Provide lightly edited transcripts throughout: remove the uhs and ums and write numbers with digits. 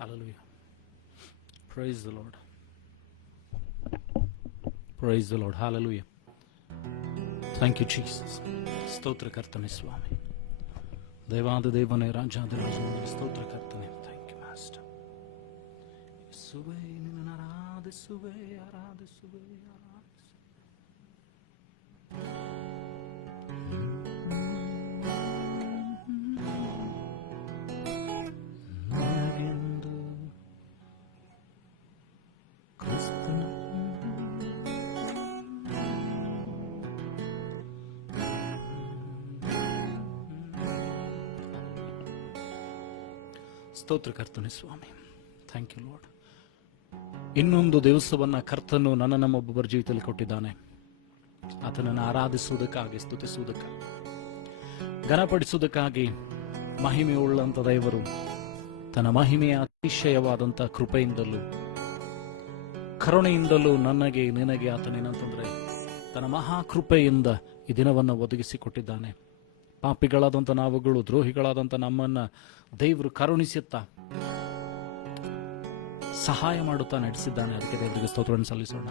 Hallelujah. Praise the Lord. Praise the Lord. Hallelujah. Thank you, Jesus. ಸ್ತೋತ್ರ ಕರ್ತನೆ ಸ್ವಾಮಿ. ದೇವಾದ ದೇವನೇ, ರಾಜಾದ ರಾಜನೇ, ಸ್ತೋತ್ರ ಕರ್ತನೆ. Thank you, Master. ಯೇಸುವೇ, ನಿನ್ನನ್ನು ಆರಾಧಿಸುವೆ, ಆರಾಧಿಸುವೆ, ಆರಾಧಿಸುವೆ. ಸ್ತೋತ್ರ ಕರ್ತನೆ ಸ್ವಾಮಿ. Thank you lord. ಇನ್ನೊಂದು ದಿವಸವನ್ನ ಕರ್ತನು ನಮ್ಮೊಬ್ಬೊಬ್ಬರ ಜೀವಿತದಲ್ಲಿ ಕೊಟ್ಟಿದ್ದಾನೆ. ಆತನನ್ನು ಆರಾಧಿಸುವುದಕ್ಕಾಗಿ, ಸ್ತುತಿಸುವುದಕ್ಕಾಗಿ, ಘನಪಡಿಸುವುದಕ್ಕಾಗಿ ಮಹಿಮೆಯುಳ್ಳಂತ ದೇವರು ತನ್ನ ಮಹಿಮೆಯ ಅತಿಶಯವಾದಂಥ ಕೃಪೆಯಿಂದಲೂ ಕರುಣೆಯಿಂದಲೂ ನನಗೆ ನಿನಗೆ ಆತನೇನಂತಂದ್ರೆ ತನ್ನ ಮಹಾಕೃಪೆಯಿಂದ ಈ ದಿನವನ್ನು ಒದಗಿಸಿಕೊಟ್ಟಿದ್ದಾನೆ. ಪಾಪಿಗಳಾದಂಥ ನಾವುಗಳು, ದ್ರೋಹಿಗಳಾದಂಥ ನಮ್ಮನ್ನ ದೇವರು ಕರುಣಿಸುತ್ತಾ ಸಹಾಯ ಮಾಡುತ್ತಾ ನಡೆಸಿದ್ದಾನೆ. ಅದಕ್ಕೆ ದೇವರಿಗೆ ಸ್ತೋತ್ರವನ್ನು ಸಲ್ಲಿಸೋಣ.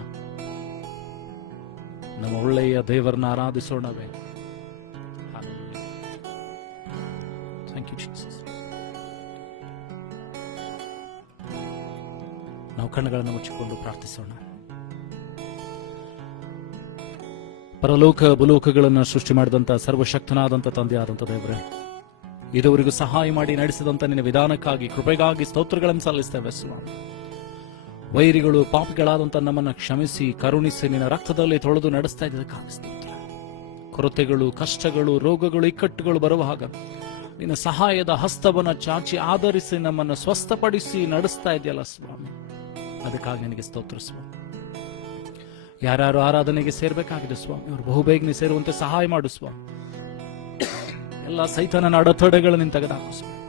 ನಮ್ಮ ಒಳ್ಳೆಯ ದೇವರನ್ನ ಆರಾಧಿಸೋಣವೇ. Thank you Jesus. ನಾವು ಕಣ್ಣುಗಳನ್ನು ಮುಚ್ಚಿಕೊಂಡು ಪ್ರಾರ್ಥಿಸೋಣ. ಪರಲೋಕ ಭೂಲೋಕಗಳನ್ನು ಸೃಷ್ಟಿ ಮಾಡಿದಂಥ ಸರ್ವಶಕ್ತನಾದಂಥ ತಂದೆಯಾದಂಥ ದೇವರೇ, ಇದುವರೆಗೂ ಸಹಾಯ ಮಾಡಿ ನಡೆಸಿದಂಥ ನಿನ್ನ ವಿಧಾನಕ್ಕಾಗಿ, ಕೃಪೆಗಾಗಿ ಸ್ತೋತ್ರಗಳನ್ನು ಸಲ್ಲಿಸ್ತೇವೆ ಸ್ವಾಮಿ. ವೈರಿಗಳು, ಪಾಪಿಗಳಾದಂಥ ನಮ್ಮನ್ನು ಕ್ಷಮಿಸಿ, ಕರುಣಿಸಿ, ನಿನ್ನ ರಕ್ತದಲ್ಲಿ ತೊಳೆದು ನಡೆಸ್ತಾ ಇದ್ದಕ್ಕಾಗಿ ಸ್ತೋತ್ರ. ಕೊರತೆಗಳು, ಕಷ್ಟಗಳು, ರೋಗಗಳು, ಇಕ್ಕಟ್ಟುಗಳು ಬರುವಾಗ ನಿನ್ನ ಸಹಾಯದ ಹಸ್ತವನ್ನು ಚಾಚಿ ಆಧರಿಸಿ ನಮ್ಮನ್ನು ಸ್ವಸ್ಥಪಡಿಸಿ ನಡೆಸ್ತಾ ಇದೆಯಲ್ಲ ಸ್ವಾಮಿ, ಅದಕ್ಕಾಗಿ ನಿನಗೆ ಸ್ತೋತ್ರ ಸ್ವಾಮಿ. ಯಾರ್ಯಾರು ಆರಾಧನೆಗೆ ಸೇರ್ಬೇಕಾಗಿದೆ ಸ್ವಾಮಿ, ಅವರು ಬಹುಬೇಗನೆ ಸೇರುವಂತೆ ಸಹಾಯ ಮಾಡು ಸ್ವಾಮಿ. ಎಲ್ಲ ಸೈತಾನನ ಅಡೆತಡೆಗಳನ್ನು ತೆಗೆದಾಕು ಸ್ವಾಮಿ.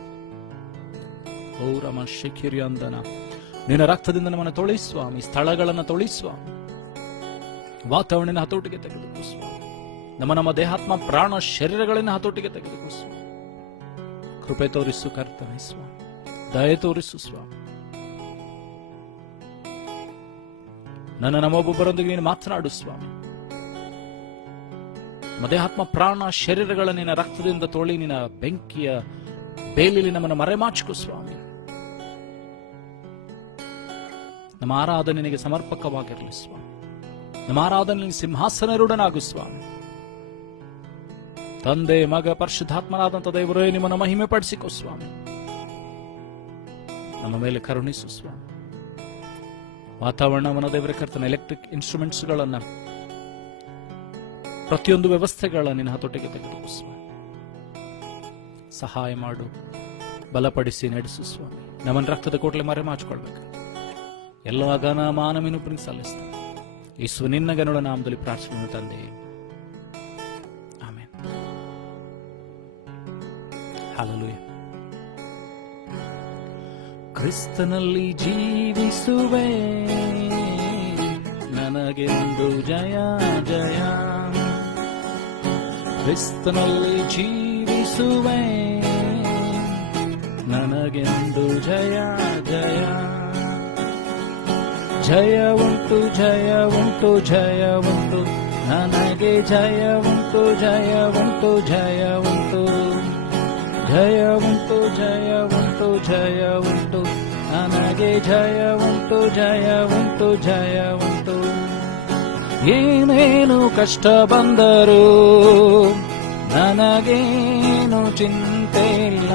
ಓ ರಮ ಶಿಖಿರಿ ಅಂದನ ನಿನ್ನ ರಕ್ತದಿಂದ ನಮ್ಮನ್ನು ತೊಳಿ ಸ್ವಾಮಿ. ಸ್ಥಳಗಳನ್ನು ತೊಳಿ ಸ್ವಾಮಿ. ವಾತಾವರಣ ಹತೋಟಿಗೆ ತೆಗೆದುಕೋ ಸ್ವಾಮಿ. ನಮ್ಮ ದೇಹಾತ್ಮ ಪ್ರಾಣ ಶರೀರಗಳನ್ನು ಹತೋಟಿಗೆ ತೆಗೆದುಕೋ ಸ್ವಾಮಿ. ಕೃಪೆ ತೋರಿಸು ಕರ್ತನೆ ಸ್ವಾಮಿ. ದಯೆ ತೋರಿಸು ಸ್ವಾಮಿ. ನಮ್ಮೊಬ್ಬೊಬ್ಬರೊಂದಿಗೆ ನೀನು ಮಾತನಾಡು ಸ್ವಾಮಿ. ದೇಹಾತ್ಮ ಪ್ರಾಣ ಶರೀರಗಳ ನಿನ್ನ ರಕ್ತದಿಂದ ತೊಳಿ, ನಿನ್ನ ಬೆಂಕಿಯ ಬೇಲಿಲಿ ನಮ್ಮನ್ನು ಮರೆಮಾಚಿಕೋ ಸ್ವಾಮಿ. ನಮ್ಮ ಆರಾಧನೆ ನಿನಗೆ ಸಮರ್ಪಕವಾಗಿರಲಿ ಸ್ವಾಮಿ. ನಮ್ಮ ಆರಾಧನೆ ಸಿಂಹಾಸನರೂಢನಾಗು ಸ್ವಾಮಿ. ತಂದೆ, ಮಗ, ಪರಿಶುದ್ಧಾತ್ಮನಾದಂಥ ದೇವರೇ, ನಿಮ್ಮನ್ನು ಮಹಿಮೆ ಪಡಿಸಿಕೋ ಸ್ವಾಮಿ. ನಮ್ಮ ಮೇಲೆ ಕರುಣಿಸು ಸ್ವಾಮಿ. ವಾತಾವರಣವನ್ನು ದೇವರ ಕರ್ತನ ಎಲೆಕ್ಟ್ರಿಕ್ ಇನ್ಸ್ಟ್ರೂಮೆಂಟ್ಸ್ಗಳನ್ನ, ಪ್ರತಿಯೊಂದು ವ್ಯವಸ್ಥೆಗಳ ನಿನ್ನ ಹತೋಟಿಗೆ ತೆಗೆದುಕೋ ಸ್ವಾಮಿ. ಸಹಾಯ ಮಾಡು, ಬಲಪಡಿಸಿ ನಡೆಸು ಸ್ವಾಮಿ. ನಮ್ಮನ್ನು ರಕ್ತದ ಕೋಟಲೆ ಮರೆ ಮಾಚಿಕೊಳ್ಬೇಕು. ಎಲ್ಲ ಘನ ಮಾನವಿನು ಪ್ರೀತಿ ಸಲ್ಲಿಸ್ತಾನೆ. ಯೇಸು ನಿನ್ನ ಗನುಳ ನಾಮದಲ್ಲಿ ಪ್ರಾರ್ಥನೆ ತಂದೆ, ಆಮೆನ್. ಹಲ್ಲೆಲೂಯಾ. ಕ್ರಿಸ್ತನಲ್ಲಿ ಜೀವಿಸುವೆ, ನನಗೆಂದು ಜಯ ಜಯ. ಕ್ರಿಸ್ತನಲ್ಲಿ ಜೀವಿಸುವೆ, ನನಗೆಂದು ಜಯ ಜಯ. ಜಯ ಉಂಟು, ಜಯ ಉಂಟು, ಜಯ ಉಂಟು, ನನಗೆ ಜಯ ಉಂಟು, ಜಯ ಉಂಟು, ಜಯ ಉಂಟು. ಜಯ ಉಂಟು, ಜಯ ಉಂಟು, ಜಯ ಉಂಟು, ನನಗೆ ಜಯ ಉಂಟು, ಜಯ ಉಂಟು, ಜಯ ಉಂಟು. ಏನೇನು ಕಷ್ಟ ಬಂದರೂ ನನಗೇನು ಚಿಂತೆ ಇಲ್ಲ.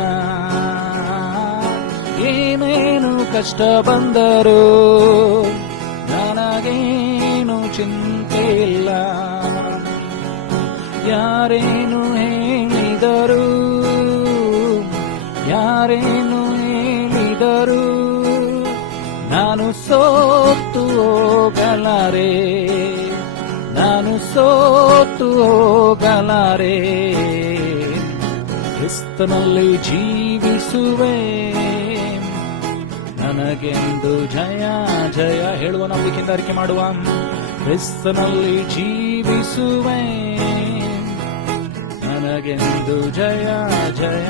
ಏನೇನು ಕಷ್ಟ ಬಂದರೂ ನನಗೇನು ಚಿಂತೆ ಇಲ್ಲ. ಯಾರೇನು ಹೇಳಿದರು, ಯಾರೇನು ಹೇಳಿದರು, ನಾನು ಸೋತು ಹೋಗಲಾರೆ, ನಾನು ನಾನು ಸೋತು ಹೋಗಲಾರೆ, ಕ್ರಿಸ್ತನಲ್ಲಿ ಜೀವಿಸುವೆ, ನನಗೆಂದು ಜಯ ಜಯ. ಹೇಳುವ ನಂಬಿಕೆಯಿಂದ ಅರಿಕೆ ಮಾಡುವ. ಕ್ರಿಸ್ತನಲ್ಲಿ ಜೀವಿಸುವೆ, ನನಗೆಂದು ಜಯ ಜಯ.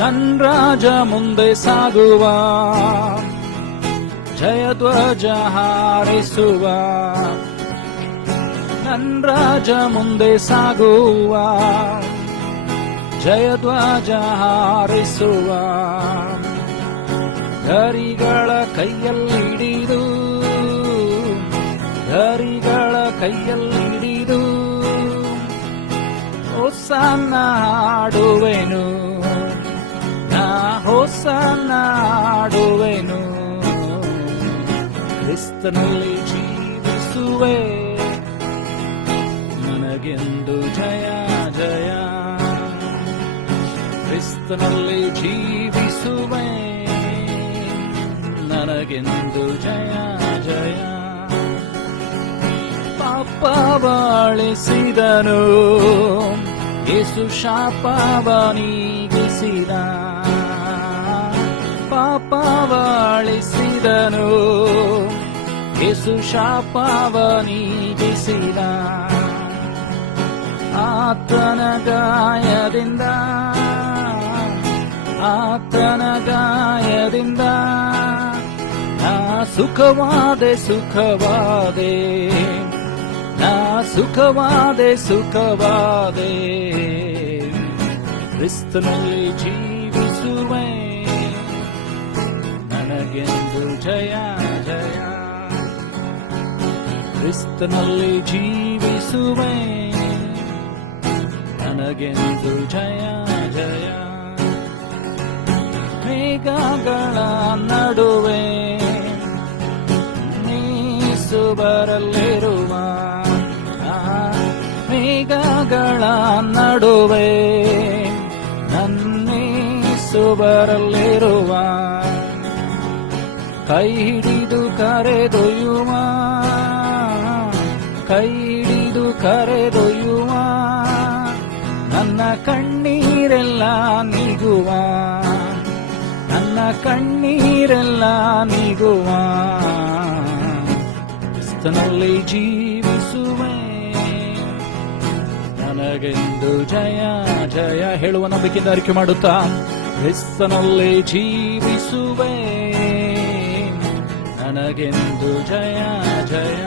ತನ್ ರಾಜ ಮುಂದೆ ಸಾಗುವ, ಜಯ ಧ್ವಜ ಹಾರಿಸುವ. ನನ್ ರಾಜ ಮುಂದೆ ಸಾಗುವ, ಜಯ ಧ್ವಜ ಹಾರಿಸುವ. ಧರಿಗಳ ಕೈಯಲ್ಲಿಡಿದು, ಧರಿಗಳ ಕೈಯಲ್ಲಿಡಿದು, ಹೊಸನ್ನ ಹಾಡುವೆನು, ನಾ ಹೊಸನ್ನ ಹಾಡುವೆನು. ಕ್ರಿಸ್ತನಲ್ಲಿ ಜೀವಿಸುವೆ, ನನಗೆಂದು ಜಯ ಜಯ. ಕ್ರಿಸ್ತನಲ್ಲಿ ಜೀವಿಸುವೆ, ನನಗೆಂದು ಜಯ ಜಯ. ಪಾಪವ ಅಳಿಸಿದನು, ಯೇಸು ಶಾಪವ ನೀಗಿಸಿದ. ಪಾಪವ ಅಳಿಸಿದನು, ಯೇಸು ಶಾಪವ ನೀಗಿಸಿದ. ಆತನ ಗಾಯದಿಂದ, ಆತನ ಗಾಯದಿಂದ ನಾ ಸುಖವಾದೆ ಸುಖವಾದೆ, ನಾ ಸುಖವಾದೆ ಸುಖವಾದೆ. ಕ್ರಿಸ್ತನಲ್ಲಿ ಜೀವಿಸುವೆ, ನನಗೆಂದು ಜಯ ಜಯ. ಕ್ರಿಸ್ತನಲ್ಲಿ ಜೀವಿಸುವೆ, ನನಗೆಂದು ಜಯ ಜಯ. ಮೇಘಗಳ ನಡುವೆ ನೀಸು ಬರಲಿರುವ, ಮೇಘಗಳ ನಡುವೆ ನನ್ನೀಸು ಬರಲಿರುವ. ಕೈ ಹಿಡಿದು ಕರೆದೊಯ್ಯುವ, ಕೈ ಹಿಡಿದು ಕರೆದೊಯ್ಯುವ. ನನ್ನ ಕಣ್ಣೀರೆಲ್ಲ ನೀಗುವ, ನನ್ನ ಕಣ್ಣೀರೆಲ್ಲ ನೀಗುವ. ಕ್ರಿಸ್ತನಲ್ಲಿ ಜೀವಿಸುವೆ, ನನಗೆಂದು ಜಯ ಜಯ. ಹೇಳುವ ನಂಬಿಕೆಯಿಂದ ಅರಿಕೆ ಮಾಡುತ್ತಾ, ಕ್ರಿಸ್ತನಲ್ಲಿ ಜೀವಿಸುವೆ, ನನಗೆಂದು ಜಯ ಜಯ.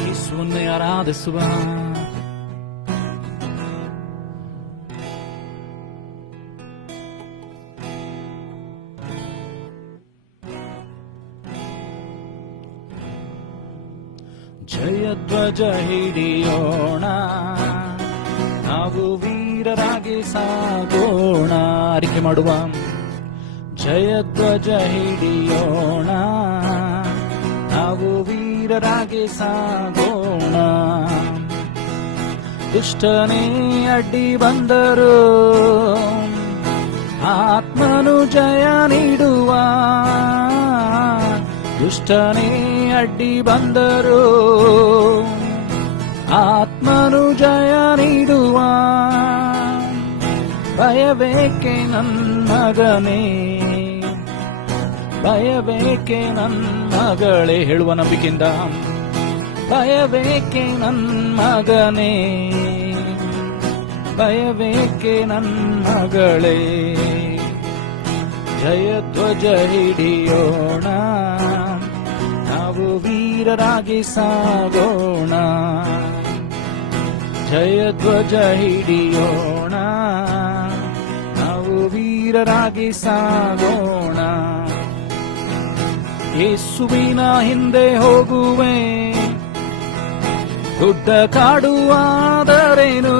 ಯೇಸುವನ್ನೇ ಆರಾಧಿಸುವ. ಜಯಧ್ವಜ ಹಿಡಿಯೋಣ, ನಾವು ವೀರರಾಗಿ ಸಾಗೋಣ. ಅರಿಕೆ ಮಾಡುವ. ಜಯಧ್ವಜ ಹಿಡಿಯೋಣ, ನಾವು ವೀರರಾಗಿ ಸಾಗೋಣ. ದುಷ್ಟನೇ ಅಡ್ಡಿ ಬಂದರು, ಆತ್ಮನು ಜಯ ನೀಡುವ. ದುಷ್ಟನೇ ಅಡ್ಡಿ ಬಂದರು, ಆತ್ಮನು ಜಯ ನೀಡುವ. ಭಯಬೇಕೆ ನನ್ನ ಮಗನೇ, ಭಯಬೇಕೆ ನನ್ನ ಮಗಳೇ. ಹೇಳುವ ನಂಬಿಕೆಯಿಂದ, ಭಯಬೇಕೆ ನನ್ನ ಮಗನೇ, ಭಯಬೇಕೆ ನನ್ನ ಮಗಳೇ. ಜಯಧ್ವಜ ಹಿಡಿಯೋಣ, ನಾವು ವೀರರಾಗಿ ಸಾಗೋಣ. ಜಯಧ್ವಜ ಹಿಡಿಯೋಣ, ನಾವು ವೀರರಾಗಿ ಸಾಗೋಣ. ಯೇಸುವಿನ ಹಿಂದೆ ಹೋಗುವೆ, ದೊಡ್ಡ ಕಾಡುವಾದರೇನು.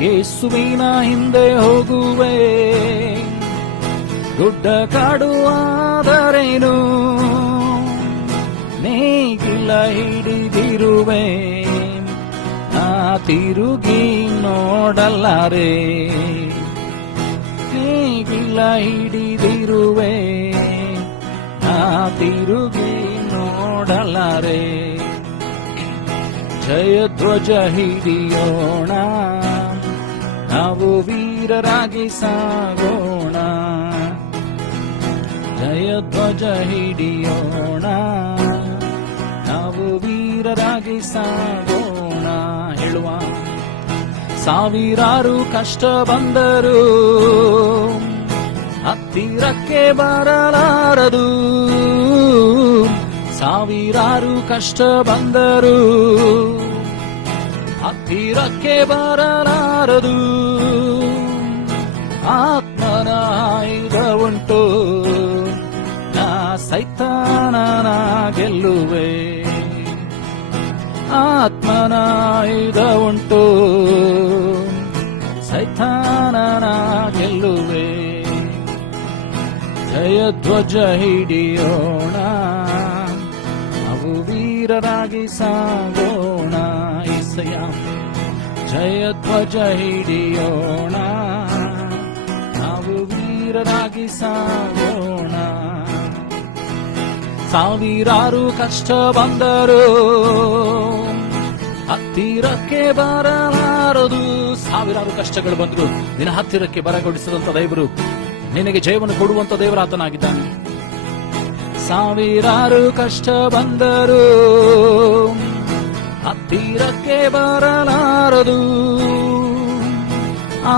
ಯೇಸುವಿನ ಹಿಂದೆ ಹೋಗುವೆ, ದೊಡ್ಡ ಕಾಡುವಾದರೇನು. ಹೇಗಿಲ್ಲ ಹಿಡಿದಿರುವೆ, ನಾ ತಿರುಗಿ ನೋಡಲಾರೆ. ಹೇಗಿಲ್ಲ ಹಿಡಿದಿರುವೆ, ನಾ ತಿರುಗಿ ನೋಡಲಾರೆ. ಜಯಧ್ವಜ ಹಿಡಿಯೋಣ, ನಾವು ವೀರರಾಗಿ ಸಾಗೋಣ. ಜಯಧ್ವಜ ಹಿಡಿಯೋಣ, ನಾವು ವೀರರಾಗಿ ಸಾಗೋಣ. ಹೇಳುವ ಸಾವಿರಾರು ಕಷ್ಟ ಬಂದರು ಹತ್ತಿರಕ್ಕೆ ಬರಲಾರದು. ಸಾವಿರಾರು ಕಷ್ಟ ಬಂದರು ಹತ್ತಿರಕ್ಕೆ ಬರಲಾರದು. ಆತ್ಮನ ಆಯುಧ ಉಂಟು, ನಾ ಸೈತಾನನ ಗೆಲ್ಲುವೆ. ಆತ್ಮನ ಆಯುಧ ಉಂಟು, ಸೈತಾನನ ಗೆಲ್ಲುವೆ. ಜಯಧ್ವಜ ಹಿಡಿಯೋಣ, ನಾವು ವೀರರಾಗಿ ಸಾಗೋಣ. ಏಸಯ್ಯ ಜಯಧ್ವಜ ಹಿಡಿಯೋಣ, ನಾವು ವೀರರಾಗಿ ಸಾಗೋಣ. ಸಾವಿರಾರು ಕಷ್ಟ ಬಂದರು ಹತ್ತಿರಕ್ಕೆ ಬರಲಾರದು. ಸಾವಿರಾರು ಕಷ್ಟಗಳು ಬಂದರು ನಿನ್ನ ಹತ್ತಿರಕ್ಕೆ ಬರಗೊಡಿಸಿದಂತ ದೇವರು ನಿನಗೆ ಜಯವನ್ನು ಕೊಡುವಂತ ದೇವರಾತನಾಗಿದ್ದಾನೆ. ಸಾವಿರಾರು ಕಷ್ಟ ಬಂದರು ಹತ್ತಿರಕ್ಕೆ ಬರಲಾರದು.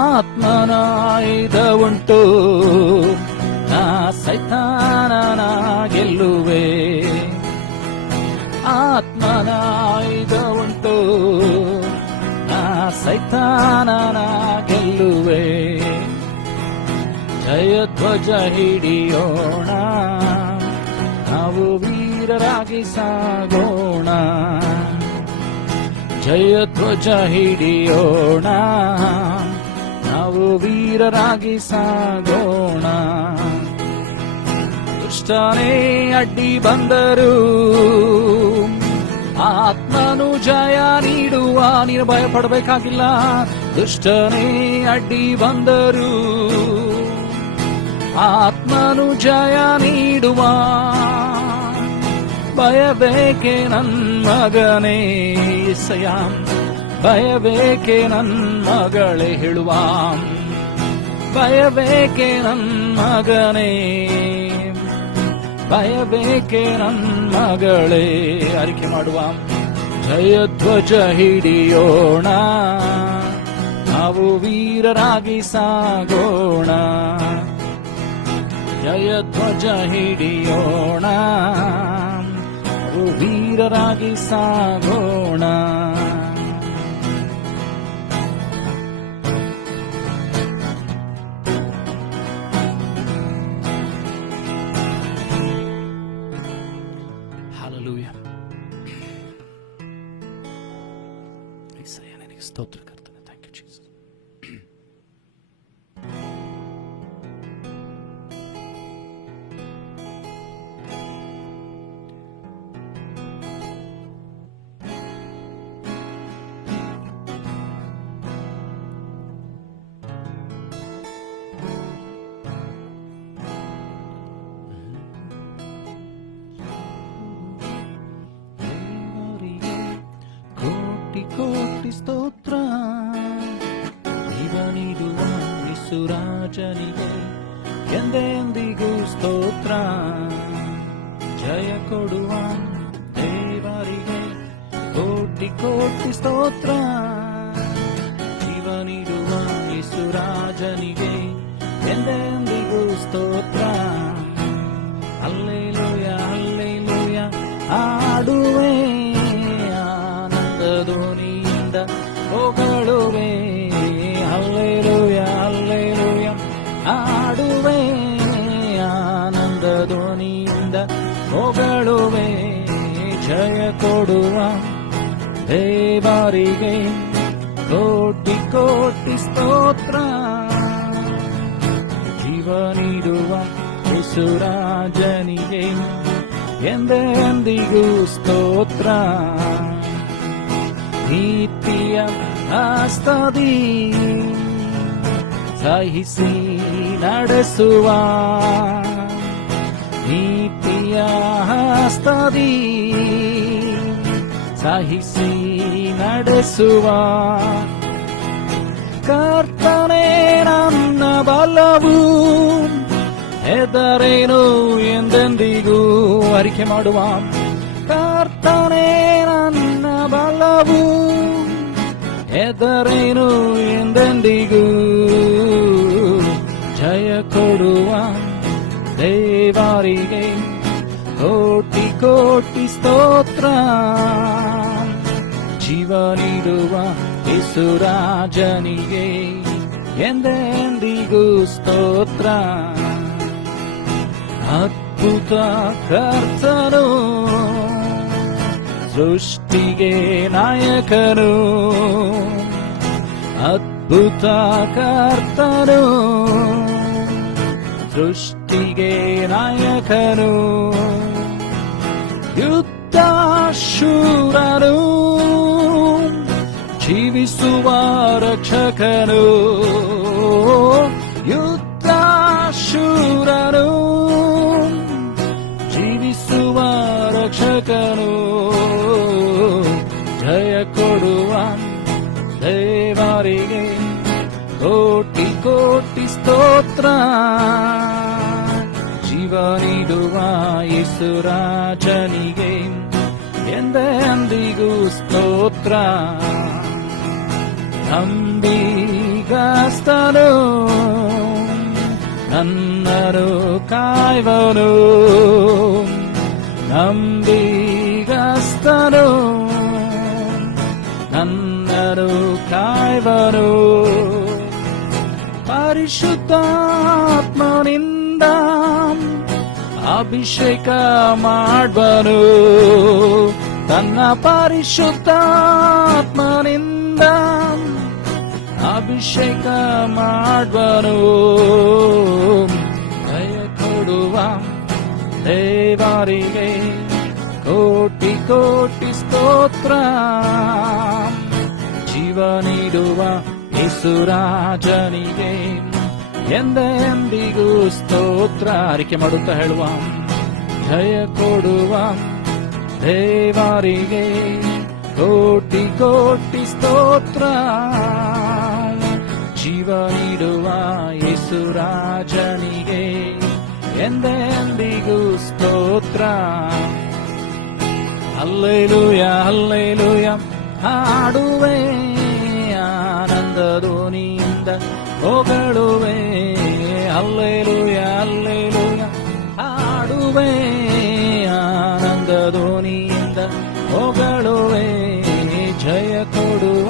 ಆತ್ಮನ ಆಯುಧ ಉಂಟು, ನಾ ಸೈತಾನನ ಗೆಲ್ಲುವೆ. ಆತ್ಮನ ಆಯುಧ ಉಂಟು, ನಾ ಸೈತಾನನ ಗೆಲ್ಲುವೆ. ಜಯಧ್ವಜ ಹಿಡಿಯೋಣ, ನಾವು ವೀರರಾಗಿ ಸಾಗೋಣ. ಜಯಧ್ವಜ ಹಿಡಿಯೋಣ, ನಾವು ವೀರರಾಗಿ ಸಾಗೋಣ. ದುಷ್ಟನೇ ಅಡ್ಡಿ ಬಂದರು ಆತ್ಮನು ಜಯ ನೀಡುವ. ನೀನು ಭಯ ಪಡಬೇಕಾಗಿಲ್ಲ. ದುಷ್ಟನೇ ಅಡ್ಡಿ ಬಂದರು ಆತ್ಮನು ಜಯ ನೀಡುವ. ಭಯಬೇಕೆ ನನ್ ಮಗನೇ ಏಸಯ್ಯ, ಭಯಬೇಕೆ ನನ್ ಮಗಳೇ ಹೇಳುವ. ಭಯಬೇಕೆ ನನ್ ಮಗನೇ, ಭಯಬೇಕೆ ನನ್ ಮಗಳೇ ಅರಿಕೆ ಮಾಡುವ. ಜಯಧ್ವಜ ಹಿಡಿಯೋಣ, ನಾವು ವೀರರಾಗಿ ಸಾಗೋಣ. ಜಯಧ್ವಜ ಹಿಡಿಯೋಣ, ನಾವು ವೀರರಾಗಿ ಸಾಗೋಣ. Hallelujah. ಸ್ತೋತ್ರ ಕರ್ತನೆ. Thank you Jesus. ಕೋಟಿ ಸ್ತೋತ್ರ ನೀಡುವ ಯೇಸುರಾಜನಿಗೆ ಎಂದೆಂದಿಗೂ ಸ್ತೋತ್ರ. ಜಯ ಕೊಡುವ ದೇವರಿಗೆ ಕೋಟಿ ಕೋಟಿ ಸ್ತೋತ್ರ. ಜೀವ ನೀಡುವ ಯೇಸುರಾಜನಿಗೆ ಎಂದೆಂದಿಗೂ ಸ್ತೋತ್ರ. ಹಲ್ಲೆಲೂಯಾ ಹಲ್ಲೆಲೂಯಾ ಹಾಡುವೆ, ಧ್ವನಿಯಿಂದ ಹೊಗಳುವೆ. ಹಲ್ಲೆಲೂಯಾ ಹಲ್ಲೆಲೂಯಾ ಹಾಡುವೆ, ಆನಂದ ಧ್ವನಿಯಿಂದ ಹೊಗಳುವೆ. ಜಯ ಕೊಡುವ ದೇವರಿಗೆ ಕೋಟಿ ಕೋಟಿ ಸ್ತೋತ್ರ. ಜೀವ ನೀಡುವ ಯೇಸುರಾಜನಿಗೆ ಎಂದೆಂದಿಗೂ ಸ್ತೋತ್ರ. ನೀತಿಯ ಹಸ್ತದಿ ಸಹಿಸಿ ನಡೆಸುವ, ನೀತಿಯ ಹಸ್ತದಿ ಸಹಿಸಿ ನಡೆಸುವ ಕರ್ತನೇ ನನ್ನ ಬಲವು, ಹೆದರೇನು ಎಂದೆಂದಿಗೂ ಅರಿಕೆ ಮಾಡುವ. ಕರ್ತನೇ ನನ್ನ ಬಲವು, ಹೆದರೇನು ಎಂದೆಂದಿಗೂ ಜಯ ಕೊಡುವ ದೇವರಿಗೆ ಕೋಟಿ ಕೋಟಿ ಸ್ತೋತ್ರ. ಜೀವ ನೀಡುವ ಯೇಸುರಾಜನಿಗೆ ಎಂದೆಂದಿಗೂ ಸ್ತೋತ್ರ. ಅದ್ಭುತ ಕರ್ತನು, ಸೃಷ್ಟಿಗೆ ನಾಯಕನು. ಅದ್ಭುತ ಕರ್ತನು, ಸೃಷ್ಟಿಗೆ ನಾಯಕನು. ಯುದ್ಧ ಶೂರನು, ಜೀವಿಸುವ ರಕ್ಷಕನು. ಯುದ್ಧ ಶೂರನು, ಜೀವಿಸುವ ರಕ್ಷಕನು. ಜಯ ಕೊಡುವ ದೇವರಿಗೆ ಕೋಟಿ ಕೋಟಿ ಸ್ತೋತ್ರ. ಜೀವ ನೀಡುವ ಯೇಸುರಾಜನಿಗೆ ಎಂದೆಂದಿಗೂ ಸ್ತೋತ್ರ. ನಂಬಿಗಸ್ತನು, ನನ್ನನು ಕಾಯುವನು. ನಂಬಿಗಸ್ತನು, ನನ್ನನು ಕಾಯುವನು. ಪರಿಶುದ್ಧಾತ್ಮನಿಂದ ಅಭಿಷೇಕ ಮಾಡುವನು. ತನ್ನ ಪರಿಶುದ್ಧಾತ್ಮನಿಂದ ಅಭಿಷೇಕ ಮಾಡುವನು. ಜಯ ಕೊಡುವ ದೇವರಿಗೆ ಕೋಟಿ ಕೋಟಿ ಸ್ತೋತ್ರ. ಜೀವ ನೀಡುವ ಯೇಸುರಾಜನಿಗೆ ಎಂದೆಂದಿಗೂ ಸ್ತೋತ್ರ. ಅರಿಕೆ ಮಾಡುತ್ತಾ ಹೇಳುವ, ಜಯ ಕೊಡುವ ದೇವರಿಗೆ ಕೋಟಿ ಕೋಟಿ ಸ್ತೋತ್ರ. ಜೀವ ನೀಡುವ ಯೇಸುರಾಜನಿಗೆ ಎಂದೆಂದಿಗೂ ಸ್ತೋತ್ರ. ಹಲ್ಲೆಲೂಯ ಹಲ್ಲೆಲೂಯ ಹಾಡುವೆ, ಆನಂದ ಧ್ವನಿಯಿಂದ ಹೊಗಳುವೆ. ಹಲ್ಲೆಲೂಯ ಹಲ್ಲೆಲೂಯ ಹಾಡುವೆ, ಆನಂದ ಧ್ವನಿಯಿಂದ ಹೊಗಳುವೆ. ಜಯ ಕೊಡುವ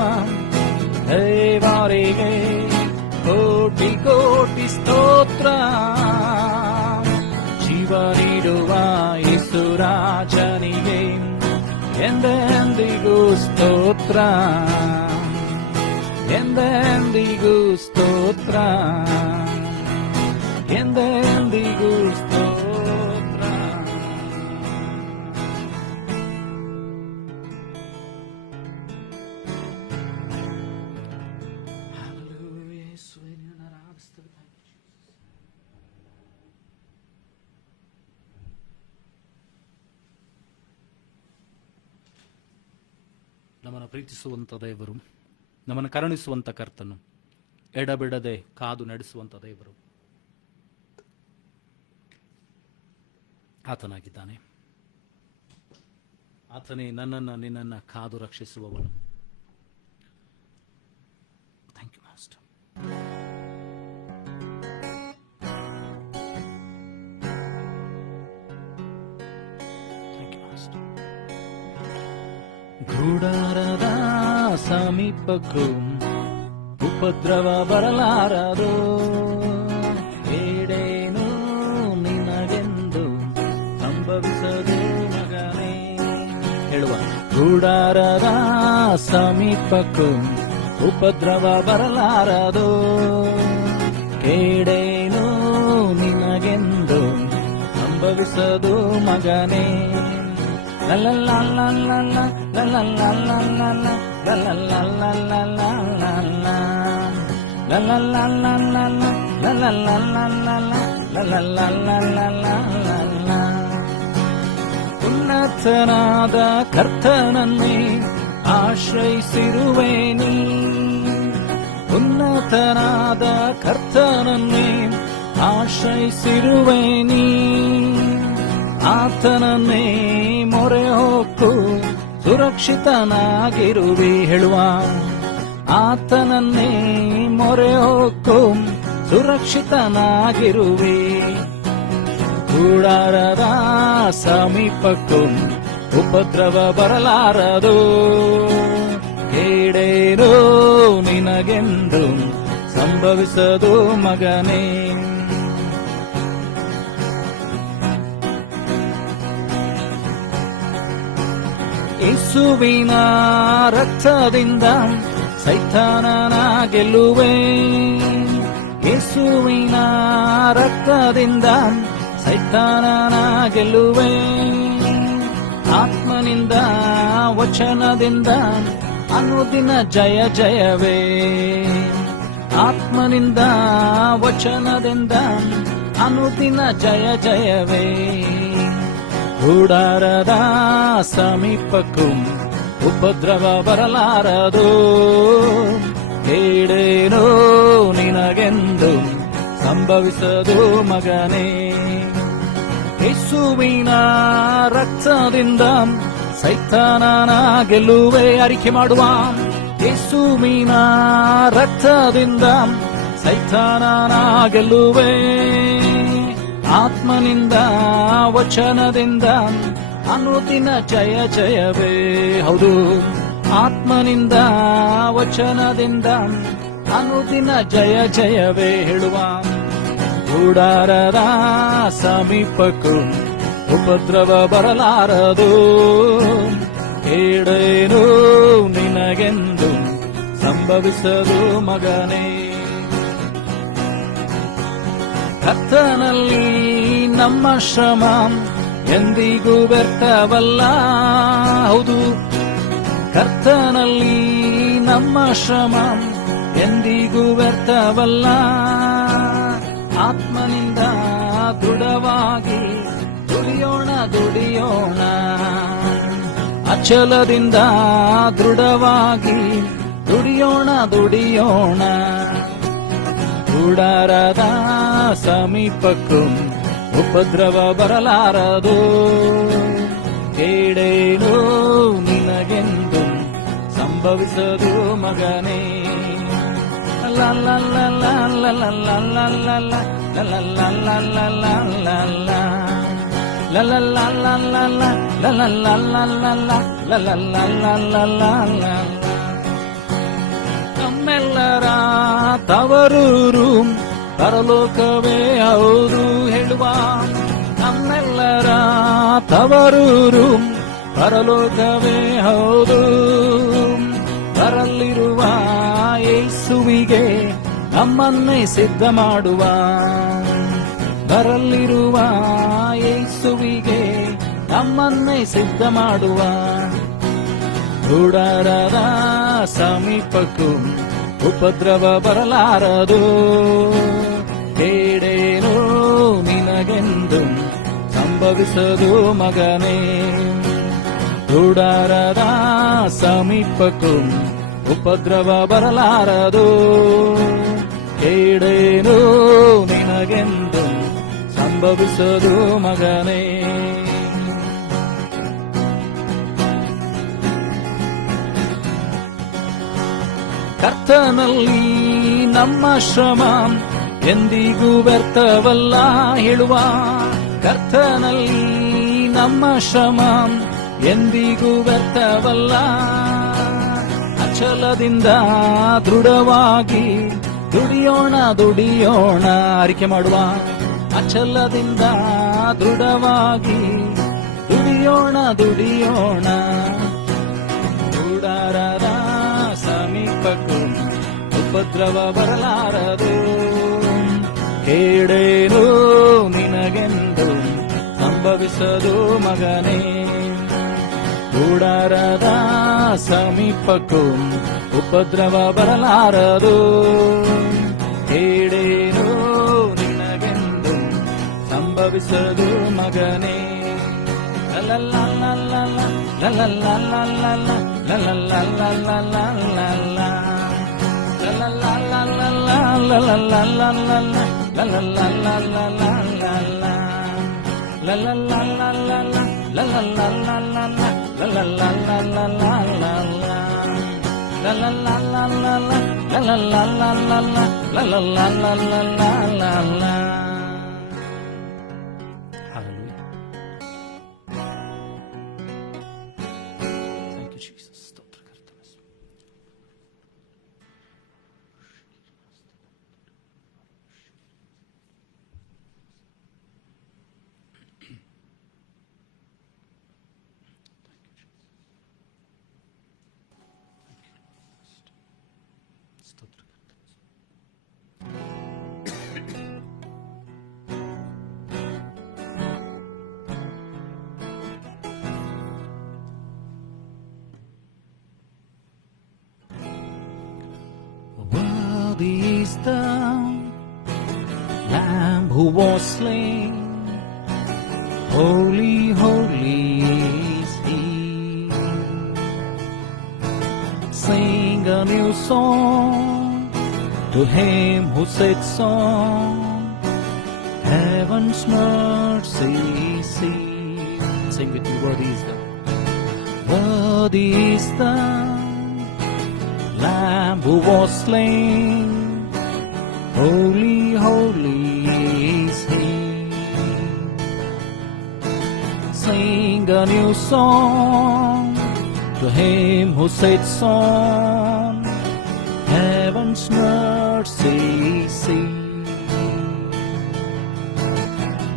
ದೇವರಿಗೆ ಕೋಟಿ ಕೋಟಿ ಸ್ತೋತ್ರ. ಜೀವ ನೀಡುವ ಯೇಸುರಾಜನಿಗೆ ಎಂದೆಂದಿಗೂ ಸ್ತೋತ್ರ. ಎಂದೆಂದಿಗೂ ಸ್ತೋತ್ರ. ಎಂದೆಂದಿಗೂ ಸ್ತೋತ್ರ. ನಮ್ಮನ್ನು ಪ್ರೀತಿಸುವಂತ ದೇವರು, ನಮ್ಮನ್ನು ಕರುಣಿಸುವಂತ ಕರ್ತನು, ಎಡಬಿಡದೆ ಕಾದು ನಡೆಸುವಂತ ದೇವರು ಆತನಾಗಿದ್ದಾನೆ. ಆತನೇ ನನ್ನನ್ನು ನಿನ್ನನ್ನ ಕಾದು ರಕ್ಷಿಸುವವನು. Thank you master. ಗುಡಾರದ ಸಮೀಪಕ್ಕೂ ಉಪದ್ರವ ಬರಲಾರದು, ಏಡೇನು ನಿನಗೆಂದು ಸಂಭವಿಸದು ಮಗನೇ. ಹೇಳುವ, ಗುಡಾರದ ಸಮೀಪಕ್ಕೂ ಉಪದ್ರವ ಬರಲಾರದು, ಕೇಡೇನು ನಿನಗೆಂದು ಸಂಭವಿಸದು ಮಗನೇ. ಉನ್ನತನಾದ ಕರ್ತನನ್ನೇ ಆಶ್ರಯಿಸಿರುವೆ ನೀ. ಉನ್ನತನಾದ ಕರ್ತನನ್ನೇ ಆಶ್ರಯಿಸಿರುವೆ ನೀ. ಆತನನ್ನೇ ಮೊರೆ ಹೊಕ್ಕು ಸುರಕ್ಷಿತನಾಗಿರುವೆ. ಹೇಳುವ ಆತನನ್ನೇ ಮೊರೆ ಹೊಕ್ಕು ಸುರಕ್ಷಿತನಾಗಿರುವೆ. ಗುಡಾರದ ಸಮೀಪಕ್ಕೂ ಉಪದ್ರವ ಬರಲಾರದು. ಕೇಡೇನು ನಿನಗೆಂದು ಸಂಭವಿಸದು ಮಗನೇ. ಯೇಸುವಿನ ರಕ್ತದಿಂದ ಸೈತಾನನ ಗೆಲ್ಲುವೆ. ಯೇಸುವಿನ ರಕ್ತದಿಂದ ಸೈತಾನನ ಗೆಲ್ಲುವೆ. ಆತ್ಮನಿಂದ ವಚನದಿಂದ ಅನುದಿನ ಜಯ ಜಯವೇ. ಆತ್ಮನಿಂದ ವಚನದಿಂದ ಅನುದಿನ ಜಯ ಜಯವೇ. ಗುಡಾರದ ಸಮೀಪಕ್ಕೂ ಉಪದ್ರವ ಬರಲಾರದು. ಕೇಡೇನೋ ನಿನಗೆಂದು ಸಂಭವಿಸದು ಮಗನೇ. ಯೇಸುವಿನ ರಕ್ತದಿಂದ ಸೈತಾನನ ಗೆಲ್ಲುವೆ. ಅರಿಕೆ ಮಾಡುವ ಯೇಸುವಿನ ರಕ್ತದಿಂದ ಸೈತಾನನ ಗೆಲ್ಲುವೆ. ಆತ್ಮನಿಂದ ವಚನದಿಂದ ಅನುದಿನ ಜಯ ಜಯವೇ. ಹೌದು, ಆತ್ಮನಿಂದ ವಚನದಿಂದ ಅನುದಿನ ಜಯ ಜಯವೇ. ಹೇಳುವ ಗುಡಾರದ ಸಮೀಪಕ್ಕೂ ಉಪದ್ರವ ಬರಲಾರದು. ಕೇಡೇನು ನಿನಗೆಂದು ಸಂಭವಿಸದು ಮಗನೇ. ಕರ್ತನಲ್ಲಿ ನಮ್ಮ ಶ್ರಮ ಎಂದಿಗೂ ವ್ಯರ್ಥವಲ್ಲ. ಹೌದು, ಕರ್ತನಲ್ಲಿ ನಮ್ಮ ಶ್ರಮ ಎಂದಿಗೂ ವ್ಯರ್ಥವಲ್ಲ. ಆತ್ಮನಿಂದ ದೃಢವಾಗಿ ದುಡಿಯೋಣ. ಅಚಲದಿಂದ ದೃಢವಾಗಿ ದುಡಿಯೋಣ. ಗುಡಾರದ ಸಮೀಪಕ್ಕೂ ಉಪದ್ರವ ಬರಲಾರದು. ಕೇಡೇನು ನಿನಗೆಂದು ಸಂಭವಿಸದು ಮಗನೇ. ನಮ್ಮೆಲ್ಲರ ತವರೂರು ಪರಲೋಕವೇ. ಹೌದು, ಹೇಳುವ ನಮ್ಮೆಲ್ಲರ ತವರೂರು ಪರಲೋಕವೇ. ಹೌದು, ಬರಲಿರುವ ಯೇಸುವಿಗೆ ನಮ್ಮನ್ನೇ ಸಿದ್ಧ ಮಾಡುವ. ಬರಲಿರುವ ಯೇಸುವಿಗೆ ನಮ್ಮನ್ನೇ ಸಿದ್ಧ ಮಾಡುವ. ಗುಡಾರದ ಸಮೀಪಕ್ಕೂ ಉಪದ್ರವ ಬರಲಾರದು. ಕೇಡೇನು ನಿನಗೆಂದು ಸಂಭವಿಸದು ಮಗನೇ. ಗುಡಾರದ ಸಮೀಪಕ್ಕೂ ಉಪದ್ರವ ಬರಲಾರದು. ಕೇಡೇನು ನಿನಗೆಂದು ಸಂಭವಿಸದು ಮಗನೇ. ಕರ್ತನಲ್ಲಿ ನಮ್ಮ ಶ್ರಮ ಎಂದಿಗೂ ವ್ಯರ್ಥವಲ್ಲ. ಹೇಳುವ ಕರ್ತನಲ್ಲಿ ನಮ್ಮ ಶ್ರಮ ಎಂದಿಗೂ ವ್ಯರ್ಥವಲ್ಲ. ಅಚಲದಿಂದ ದೃಢವಾಗಿ ದುಡಿಯೋಣ. ಅರಿಕೆ ಮಾಡುವ ಅಚಲದಿಂದ ದೃಢವಾಗಿ ದುಡಿಯೋಣ. ಗುಡಾರದ ಸಮೀಪಕ್ಕೂ ಉಪದ್ರವ ಬರಲಾರದು. ಕೇಡೇನು ನಿನಗೆಂದು ಸಂಭವಿಸದು ಮಗನೇ. ಗುಡಾರದ ಸಮೀಪಕ್ಕೂ ಉಪದ್ರವ ಬರಲಾರದು, ಕೇಡೇನು ನಿನಗೆಂದು ಸಂಭವಿಸದು ಮಗನೇ. Worthy is the Lamb who was slain, holy, holy is He. Sing a new song to Him who sits on heaven's mercy seat. Sing with me, worthy is the Lamb who was slain, holy, holy is He. Sing a new song to Him who sits on heaven's mercy seat.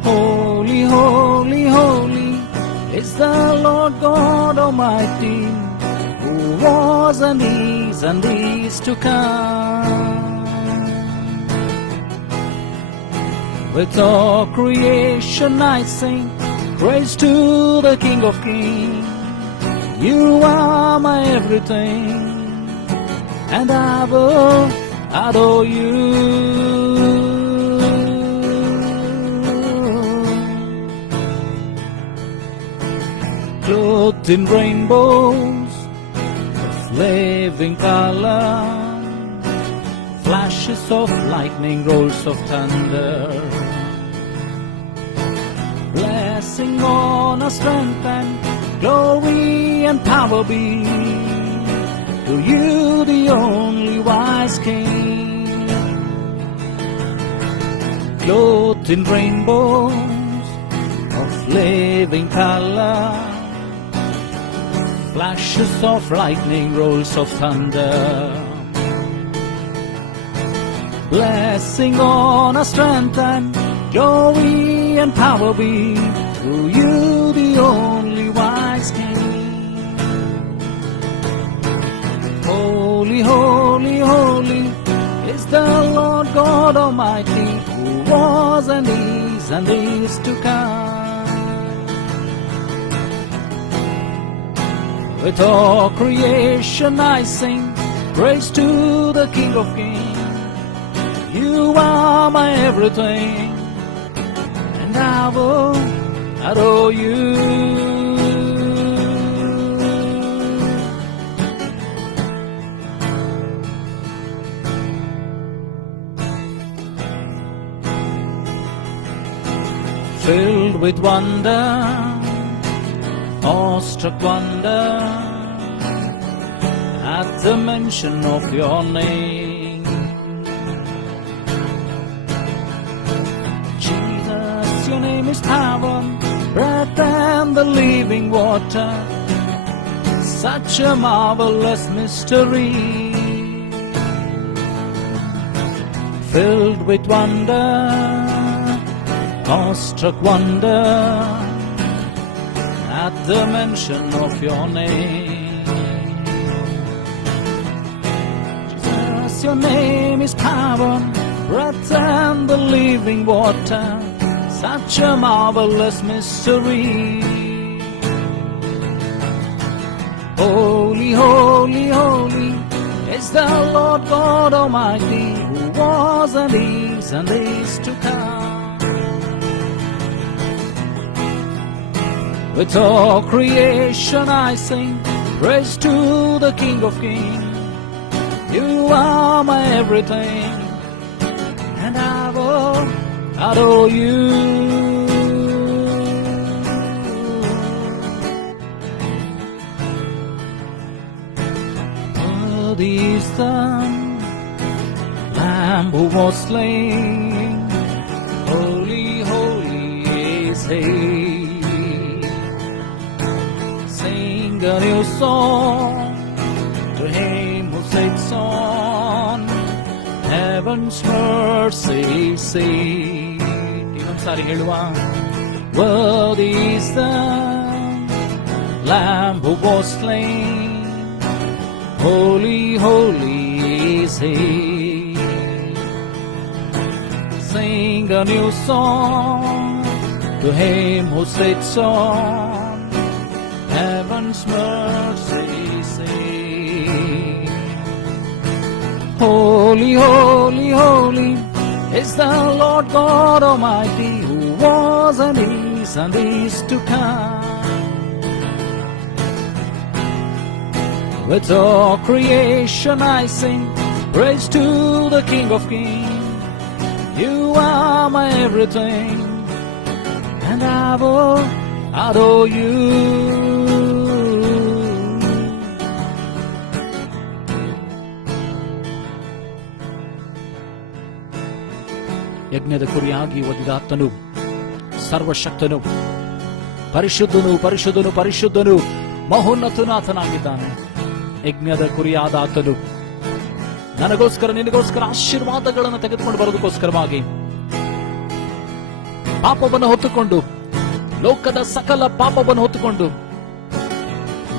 Holy, holy, holy is the Lord God Almighty, who was and is to come. With all creation I sing praise to the King of Kings. You are my everything, and I will adore you. Clothed in rainbows of living color, flashes of lightning, rolls of thunder, blessing, honor, strength, and glory and power be to you, the only wise King. Clothed in rainbows of living color, flashes of lightning, rolls of thunder, blessing, honor, strength, and glory and power be to you, the only wise King. Holy, holy, holy is the Lord God Almighty, who was and is to come. With all creation I sing praise to the King of Kings. You are my everything, and I will adore you. Filled with wonder, awestruck wonder, at the mention of your name. Jesus, your name is power, breath and the living water, such a marvelous mystery. Filled with wonder, awestruck wonder, at the mention of your name. Jesus, your name is power, breath and the living water, such a marvelous mystery. Holy, holy, holy is the Lord God Almighty, who was and is to come. With all creation I sing praise to the King of Kings. You are my everything, and I will adore you. Worthy is the Lamb who was slain. Holy, holy is He. Sing a new song to Him who sits on heaven's mercy seat. ಇನ್ನೊಂದು ಸಾರಿ ಹೇಳುವ. Worthy is the Lamb who was slain. Holy, holy is He. Sing a new song to Him who sits on heaven's mercy seat. Holy, holy, holy is the Lord God Almighty, who was and is to come. With all creation I sing praise to the King of Kings. You are my everything, and I will adore you. ಯಜ್ಞದ ಕುರಿಯಾಗಿ ಒದಿದಾತನು, ಸರ್ವಶಕ್ತನು, ಪರಿಶುದ್ಧನು ಪರಿಶುದ್ಧನು ಪರಿಶುದ್ಧನು ಮಹೋನ್ನತನಾಥನಾಗಿದ್ದಾನೆ. ಯಜ್ಞದ ಕುರಿಯಾದ ಆತನು ನನಗೋಸ್ಕರ ನಿನಗೋಸ್ಕರ ಆಶೀರ್ವಾದಗಳನ್ನು ತೆಗೆದುಕೊಂಡು ಬರೋದಕ್ಕೋಸ್ಕರವಾಗಿ ಪಾಪವನ್ನು ಹೊತ್ತುಕೊಂಡು, ಲೋಕದ ಸಕಲ ಪಾಪವನ್ನು ಹೊತ್ತುಕೊಂಡು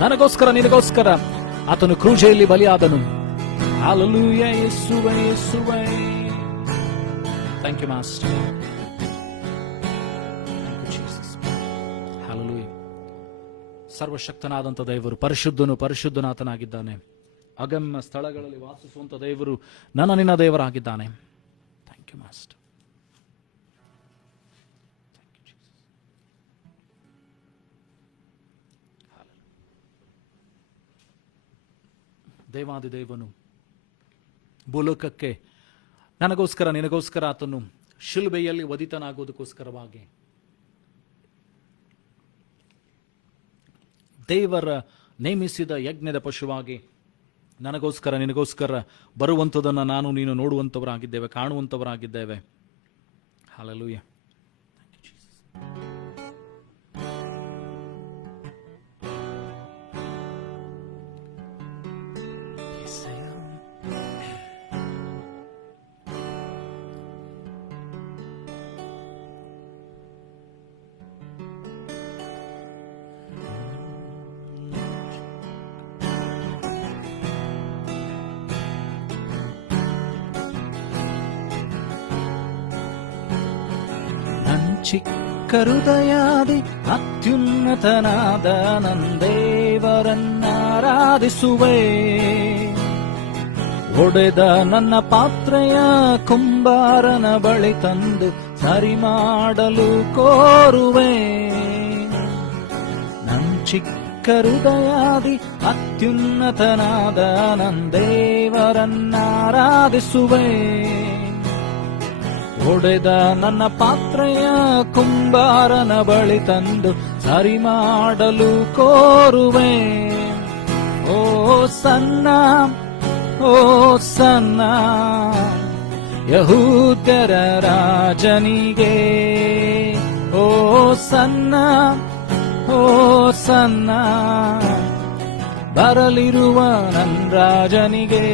ನನಗೋಸ್ಕರ ನಿನಗೋಸ್ಕರ ಆತನು ಕ್ರೂಜೆಯಲ್ಲಿ ಬಲಿಯಾದನು. ಹಲ್ಲೆಲೂಯಾ, ಯೇಸುವೇ ಯೇಸುವೇ. Thank you master. ಹಲ್ಲೆಲೂಯಾ. ಸರ್ವಶಕ್ತನಾದಂಥ ದೇವರು ಪರಿಶುದ್ಧನು ಪರಿಶುದ್ಧನಾಥನಾಗಿದ್ದಾನೆ. ಅಗಮ್ಯ ಸ್ಥಳಗಳಲ್ಲಿ ವಾಸಿಸುವಂತ ದೇವರು ನನ್ನ ನಿನ್ನ ದೇವರಾಗಿದ್ದಾನೆ. Thank you master. ದೇವಾದಿದೇವನು ಭೂಲೋಕಕ್ಕೆ ನನಗೋಸ್ಕರ ನಿನಗೋಸ್ಕರ ಆತನು ಶಿಲುಬೆಯಲ್ಲಿ ವಧಿತನಾಗುವುದಕ್ಕೋಸ್ಕರವಾಗಿ ದೇವರ ನೇಮಿಸಿದ ಯಜ್ಞದ ಪಶುವಾಗಿ ನನಗೋಸ್ಕರ ನಿನಗೋಸ್ಕರ ಬರುವಂಥದ್ದನ್ನು ನಾನು ನೀನು ನೋಡುವಂಥವರಾಗಿದ್ದೇವೆ, ಕಾಣುವಂಥವರಾಗಿದ್ದೇವೆ. ಹಲ್ಲೆಲೂಯಾ. ಚಿಕ್ಕ ಹೃದಯಾದಿ ಅತ್ಯುನ್ನತನಾದ ನಂದೇವರನ್ನಾರಾಧಿಸುವೆ. ಒಡೆದ ನನ್ನ ಪಾತ್ರೆಯ ಕುಂಬಾರನ ಬಳಿ ತಂದು ಸರಿ ಮಾಡಲು ಕೋರುವೆ. ನನ್ನ ಚಿಕ್ಕ ಹೃದಯಾದಿ ಅತ್ಯುನ್ನತನಾದ ನಂದೇವರನ್ನಾರಾಧಿಸುವೆ. ಒಡೆದ ನನ್ನ ಪಾತ್ರೆಯ ಕುಂಬಾರನ ಬಳಿ ತಂದು ಸರಿ ಮಾಡಲು ಕೋರುವೆ. ಓ ಸನ್ನ ಓ ಸನ್ನ ಯಹೂದ್ಯರ ರಾಜನಿಗೆ. ಓ ಸನ್ನ ಓ ಸನ್ನ ಬರಲಿರುವ ನನ್ನ ರಾಜನಿಗೆ.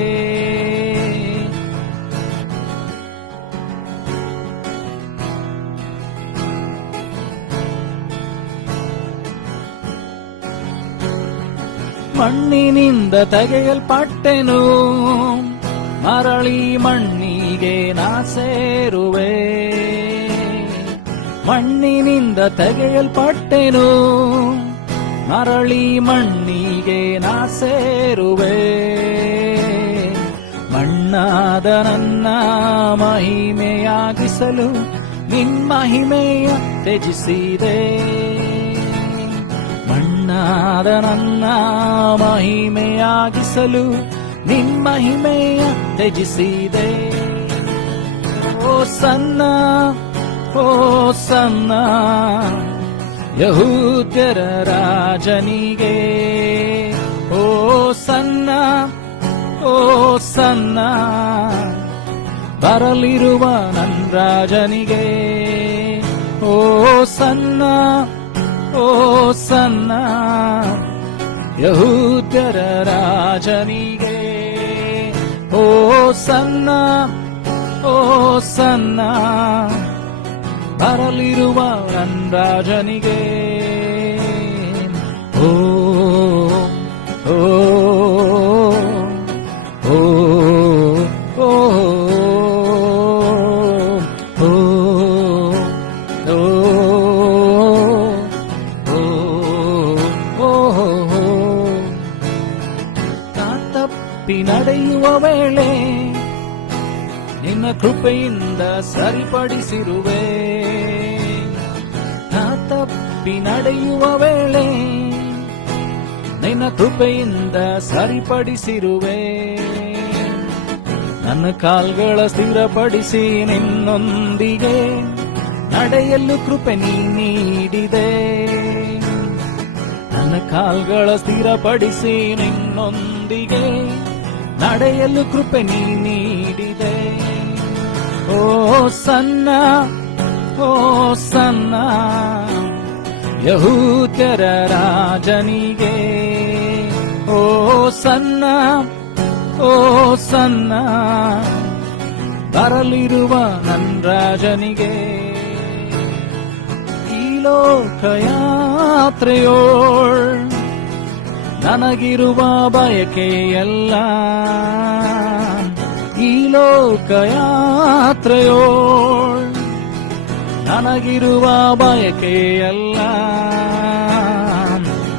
ಮಣ್ಣಿನಿಂದ ತೆಗೆಯಲ್ಪಟ್ಟೆನು, ಮರಳಿ ಮಣ್ಣಿಗೆ ನಾ ಸೇರುವೆ. ಮಣ್ಣಿನಿಂದ ತೆಗೆಯಲ್ಪಟ್ಟೆನು, ಮರಳಿ ಮಣ್ಣಿಗೆ ನಾ ಸೇರುವೆ. ಮಣ್ಣಾದ ನನ್ನ ಮಹಿಮೆಯಾಗಿಸಲು ನಿನ್ಮಹಿಮೆಯ ತ್ಯಜಿಸಿದೆ. ಮಣ್ಣಾದ ನನ್ನ ಮಹಿಮೆಯಾಗಿಸಲು ನಿನ್ಮಹಿಮೆಯ ತ್ಯಜಿಸಿದೆ. ಓ ಸನ್ನ, ಓ ಸನ್ನ, ಯಹೂದ್ಯರ ರಾಜನಿಗೆ. ಓ ಸನ್ನ, ಓ ಸನ್ನ, ಬರಲಿರುವ ನನ್ ರಾಜನಿಗೆ. ಓ ಸನ್ನ, ಓ ಸನ್ನ, ಯಹೂದ್ಯರ ರಾಜನಿಗೆ. ಓ ಸನ್ನ, ಓ ಸನ್ನ, ಬರಲಿರುವ ನನ್ ರಾಜನಿಗೆ. ಓ ಓ ಓ ಓ ನಡೆಯುವ ವೇಳೆ ನಿನ್ನ ಕೃಪೆಯಿಂದ ಸರಿಪಡಿಸಿರುವೆ. ನಾ ತಪ್ಪಿ ನಡೆಯುವ ವೇಳೆ ನಿನ್ನ ಕೃಪೆಯಿಂದ ಸರಿಪಡಿಸಿರುವೆ. ನನ್ನ ಕಾಲ್ಗಳ ಸ್ಥಿರಪಡಿಸಿ ನಿನ್ನೊಂದಿಗೆ ನಡೆಯಲು ಕೃಪೆ ನೀ ನೀಡಿದೆ. ನನ್ನ ಕಾಲ್ಗಳ ಸ್ಥಿರಪಡಿಸಿ ನಿನ್ನೊಂದಿಗೆ ನಡೆಯಲು ಕೃಪೆ ನೀ ನೀಡಿದೆ. ಓ ಸನ್ನ, ಓ ಸನ್ನ, ಯಹೂದ್ಯರ ರಾಜನಿಗೆ. ಓ ಸನ್ನ, ಓ ಸನ್ನ, ಬರಲಿರುವ ನನ್ ರಾಜನಿಗೆ. ಈ ಲೋಕಯಾತ್ರೆಯೋಳ್ ನನಗಿರುವ ಬಯಕೆಯಲ್ಲ. ಈ ಲೋಕಯಾತ್ರೆಯೋಳ್ ನನಗಿರುವ ಬಯಕೆಯಲ್ಲ.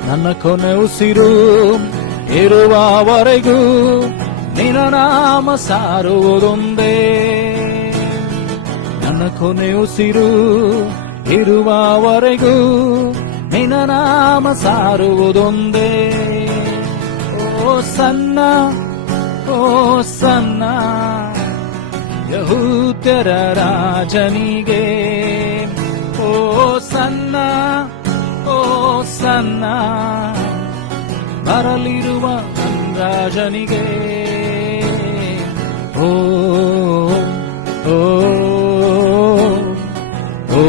ನನ್ನ ಕೊನೆ ಉಸಿರು ಇರುವವರೆಗೂ ನಿನ್ನ ನಾಮ ಸಾರುವುದೊಂದೇ. ನನ್ನ ಕೊನೆ ಉಸಿರು ಇರುವವರೆಗೂ ನಿನ್ನ ನಾಮ ಸಾರುವುದೊಂದೇ. ಓ ಸನ್ನ, ಓ ಸನ್ನ, ಯಹೂದ್ಯರ ರಾಜನಿಗೆ. ಓ ಸನ್ನ, ಓ ಸನ್ನ, ಬರಲಿರುವ ನನ್ ರಾಜನಿಗೆ. ಓ ಓ ಓ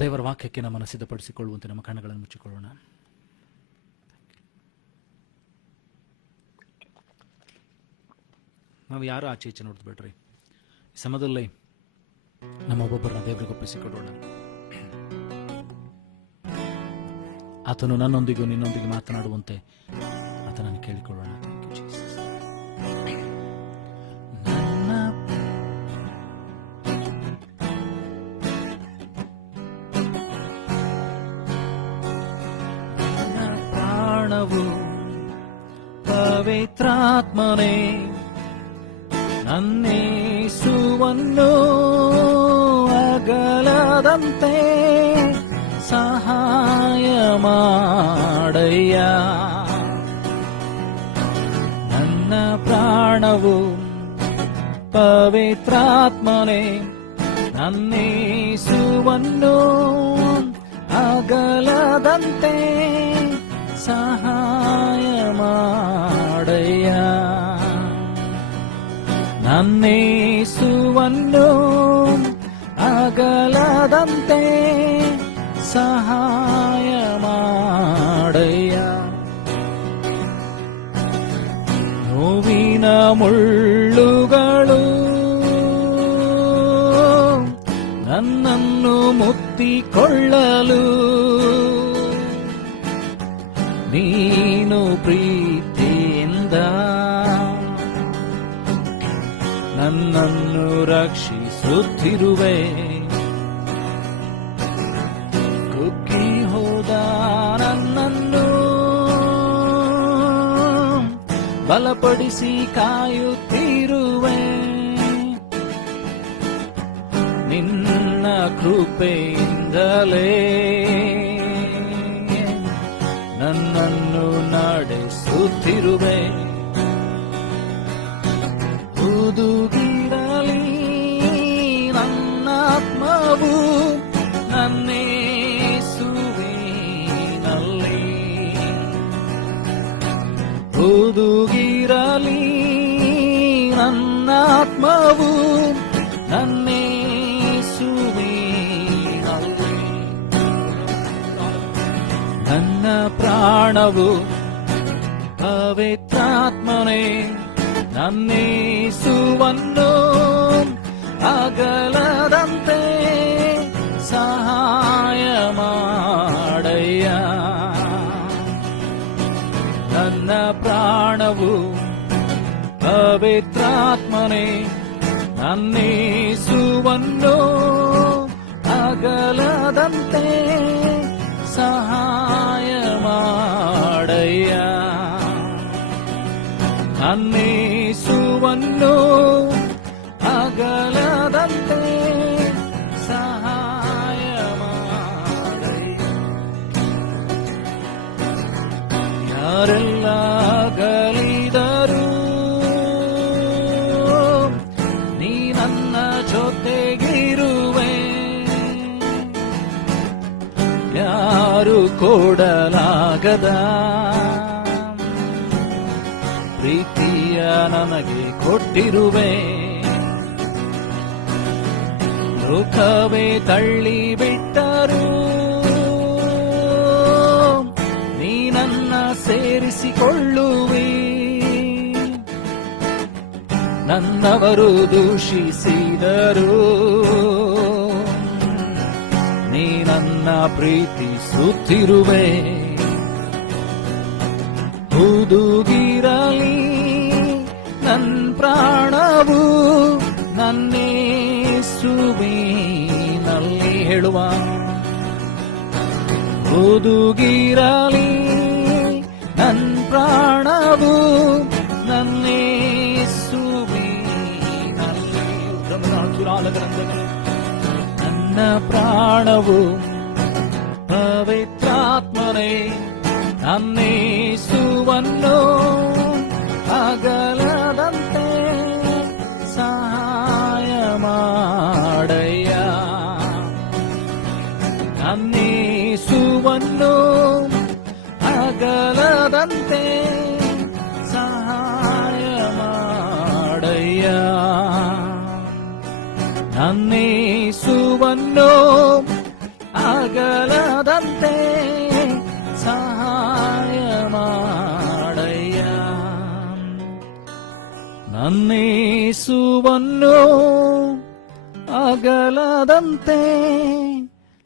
ದೇವರ ವಾಕ್ಯಕ್ಕೆ ನಮ್ಮನ್ನು ಸಿದ್ಧಪಡಿಸಿಕೊಳ್ಳುವಂತೆ ನಮ್ಮ ಕಣ್ಣುಗಳನ್ನು ಮುಚ್ಚಿಕೊಳ್ಳೋಣ. ನಾವು ಯಾರು ಆಚೆ ಈಚೆ ನೋಡ್ದು ಬಿಡ್ರಿ. ಈ ಸಮಯದಲ್ಲಿ ನಮ್ಮ ಒಬ್ಬೊಬ್ಬರನ್ನ ದೇವರಿಗೆ ಒಪ್ಪಿಸಿಕೊಡೋಣ. ಆತನು ನನ್ನೊಂದಿಗೂ ನಿನ್ನೊಂದಿಗೆ ಮಾತನಾಡುವಂತೆ ಆತನನ್ನು ಕೇಳಿಕೊಳ್ಳೋಣ. ಪವಿತ್ರಾತ್ಮನೇ, ನನ್ನೇಸುವನ್ನು ಅಗಲದಂತೆ ಸಹಾಯ ಮಾಡಯ್ಯ. ನನ್ನ ಪ್ರಾಣವು ಪವಿತ್ರಾತ್ಮನೇ, ನನ್ನೇಸುವನ್ನು ಅಗಲದಂತೆ ಸಹಾಯ ಮಾಡಯ್ಯ. ನನ್ನೇಸುವನ್ನು ಅಗಲದಂತೆ ಸಹಾಯ ಮಾಡಯ್ಯ. ಮುಳ್ಳುಗಳು ನನ್ನನ್ನು ಮುತ್ತಿಕೊಳ್ಳಲು ನೀನು ಪ್ರೀತಿಯಿಂದ ನನ್ನನ್ನು ರಕ್ಷಿಸುತ್ತಿರುವೆ. ಕುಗ್ಗಿ ಹೋದ ನನ್ನನ್ನು ಬಲಪಡಿಸಿ ಕಾಯುತ್ತಿರುವೆ. ನಿನ್ನ ಕೃಪೆಯಿಂದಲೇ ನನ್ನನ್ನು ನಡೆಸುತ್ತಿರುವೆ. ಹುದುಗಿರಲಿ ನನ್ನಾತ್ಮವು ನನ್ನೇಸುವಿನಲ್ಲಿ, ಹುದುಗಿರಲಿ ನನ್ನಾತ್ಮವು ನನ್ನೇಸುವಿನಲ್ಲಿ. ನನ್ನ ಪ್ರಾಣವು ಪವಿತ್ರಾತ್ಮನೇ ನನ್ನೇಸುವನ್ನು ಅಗಲದಂತೆ ಸಹಾಯ ಮಾಡಯ್ಯ. ನನ್ನ ಪ್ರಾಣವು ಪವಿತ್ರಾತ್ಮನೇ ನನ್ನೇಸುವನ್ನು ಅಗಲದಂತೆ ಸಹಾಯ ಮಾಡಯ್ಯ. ನನ್ನೇಸುವನ್ನು ಅಗಲದಂತೆ ಸಹಾಯ ಮಾಡಯ್ಯ. ಯಾರೆಲ್ಲ ಅಗಲಿದರೂ ನೀ ನನ್ನ ಜೊತೆಗಿರುವೆ. ಯಾರು ಕೊಡಲಾಗದ ಪ್ರೀತಿಯ ನನಗೆ ಕೊಟ್ಟಿರುವೆ. ಲೋಕವೇ ತಳ್ಳಿ ಬಿಟ್ಟರು ನೀ ನನ್ನ ಸೇರಿಸಿಕೊಳ್ಳುವೆ. ನನ್ನವರು ದೂಷಿಸಿದರು ನೀ ನನ್ನ ಪ್ರೀತಿಸುತ್ತಿರುವೆ. ಹುದುಗಿರಲಿ ನನ್ ಪ್ರಾಣವು ನನ್ನೇಸುವಿನಲ್ಲಿ ಹೇಳುವ. ಹುದುಗಿರಲಿ ನನ್ ಪ್ರಾಣವು ನನ್ನೇಸುವಿನಲ್ಲಿ. ನನ್ನ ಪ್ರಾಣವು ಪವಿತ್ರಾತ್ಮನೇ ನನ್ನೇಸುವನ್ನು ಅಗಲದಂತೆ ಸಹಾಯ ಮಾಡಯ್ಯ. ನನ್ನೇಸುವನ್ನು ಅಗಲದಂತೆ ಸಹಾಯ ಮಾಡಯ್ಯ. ನನ್ನೇಸುವನ್ನು ಅಗಲದಂತೆ ಸಹಾಯ ಮಾಡಯ್ಯ. ನನ್ನೇಸುವನ್ನು ಅಗಲದಂತೆ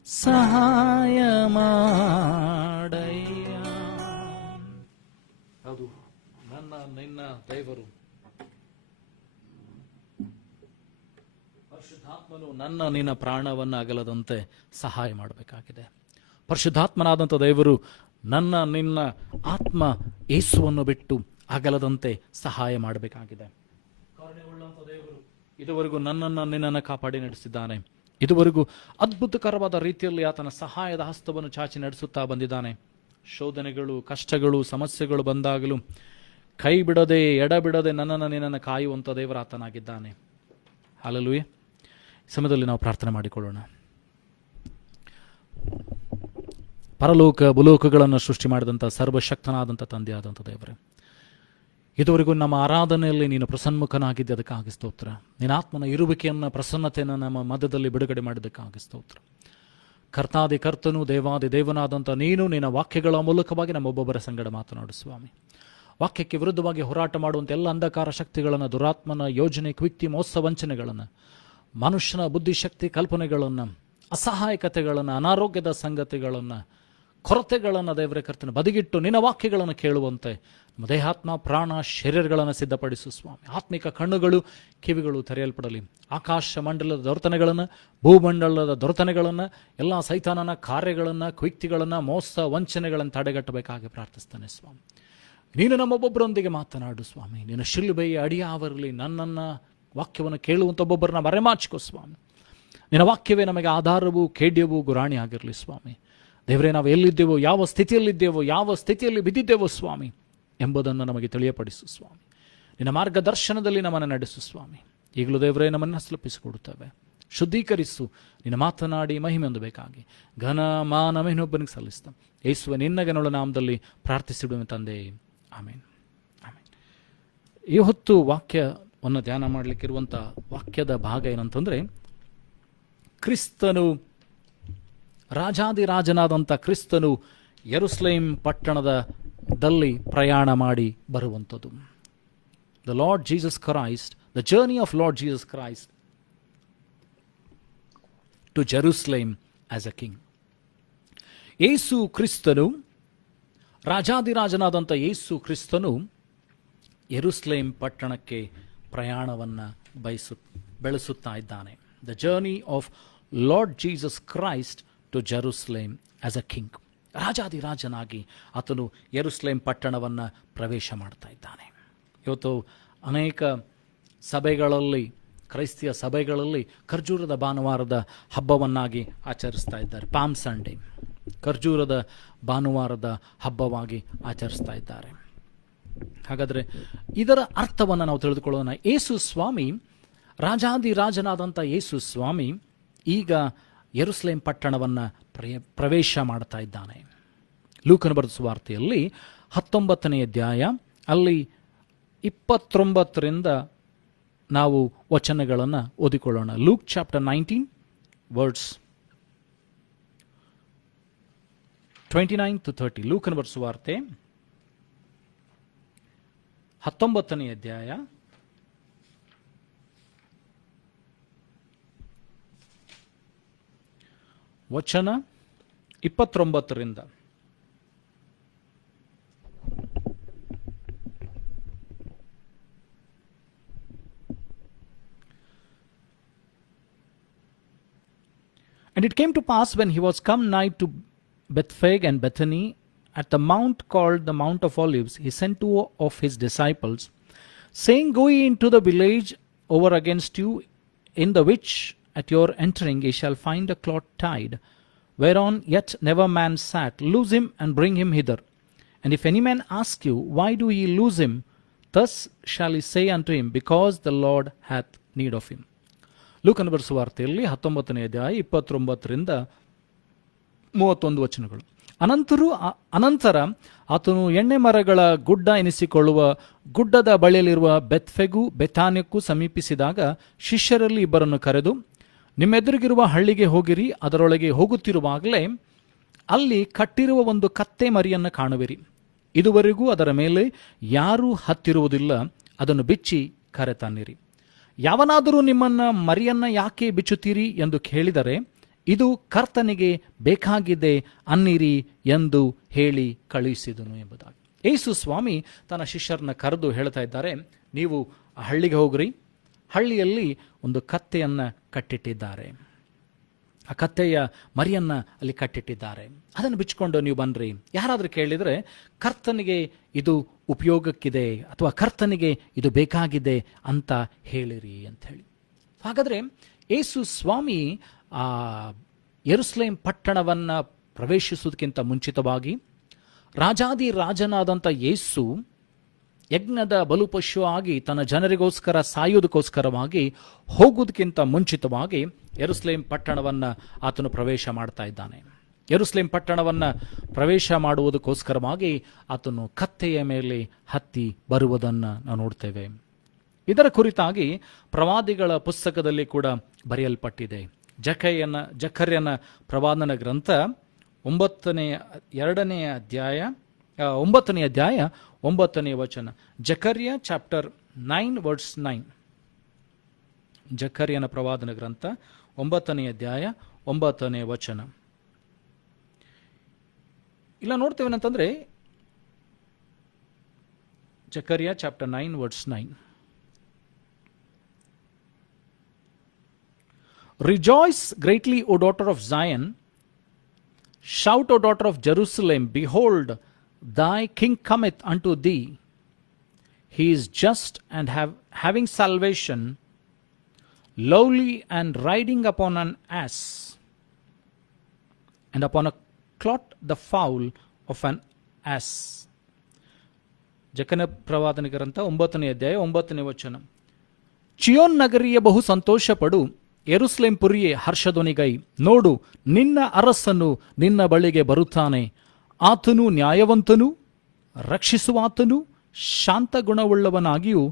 ಸಹಾಯ ಮಾಡಯ್ಯ. ಅದು ನನ್ನ ನಿನ್ನ ದೇವರು ಪರಿಶುದ್ಧಾತ್ಮನು ನನ್ನ ನಿನ್ನ ಪ್ರಾಣವನ್ನು ಅಗಲದಂತೆ ಸಹಾಯ ಮಾಡಬೇಕಾಗಿದೆ. ಪರಿಶುದ್ಧಾತ್ಮನಾದಂಥ ದೇವರು ನನ್ನ ನಿನ್ನ ಆತ್ಮ ಯೇಸುವನ್ನು ಬಿಟ್ಟು ಅಗಲದಂತೆ ಸಹಾಯ ಮಾಡಬೇಕಾಗಿದೆ. ಕರುಣೆಯುಳ್ಳಂಥ ದೇವರು ಇದುವರೆಗೂ ನನ್ನನ್ನು ನಿನ್ನನ್ನು ಕಾಪಾಡಿ ನಡೆಸಿದ್ದಾನೆ. ಇದುವರೆಗೂ ಅದ್ಭುತಕರವಾದ ರೀತಿಯಲ್ಲಿ ಆತನ ಸಹಾಯದ ಹಸ್ತವನ್ನು ಚಾಚಿ ನಡೆಸುತ್ತಾ ಬಂದಿದ್ದಾನೆ. ಶೋಧನೆಗಳು, ಕಷ್ಟಗಳು, ಸಮಸ್ಯೆಗಳು ಬಂದಾಗಲೂ ಕೈ ಬಿಡದೆ ಎಡಬಿಡದೆ ನನ್ನನ್ನು ನಿನ್ನನ್ನು ಕಾಯುವಂಥ ದೇವರ ಆತನಾಗಿದ್ದಾನೆ. ಹಲ್ಲೆಲೂಯಾ. ಸಮಯದಲ್ಲಿ ನಾವು ಪ್ರಾರ್ಥನೆ ಮಾಡಿಕೊಳ್ಳೋಣ. ಪರಲೋಕ ಭೂಲೋಕಗಳನ್ನು ಸೃಷ್ಟಿ ಮಾಡಿದಂಥ ಸರ್ವಶಕ್ತನಾದಂಥ ತಂದೆಯಾದಂಥ ದೇವರೇ, ಇದುವರೆಗೂ ನಮ್ಮ ಆರಾಧನೆಯಲ್ಲಿ ನೀನು ಪ್ರಸನ್ಮುಖನಾಗಿದ್ದೆ, ಅದಕ್ಕಾಗಿ ಸ್ತೋತ್ರ. ನಿನ್ನ ಆತ್ಮನ ಇರುವಿಕೆಯನ್ನು, ಪ್ರಸನ್ನತೆಯನ್ನು ನಮ್ಮ ಮಧ್ಯದಲ್ಲಿ ಬಿಡುಗಡೆ ಮಾಡಿದ್ದಕ್ಕಾಗಿ ಸ್ತೋತ್ರ. ಕರ್ತಾದಿ ಕರ್ತನು, ದೇವಾದಿ ದೇವನಾದಂಥ ನೀನು ನಿನ್ನ ವಾಕ್ಯಗಳ ಮೂಲಕವಾಗಿ ನಮ್ಮೊಬ್ಬೊಬ್ಬರ ಸಂಗಡ ಮಾತನಾಡು ಸ್ವಾಮಿ. ವಾಕ್ಯಕ್ಕೆ ವಿರುದ್ಧವಾಗಿ ಹೋರಾಟ ಮಾಡುವಂಥ ಎಲ್ಲ ಅಂಧಕಾರ ಶಕ್ತಿಗಳನ್ನು, ದುರಾತ್ಮನ ಯೋಜನೆ, ಕುಯುಕ್ತಿ, ಮೋಸ, ವಂಚನೆಗಳನ್ನು, ಮನುಷ್ಯನ ಬುದ್ಧಿಶಕ್ತಿ ಕಲ್ಪನೆಗಳನ್ನು, ಅಸಹಾಯಕತೆಗಳನ್ನು, ಅನಾರೋಗ್ಯದ ಸಂಗತಿಗಳನ್ನು, ಕೊರತೆಗಳನ್ನು ದೇವರೇ ಕರ್ತನ ಬದಿಗಿಟ್ಟು ನಿನ್ನ ವಾಕ್ಯಗಳನ್ನು ಕೇಳುವಂತೆ ನಮ್ಮ ದೇಹಾತ್ಮ ಪ್ರಾಣ ಶರೀರಗಳನ್ನು ಸಿದ್ಧಪಡಿಸು ಸ್ವಾಮಿ. ಆತ್ಮಿಕ ಕಣ್ಣುಗಳು ಕಿವಿಗಳು ತೆರೆಯಲ್ಪಡಲಿ. ಆಕಾಶ ಮಂಡಲದ ದೊರೆತನೆಗಳನ್ನು, ಭೂಮಂಡಲದ ದೊರೆತನೆಗಳನ್ನು, ಎಲ್ಲ ಸೈತಾನನ ಕಾರ್ಯಗಳನ್ನು, ಕುಯುಕ್ತಿಗಳನ್ನು, ಮೋಸ ವಂಚನೆಗಳನ್ನು ತಡೆಗಟ್ಟಬೇಕಾಗಿ ಪ್ರಾರ್ಥಿಸ್ತಾನೆ ಸ್ವಾಮಿ. ನೀನು ನಮ್ಮೊಬ್ಬೊಬ್ಬರೊಂದಿಗೆ ಮಾತನಾಡು ಸ್ವಾಮಿ. ನಿನ್ನ ಶಿಲುಬೆಯ ಅಡಿಯಾವರಲಿ ನನ್ನನ್ನು ವಾಕ್ಯವನ್ನು ಕೇಳುವಂಥ ಒಬ್ಬೊಬ್ಬರನ್ನ ಮರೆಮಾಚಿಕೋ ಸ್ವಾಮಿ. ನಿನ್ನ ವಾಕ್ಯವೇ ನಮಗೆ ಆಧಾರವೂ ಖೇಡ್ಯವೂ ಗುರಾಣಿ ಆಗಿರಲಿ ಸ್ವಾಮಿ. ದೇವರೇ, ನಾವು ಎಲ್ಲಿದ್ದೇವೋ, ಯಾವ ಸ್ಥಿತಿಯಲ್ಲಿದ್ದೇವೋ, ಯಾವ ಸ್ಥಿತಿಯಲ್ಲಿ ಬಿದ್ದಿದ್ದೇವೋ ಸ್ವಾಮಿ ಎಂಬುದನ್ನು ನಮಗೆ ತಿಳಿಯಪಡಿಸು ಸ್ವಾಮಿ. ನಿನ್ನ ಮಾರ್ಗದರ್ಶನದಲ್ಲಿ ನಮ್ಮನ್ನು ನಡೆಸು ಸ್ವಾಮಿ. ಈಗಲೂ ದೇವರೇ ನಮ್ಮನ್ನು ತಲುಪಿಸಿಕೊಡುತ್ತೇವೆ. ಶುದ್ಧೀಕರಿಸು. ನಿನ್ನ ಮಾತನಾಡಿ ಮಹಿಮೆ ಹೊಂದಬೇಕಾಗಿ ಘನ ಮಾನ ಮಹಿಮೆಯೊಬ್ಬನಿಗೆ ಸಲ್ಲಿಸ್ತಾ ಯೇಸುವ ನಿನ್ನಗನುಳ್ಳ ನಾಮದಲ್ಲಿ ಪ್ರಾರ್ಥಿಸಿಡುವೆ ತಂದೆ. ಆಮೇನ್, ಆಮೇನ್. ಈ ಹೊತ್ತು ವಾಕ್ಯವನ್ನು ಧ್ಯಾನ ಮಾಡಲಿಕ್ಕಿರುವಂಥ ವಾಕ್ಯದ ಭಾಗ ಏನಂತಂದರೆ, ಕ್ರಿಸ್ತನು, ರಾಜಾದಿರಾಜನಾದಂಥ ಕ್ರಿಸ್ತನು ಯೆರೂಸಲೇಮ್ ಪಟ್ಟಣದಲ್ಲಿ ಪ್ರಯಾಣ ಮಾಡಿ ಬರುವಂಥದ್ದು. The Lord Jesus Christ, the journey of Lord Jesus Christ to Jerusalem as a king. ಯೇಸು ಕ್ರಿಸ್ತನು, ರಾಜಾದಿರಾಜನಾದಂಥ ಯೇಸು ಕ್ರಿಸ್ತನು ಯೆರೂಸಲೇಮ್ ಪಟ್ಟಣಕ್ಕೆ ಪ್ರಯಾಣವನ್ನು ಬೆಳೆಸುತ್ತಾ ಇದ್ದಾನೆ. The journey of Lord Jesus Christ to Jerusalem as a king. ರಾಜಾದಿರಾಜನಾಗಿ ಆತನು ಯೆರೂಸಲೇಮ್ ಪಟ್ಟಣವನ್ನು ಪ್ರವೇಶ ಮಾಡ್ತಾ ಇದ್ದಾನೆ. ಇವತ್ತು ಅನೇಕ ಸಭೆಗಳಲ್ಲಿ, ಕ್ರೈಸ್ತಿಯ ಸಭೆಗಳಲ್ಲಿ ಖರ್ಜೂರದ ಭಾನುವಾರದ ಹಬ್ಬವನ್ನಾಗಿ ಆಚರಿಸ್ತಾ ಇದ್ದಾರೆ. ಪಾಮ್ ಸಂಡೇ ಖರ್ಜೂರದ ಭಾನುವಾರದ ಹಬ್ಬವಾಗಿ ಆಚರಿಸ್ತಾ ಇದ್ದಾರೆ. ಹಾಗಾದರೆ ಇದರ ಅರ್ಥವನ್ನು ನಾವು ತಿಳಿದುಕೊಳ್ಳೋಣ. ಯೇಸು ಸ್ವಾಮಿ, ರಾಜಾದಿರಾಜನಾದಂಥ ಯೇಸು ಸ್ವಾಮಿ ಈಗ ಯೆರೂಸಲೇಮ್ ಪಟ್ಟಣವನ್ನು ಪ್ರವೇಶ ಮಾಡ್ತಾ ಇದ್ದಾನೆ. ಲೂಕನ ಬರೆದ ಸುವಾರ್ತೆಯಲ್ಲಿ 19ನೇ ಅಧ್ಯಾಯ ಅಲ್ಲಿ 29ರಿಂದ ನಾವು ವಚನಗಳನ್ನು ಓದಿಕೊಳ್ಳೋಣ. Luke chapter 19 words 29 to 30. ಲೂಕನ ಬರೆದ ಸುವಾರ್ತೆ 19ನೇ ಅಧ್ಯಾಯ ವಚನ 29ರಿಂದ. And it came to pass when he was come nigh to Bethphage and Bethany at the mount called the Mount of Olives, he sent two of his disciples, saying, Go ye into the village over against you, in the which at your entering ye shall find a cloth tied, whereon yet never man sat. Loose him and bring him hither. And if any man ask you, Why do ye loose him? Thus shall ye say unto him, Because the Lord hath need of him. ಲೂಕನ ಬರೆದ ಸುವಾರ್ತೆಯಲ್ಲಿ 19ನೇ ಅಧ್ಯಾಯ 29ರಿಂದ 31 ವಚನಗಳು. ಅನಂತರ ಆತನು ಎಣ್ಣೆ ಮರಗಳ ಗುಡ್ಡ ಎನಿಸಿಕೊಳ್ಳುವ ಗುಡ್ಡದ ಬಳಿಯಲ್ಲಿರುವ ಬೆತ್ಫೆಗೂ ಬೆಥಾನ್ಯಕ್ಕೂ ಸಮೀಪಿಸಿದಾಗ ಶಿಷ್ಯರಲ್ಲಿ ಇಬ್ಬರನ್ನು ಕರೆದು, ನಿಮ್ಮೆದುರಿಗಿರುವ ಹಳ್ಳಿಗೆ ಹೋಗಿರಿ. ಅದರೊಳಗೆ ಹೋಗುತ್ತಿರುವಾಗಲೇ ಅಲ್ಲಿ ಕಟ್ಟಿರುವ ಒಂದು ಕತ್ತೆ ಮರಿಯನ್ನು ಕಾಣುವಿರಿ. ಇದುವರೆಗೂ ಅದರ ಮೇಲೆ ಯಾರೂ ಹತ್ತಿರುವುದಿಲ್ಲ. ಅದನ್ನು ಬಿಚ್ಚಿ ಕರೆತನ್ನಿರಿ. ಯಾವನಾದರೂ ನಿಮ್ಮನ್ನು ಮರಿಯನ್ನು ಯಾಕೆ ಬಿಚ್ಚುತ್ತೀರಿ ಎಂದು ಕೇಳಿದರೆ, ಇದು ಕರ್ತನಿಗೆ ಬೇಕಾಗಿದೆ ಅನ್ನಿರಿ ಎಂದು ಹೇಳಿ ಕಳುಹಿಸಿದನು ಎಂಬುದಾಗಿ. ಯೇಸು ಸ್ವಾಮಿ ತನ್ನ ಶಿಷ್ಯರನ್ನ ಕರೆದು ಹೇಳ್ತಾ ಇದ್ದಾರೆ, ನೀವು ಆ ಹಳ್ಳಿಗೆ ಹೋಗ್ರಿ. ಹಳ್ಳಿಯಲ್ಲಿ ಒಂದು ಕತ್ತೆಯನ್ನು ಕಟ್ಟಿಟ್ಟಿದ್ದಾರೆ. ಆ ಕತ್ತೆಯ ಮರಿಯನ್ನು ಅಲ್ಲಿ ಕಟ್ಟಿಟ್ಟಿದ್ದಾರೆ. ಅದನ್ನು ಬಿಚ್ಚಿಕೊಂಡು ನೀವು ಬನ್ನಿರಿ. ಯಾರಾದರೂ ಕೇಳಿದರೆ ಕರ್ತನಿಗೆ ಇದು ಉಪಯೋಗಕ್ಕಿದೆ ಅಥವಾ ಕರ್ತನಿಗೆ ಇದು ಬೇಕಾಗಿದೆ ಅಂತ ಹೇಳಿರಿ ಅಂತ ಹೇಳಿ. ಹಾಗಾದರೆ ಯೇಸು ಸ್ವಾಮಿ ಆ ಯೆರೂಸಲೇಮ್ ಪಟ್ಟಣವನ್ನು ಪ್ರವೇಶಿಸುವುದಕ್ಕಿಂತ ಮುಂಚಿತವಾಗಿ ರಾಜಾದಿ ರಾಜನಾದಂಥ ಯೇಸು ಯಜ್ಞದ ಬಲುಪಶು ಆಗಿ ತನ್ನ ಜನರಿಗೋಸ್ಕರ ಸಾಯುವುದಕ್ಕೋಸ್ಕರವಾಗಿ ಹೋಗುವುದಕ್ಕಿಂತ ಮುಂಚಿತವಾಗಿ ಯೆರೂಸಲೇಮ್ ಪಟ್ಟಣವನ್ನು ಆತನು ಪ್ರವೇಶ ಮಾಡ್ತಾ ಇದ್ದಾನೆ. ಯೆರೂಸಲೇಮ್ ಪಟ್ಟಣವನ್ನು ಪ್ರವೇಶ ಮಾಡುವುದಕ್ಕೋಸ್ಕರವಾಗಿ ಆತನು ಕತ್ತೆಯ ಮೇಲೆ ಹತ್ತಿ ಬರುವುದನ್ನು ನಾವು ನೋಡ್ತೇವೆ. ಇದರ ಕುರಿತಾಗಿ ಪ್ರವಾದಿಗಳ ಪುಸ್ತಕದಲ್ಲಿ ಕೂಡ ಬರೆಯಲ್ಪಟ್ಟಿದೆ. ಜಕರ್ಯನ ಪ್ರವಾದನ ಗ್ರಂಥ 9ನೇ ಅಧ್ಯಾಯ 9ನೇ ವಚನ. ಜಕರ್ಯ ಚಾಪ್ಟರ್ 9 ವರ್ಸ್ 9. ಜಕರ್ಯನ ಪ್ರವಾದನ ಗ್ರಂಥ 9ನೇ ಅಧ್ಯಾಯ 9ನೇ ವಚನ. ಇಲ್ಲ ನೋಡ್ತೇವೇನಂತಂದ್ರೆ ಜಕರ್ಯ chapter 9 verse 9. Rejoice greatly, O daughter of Zion. Shout, O daughter of Jerusalem. Behold, thy king cometh unto thee. He is just and having salvation, lowly and riding upon an ass, and upon a clot the fowl of an ass. ಜಕರ್ಯ ಪ್ರವಾದನ ಗ್ರಂಥ 9ನೇ ಅಧ್ಯಾಯ 9ನೇ ವಚನ. ಚಿಯೋನ್ ನಗರಿಯ ಬಹು ಸಂತೋಷ ಪಡು, ಯೆರೂಸಲೇಮ್ ಪುರಿಯೇ ಹರ್ಷಧ್ವನಿಗೈ. ನೋಡು, ನಿನ್ನ ಅರಸನು ನಿನ್ನ ಬಳಿಗೆ ಬರುತ್ತಾನೆ. ಆತನು ನ್ಯಾಯವಂತನು, ರಕ್ಷಿಸುವಾತನು, ಶಾಂತ ಗುಣವುಳ್ಳವನಾಗಿಯೂ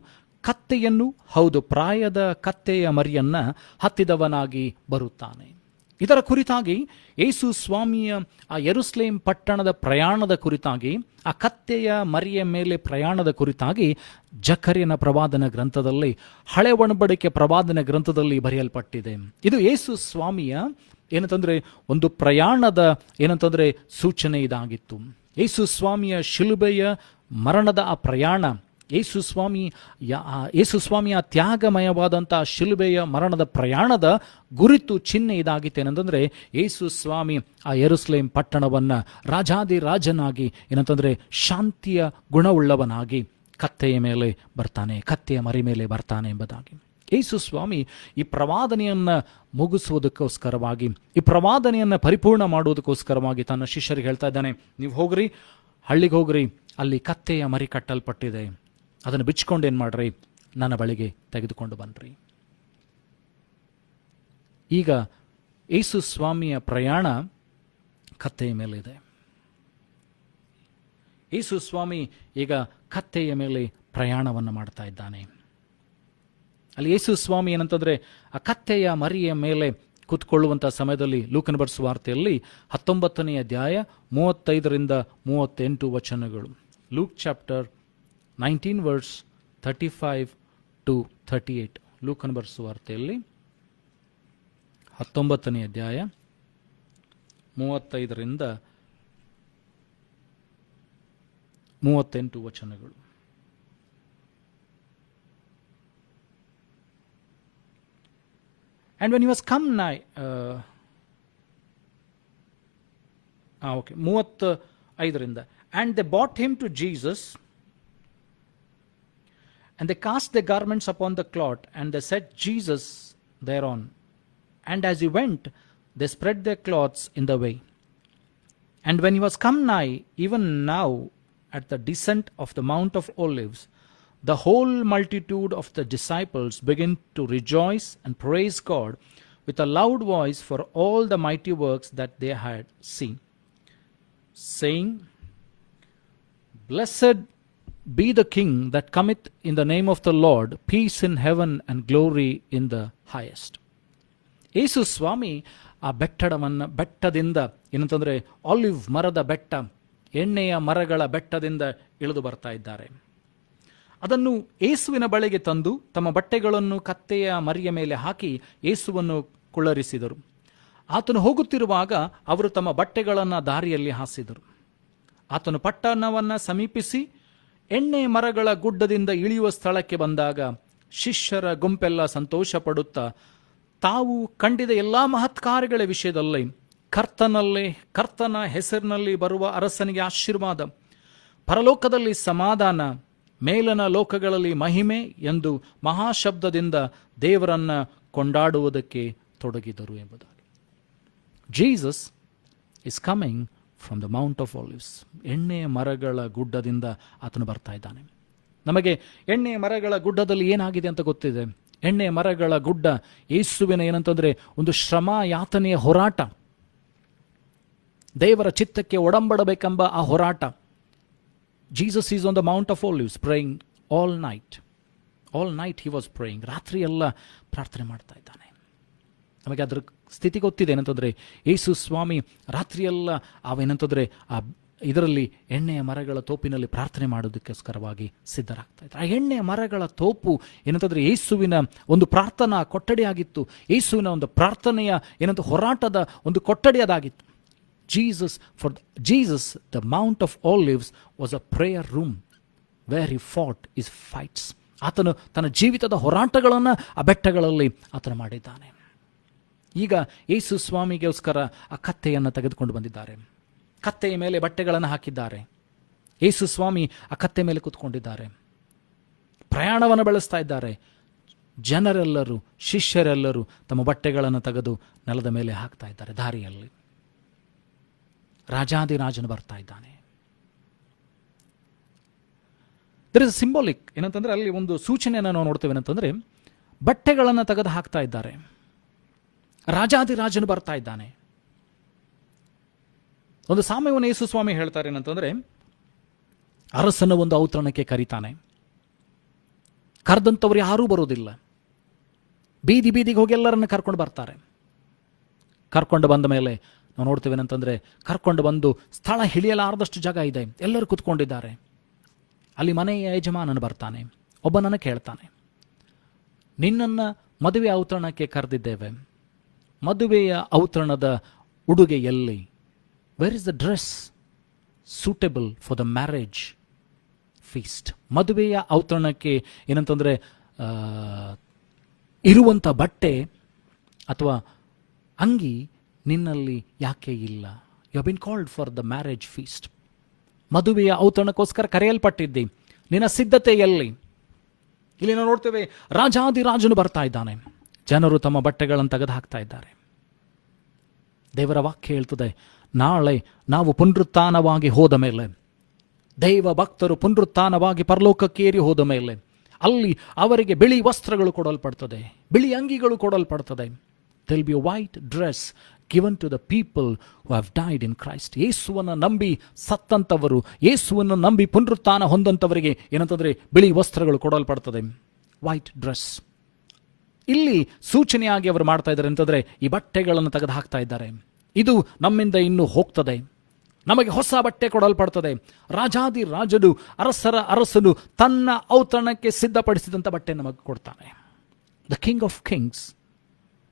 ಕತ್ತೆಯನ್ನು, ಹೌದು ಪ್ರಾಯದ ಕತ್ತೆಯ ಮರಿಯನ್ನ ಹತ್ತಿದವನಾಗಿ ಬರುತ್ತಾನೆ. ಇದರ ಕುರಿತಾಗಿ ಯೇಸು ಸ್ವಾಮಿಯ ಆ ಯೆರೂಸಲೇಮ್ ಪಟ್ಟಣದ ಪ್ರಯಾಣದ ಕುರಿತಾಗಿ, ಆ ಕತ್ತೆಯ ಮರಿಯ ಮೇಲೆ ಪ್ರಯಾಣದ ಕುರಿತಾಗಿ ಜಕರ್ಯನ ಪ್ರವಾದನ ಗ್ರಂಥದಲ್ಲಿ, ಹಳೆ ಒಡಂಬಡಿಕೆ ಪ್ರವಾದನ ಗ್ರಂಥದಲ್ಲಿ ಬರೆಯಲ್ಪಟ್ಟಿದೆ. ಇದು ಯೇಸು ಸ್ವಾಮಿಯ ಏನಂತಂದ್ರೆ ಒಂದು ಪ್ರಯಾಣದ ಏನಂತಂದ್ರೆ ಸೂಚನೆ ಇದಾಗಿತ್ತು. ಯೇಸು ಸ್ವಾಮಿಯ ಶಿಲುಬೆಯ ಮರಣದ ಆ ಪ್ರಯಾಣ, ಯೇಸು ಸ್ವಾಮಿಯ ತ್ಯಾಗಮಯವಾದಂಥ ಶಿಲುಬೆಯ ಮರಣದ ಪ್ರಯಾಣದ ಗುರಿತು ಚಿಹ್ನೆ ಇದಾಗಿತ್ತೇನೆಂತಂದರೆ, ಯೇಸು ಸ್ವಾಮಿ ಆ ಯೆರೂಸಲೇಮ್ ಪಟ್ಟಣವನ್ನು ರಾಜಾದಿರಾಜನಾಗಿ ಏನಂತಂದರೆ ಶಾಂತಿಯ ಗುಣವುಳ್ಳವನಾಗಿ ಕತ್ತೆಯ ಮೇಲೆ ಬರ್ತಾನೆ, ಕತ್ತೆಯ ಮರಿ ಮೇಲೆ ಬರ್ತಾನೆ ಎಂಬುದಾಗಿ. ಯೇಸು ಸ್ವಾಮಿ ಈ ಪ್ರವಾದನೆಯನ್ನು ಮುಗಿಸುವುದಕ್ಕೋಸ್ಕರವಾಗಿ, ಈ ಪ್ರವಾದನೆಯನ್ನು ಪರಿಪೂರ್ಣ ಮಾಡುವುದಕ್ಕೋಸ್ಕರವಾಗಿ ತನ್ನ ಶಿಷ್ಯರಿಗೆ ಹೇಳ್ತಾ ಇದ್ದಾನೆ, ನೀವು ಹೋಗ್ರಿ, ಹಳ್ಳಿಗೆ ಹೋಗ್ರಿ, ಅಲ್ಲಿ ಕತ್ತೆಯ ಮರಿ ಕಟ್ಟಲ್ಪಟ್ಟಿದೆ, ಅದನ್ನು ಬಿಚ್ಕೊಂಡು ಏನು ಮಾಡ್ರಿ, ನನ್ನ ಬಳಿಗೆ ತೆಗೆದುಕೊಂಡು ಬನ್ನಿರಿ. ಈಗ ಯೇಸು ಸ್ವಾಮಿಯ ಪ್ರಯಾಣ ಕತ್ತೆಯ ಮೇಲಿದೆ. ಯೇಸು ಸ್ವಾಮಿ ಈಗ ಕತ್ತೆಯ ಮೇಲೆ ಪ್ರಯಾಣವನ್ನು ಮಾಡ್ತಾ ಇದ್ದಾನೆ. ಅಲ್ಲಿ ಯೇಸು ಸ್ವಾಮಿ ಏನಂತಂದ್ರೆ ಆ ಕತ್ತೆಯ ಮರಿಯ ಮೇಲೆ ಕೂತ್ಕೊಳ್ಳುವಂಥ ಸಮಯದಲ್ಲಿ ಲೂಕನ ಬರೆಸುವ ವಾರ್ತೆಯಲ್ಲಿ 19ನೇ ಅಧ್ಯಾಯ 35ರಿಂದ 38 ವಚನಗಳು. Luke chapter 19 verse 35 to 38. ಲೂಕನ ಬರೆಸುವ ವಾರ್ತೆಯಲ್ಲಿ 19ನೇ ಅಧ್ಯಾಯ 35ರಿಂದ 38 ವಚನಗಳು. And when he was come nigh, 35ರಿಂದ, and they brought him to Jesus, and they cast their garments upon the clot, and they set Jesus thereon. And as he went, they spread their cloths in the way. And when he was come nigh, even now at the descent of the Mount of Olives, the whole multitude of the disciples began to rejoice and praise God with a loud voice for all the mighty works that they had seen, saying, Blessed be the King that cometh in the name of the Lord, peace in heaven and glory in the highest. ಯೇಸು ಸ್ವಾಮಿ ಆ ಬೆಟ್ಟದಿಂದ ಏನಂತಂದ್ರೆ olive ಮರದ ಬೆಟ್ಟ, ಎಣ್ಣೆಯ ಮರಗಳ ಬೆಟ್ಟದಿಂದ ಇಳಿದು ಬರ್ತಾ ಇದ್ದಾರೆ. ಅದನ್ನು ಯೇಸುವಿನ ಬಳಿಗೆ ತಂದು ತಮ್ಮ ಬಟ್ಟೆಗಳನ್ನು ಕತ್ತೆಯ ಮರಿಯ ಮೇಲೆ ಹಾಕಿ ಯೇಸುವನ್ನು ಕುಳ್ಳರಿಸಿದರು. ಆತನು ಹೋಗುತ್ತಿರುವಾಗ ಅವರು ತಮ್ಮ ಬಟ್ಟೆಗಳನ್ನು ದಾರಿಯಲ್ಲಿ ಹಾಸಿದರು. ಆತನು ಪಟ್ಟಣವನ್ನು ಸಮೀಪಿಸಿ ಎಣ್ಣೆ ಮರಗಳ ಗುಡ್ಡದಿಂದ ಇಳಿಯುವ ಸ್ಥಳಕ್ಕೆ ಬಂದಾಗ ಶಿಷ್ಯರ ಗುಂಪೆಲ್ಲ ಸಂತೋಷ ಪಡುತ್ತಾ ತಾವು ಕಂಡಿದ ಎಲ್ಲ ಮಹತ್ಕಾರ್ಯಗಳ ವಿಷಯದಲ್ಲಿ ಕರ್ತನ ಹೆಸರಿನಲ್ಲಿ ಬರುವ ಅರಸನಿಗೆ ಆಶೀರ್ವಾದ, ಪರಲೋಕದಲ್ಲಿ ಸಮಾಧಾನ, ಮೇಲನ ಲೋಕಗಳಲ್ಲಿ ಮಹಿಮೆ ಎಂದು ಮಹಾಶಬ್ದದಿಂದ ದೇವರನ್ನ ಕೊಂಡಾಡುವುದಕ್ಕೆ ತೊಡಗಿದರು ಎಂಬುದಾಗಿ. Jesus is coming from the Mount of olives. ಎಣ್ಣೆಯ ಮರಗಳ ಗುಡ್ಡದಿಂದ ಆತನು ಬರ್ತಾ ಇದ್ದಾನೆ. ನಮಗೆ ಎಣ್ಣೆಯ ಮರಗಳ ಗುಡ್ಡದಲ್ಲಿ ಏನಾಗಿದೆ ಅಂತ ಗೊತ್ತಿದೆ. ಎಣ್ಣೆಯ ಮರಗಳ ಗುಡ್ಡ ಯೇಸುವಿನ ಏನಂತಂದ್ರೆ ಒಂದು ಶ್ರಮ ಯಾತನೆಯ ಹೋರಾಟ, ದೇವರ ಚಿತ್ತಕ್ಕೆ ಒಡಂಬಡಬೇಕೆಂಬ ಆ ಹೋರಾಟ. Jesus is on the Mount of Olives praying all night. All night he was praying. ರಾತ್ರಿ ಎಲ್ಲ ಪ್ರಾರ್ಥನೆ ಮಾಡ್ತಾ ಇದ್ದಾನೆ. ನಮಗೆ ಅದರ ಸ್ಥಿತಿ ಗೊತ್ತಿದೆ ಏನಂತಂದ್ರೆ ಯೇಸು ಸ್ವಾಮಿ ರಾತ್ರಿಯೆಲ್ಲ ಅವೇನಂತಂದ್ರೆ ಆ ಇದರಲ್ಲಿ ಎಣ್ಣೆಯ ಮರಗಳ ತೋಪಿನಲ್ಲಿ ಪ್ರಾರ್ಥನೆ ಮಾಡೋದಕ್ಕೋಸ್ಕರವಾಗಿ ಸಿದ್ಧರಾಗ್ತಾ ಇದ್ದಾರೆ. ಆ ಎಣ್ಣೆಯ ಮರಗಳ ತೋಪು ಏನಂತಂದರೆ ಯೇಸುವಿನ ಒಂದು ಪ್ರಾರ್ಥನಾ ಕೊಠಡಿಯಾಗಿತ್ತು. ಯೇಸುವಿನ ಒಂದು ಪ್ರಾರ್ಥನೆಯ ಏನಂತ ಹೋರಾಟದ ಒಂದು ಕೊಠಡಿ ಅದಾಗಿತ್ತು. Jesus, the Mount of Olives was a prayer room where he fought his fights. ಆತನು ತನ್ನ ಜೀವಿತದ ಹೋರಾಟಗಳನ್ನು ಆ ಬೆಟ್ಟಗಳಲ್ಲಿ ಆತನು ಮಾಡಿದ್ದಾನೆ. ಈಗ ಯೇಸು ಸ್ವಾಮಿಗೋಸ್ಕರ ಆ ಕತ್ತೆಯನ್ನು ತೆಗೆದುಕೊಂಡು ಬಂದಿದ್ದಾರೆ. ಕತ್ತೆಯ ಮೇಲೆ ಬಟ್ಟೆಗಳನ್ನು ಹಾಕಿದ್ದಾರೆ. ಯೇಸು ಸ್ವಾಮಿ ಆ ಕತ್ತೆ ಮೇಲೆ ಕೂತ್ಕೊಂಡಿದ್ದಾರೆ. ಪ್ರಯಾಣವನ್ನು ಬೆಳೆಸ್ತಾ ಇದ್ದಾರೆ. ಜನರೆಲ್ಲರೂ, ಶಿಷ್ಯರೆಲ್ಲರೂ ತಮ್ಮ ಬಟ್ಟೆಗಳನ್ನು ತೆಗೆದು ನೆಲದ ಮೇಲೆ ಹಾಕ್ತಾ ಇದ್ದಾರೆ. ದಾರಿಯಲ್ಲಿ ರಾಜಾದಿರಾಜನು ಬರ್ತಾ ಇದ್ದಾನೆ. ದರ್ ಇಸ್ ಸಿಂಬಾಲಿಕ್ ಏನಂತಂದ್ರೆ, ಅಲ್ಲಿ ಒಂದು ಸೂಚನೆಯನ್ನು ನಾವು ನೋಡ್ತೇವೆ ಏನಂತಂದ್ರೆ, ಬಟ್ಟೆಗಳನ್ನು ತೆಗೆದು ಹಾಕ್ತಾ ಇದ್ದಾರೆ. ರಾಜಾದಿರಾಜನು ಬರ್ತಾ ಇದ್ದಾನೆ. ಒಂದು ಸಾಮ್ಯವನ್ನು ಯೇಸು ಸ್ವಾಮಿ ಹೇಳ್ತಾರೆ ಏನಂತಂದ್ರೆ, ಅರಸನ ಒಂದು ಔತಣಕ್ಕೆ ಕರೀತಾನೆ. ಕರೆದಂಥವ್ರು ಯಾರೂ ಬರೋದಿಲ್ಲ. ಬೀದಿ ಬೀದಿಗೆ ಹೋಗಿ ಎಲ್ಲರನ್ನು ಕರ್ಕೊಂಡು ಬರ್ತಾರೆ. ಕರ್ಕೊಂಡು ಬಂದ ಮೇಲೆ ನಾವು ನೋಡ್ತೇವೆ ಏನಂತಂದ್ರೆ, ಕರ್ಕೊಂಡು ಬಂದು ಸ್ಥಳ ಹಿಡಿಯಲಾರದಷ್ಟು ಜಾಗ ಇದೆ, ಎಲ್ಲರೂ ಕೂತ್ಕೊಂಡಿದ್ದಾರೆ. ಅಲ್ಲಿ ಮನೆಯ ಯಜಮಾನನು ಬರ್ತಾನೆ. ಒಬ್ಬನನ್ನು ಕೇಳ್ತಾನೆ, ನಿನ್ನನ್ನು ಮದುವೆ ಔತಣಕ್ಕೆ ಕರೆದಿದ್ದೇವೆ, ಮದುವೆಯ ಔತಣದ ಉಡುಗೆ ಎಲ್ಲಿ? Where is the dress suitable for the marriage feast? ಮದುವೆಯ ಔತಣಕ್ಕೆ ಏನಂತಂದರೆ ಇರುವಂಥ ಬಟ್ಟೆ ಅಥವಾ ಅಂಗಿ ನಿನ್ನಲ್ಲಿ ಯಾಕೆ ಇಲ್ಲ? You have been called for the marriage feast. ಮದುವೆಯ ಔತಣಕ್ಕೋಸ್ಕರ ಕರೆಯಲ್ಪಟ್ಟಿದ್ದಿ, ನಿನ್ನ ಸಿದ್ಧತೆ ಎಲ್ಲಿ? ಇಲ್ಲಿ ನಾವು ನೋಡ್ತೇವೆ, ರಾಜಾದಿರಾಜನು ಬರ್ತಾ ಇದ್ದಾನೆ. ಜನರು ತಮ್ಮ ಬಟ್ಟೆಗಳನ್ನು ತೆಗೆದು ಹಾಕ್ತಾ ಇದ್ದಾರೆ. ದೇವರ ವಾಕ್ಯ ಹೇಳ್ತದೆ, ನಾಳೆ ನಾವು ಪುನರುತ್ಥಾನವಾಗಿ ಹೋದ ಮೇಲೆ, ದೈವ ಭಕ್ತರು ಪುನರುತ್ಥಾನವಾಗಿ ಪರಲೋಕಕ್ಕೇರಿ ಹೋದ ಮೇಲೆ, ಅಲ್ಲಿ ಅವರಿಗೆ ಬಿಳಿ ವಸ್ತ್ರಗಳು ಕೊಡಲ್ಪಡ್ತದೆ, ಬಿಳಿ ಅಂಗಿಗಳು ಕೊಡಲ್ಪಡ್ತದೆ. There will be a white dress given to the people who have died in Christ. ಯೇಸುವನ್ನು ನಂಬಿ ಸತ್ತಂಥವರು, ಯೇಸುವನ್ನು ನಂಬಿ ಪುನರುತ್ಥಾನ ಹೊಂದಂಥವರಿಗೆ ಏನಂತಂದರೆ ಬಿಳಿ ವಸ್ತ್ರಗಳು ಕೊಡಲ್ಪಡ್ತದೆ, ವೈಟ್ ಡ್ರೆಸ್. ಇಲ್ಲಿ ಸೂಚನೆಯಾಗಿ ಅವರು ಮಾಡ್ತಾ ಇದ್ದಾರೆ ಅಂತಂದರೆ, ಈ ಬಟ್ಟೆಗಳನ್ನು ತೆಗೆದು ಹಾಕ್ತಾ ಇದ್ದಾರೆ. ಇದು ನಮ್ಮಿಂದ ಇನ್ನೂ ಹೋಗ್ತದೆ, ನಮಗೆ ಹೊಸ ಬಟ್ಟೆ ಕೊಡಲ್ಪಡ್ತದೆ. ರಾಜಾದಿ ರಾಜನು, ಅರಸರ ಅರಸನು ತನ್ನ ಔತಣಕ್ಕೆ ಸಿದ್ಧಪಡಿಸಿದಂಥ ಬಟ್ಟೆ ನಮಗೆ ಕೊಡ್ತಾನೆ. The king of Kings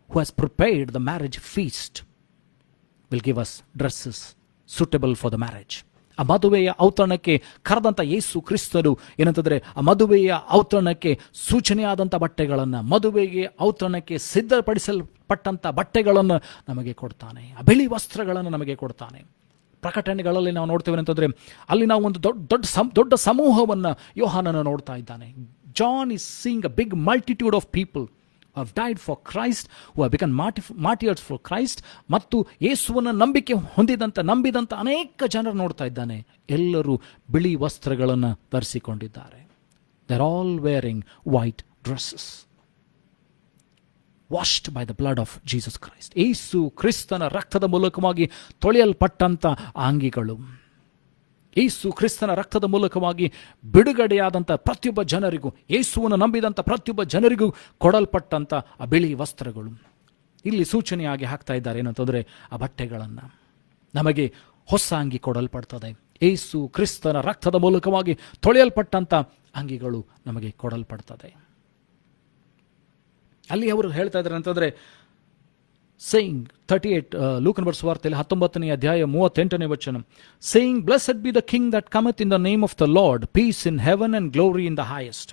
who has prepared the marriage feast will give us dresses suitable for the marriage. ಆ ಮದುವೆಯ ಔತಣಕ್ಕೆ ಕರೆದಂಥ ಯೇಸು ಕ್ರಿಸ್ತನು ಏನಂತಂದರೆ, ಆ ಮದುವೆಯ ಔತಣಕ್ಕೆ ಸೂಚನೆಯಾದಂಥ ಬಟ್ಟೆಗಳನ್ನು, ಮದುವೆಗೆ ಔತಣಕ್ಕೆ ಸಿದ್ಧಪಡಿಸಲ್ಪಟ್ಟಂಥ ಬಟ್ಟೆಗಳನ್ನು ನಮಗೆ ಕೊಡ್ತಾನೆ. ಆ ಬಿಳಿ ವಸ್ತ್ರಗಳನ್ನು ನಮಗೆ ಕೊಡ್ತಾನೆ. ಪ್ರಕಟಣೆಗಳಲ್ಲಿ ನಾವು ನೋಡ್ತೇವೆ ಅಂತಂದರೆ, ಅಲ್ಲಿ ನಾವು ಒಂದು ದೊಡ್ಡ ಸಮೂಹವನ್ನು ಯೋಹಾನನ ನೋಡ್ತಾ ಇದ್ದಾನೆ. John is seeing a big multitude of people who have died for Christ, who have become martyrs for Christ. ಮತ್ತು ಯೇಸುವನ್ನು ನಂಬಿದಂಥ ಅನೇಕ ಜನರು ನೋಡ್ತಾ ಇದ್ದಾನೆ. ಎಲ್ಲರೂ ಬಿಳಿ ವಸ್ತ್ರಗಳನ್ನು ಧರಿಸಿಕೊಂಡಿದ್ದಾರೆ. They are all wearing white dresses washed by the blood of Jesus Christ. ಯೇಸು ಕ್ರಿಸ್ತನ ರಕ್ತದ ಮೂಲಕವಾಗಿ ತೊಳೆಯಲ್ಪಟ್ಟಂಥ ಅಂಗಿಗಳು, ಯೇಸು ಕ್ರಿಸ್ತನ ರಕ್ತದ ಮೂಲಕವಾಗಿ ಬಿಡುಗಡೆಯಾದಂಥ ಪ್ರತಿಯೊಬ್ಬ ಜನರಿಗೂ, ಯೇಸುವನ್ನು ನಂಬಿದಂಥ ಪ್ರತಿಯೊಬ್ಬ ಜನರಿಗೂ ಕೊಡಲ್ಪಟ್ಟಂಥ ಆ ಬಿಳಿ ವಸ್ತ್ರಗಳು ಇಲ್ಲಿ ಸೂಚನೆಯಾಗಿ ಹಾಕ್ತಾ ಇದ್ದಾರೆ. ಏನಂತಂದರೆ, ಆ ಬಟ್ಟೆಗಳನ್ನು ನಮಗೆ ಹೊಸ ಅಂಗಿ ಕೊಡಲ್ಪಡ್ತದೆ. ಯೇಸು ಕ್ರಿಸ್ತನ ರಕ್ತದ ಮೂಲಕವಾಗಿ ತೊಳೆಯಲ್ಪಟ್ಟಂಥ ಅಂಗಿಗಳು ನಮಗೆ ಕೊಡಲ್ಪಡ್ತದೆ. ಅಲ್ಲಿ ಅವರು ಹೇಳ್ತಾ ಇದ್ದಾರೆ ಅಂತಂದರೆ, ಸೇಯಿಂಗ್ 38 ಲೂಕನ ಬರೆದ ಸುವಾರ್ತೆಯಲ್ಲಿ 19ನೇ ಅಧ್ಯಾಯ 38ನೇ ವಚನ, saying blessed be the king that cometh in the name of the Lord, peace in heaven and glory in the highest.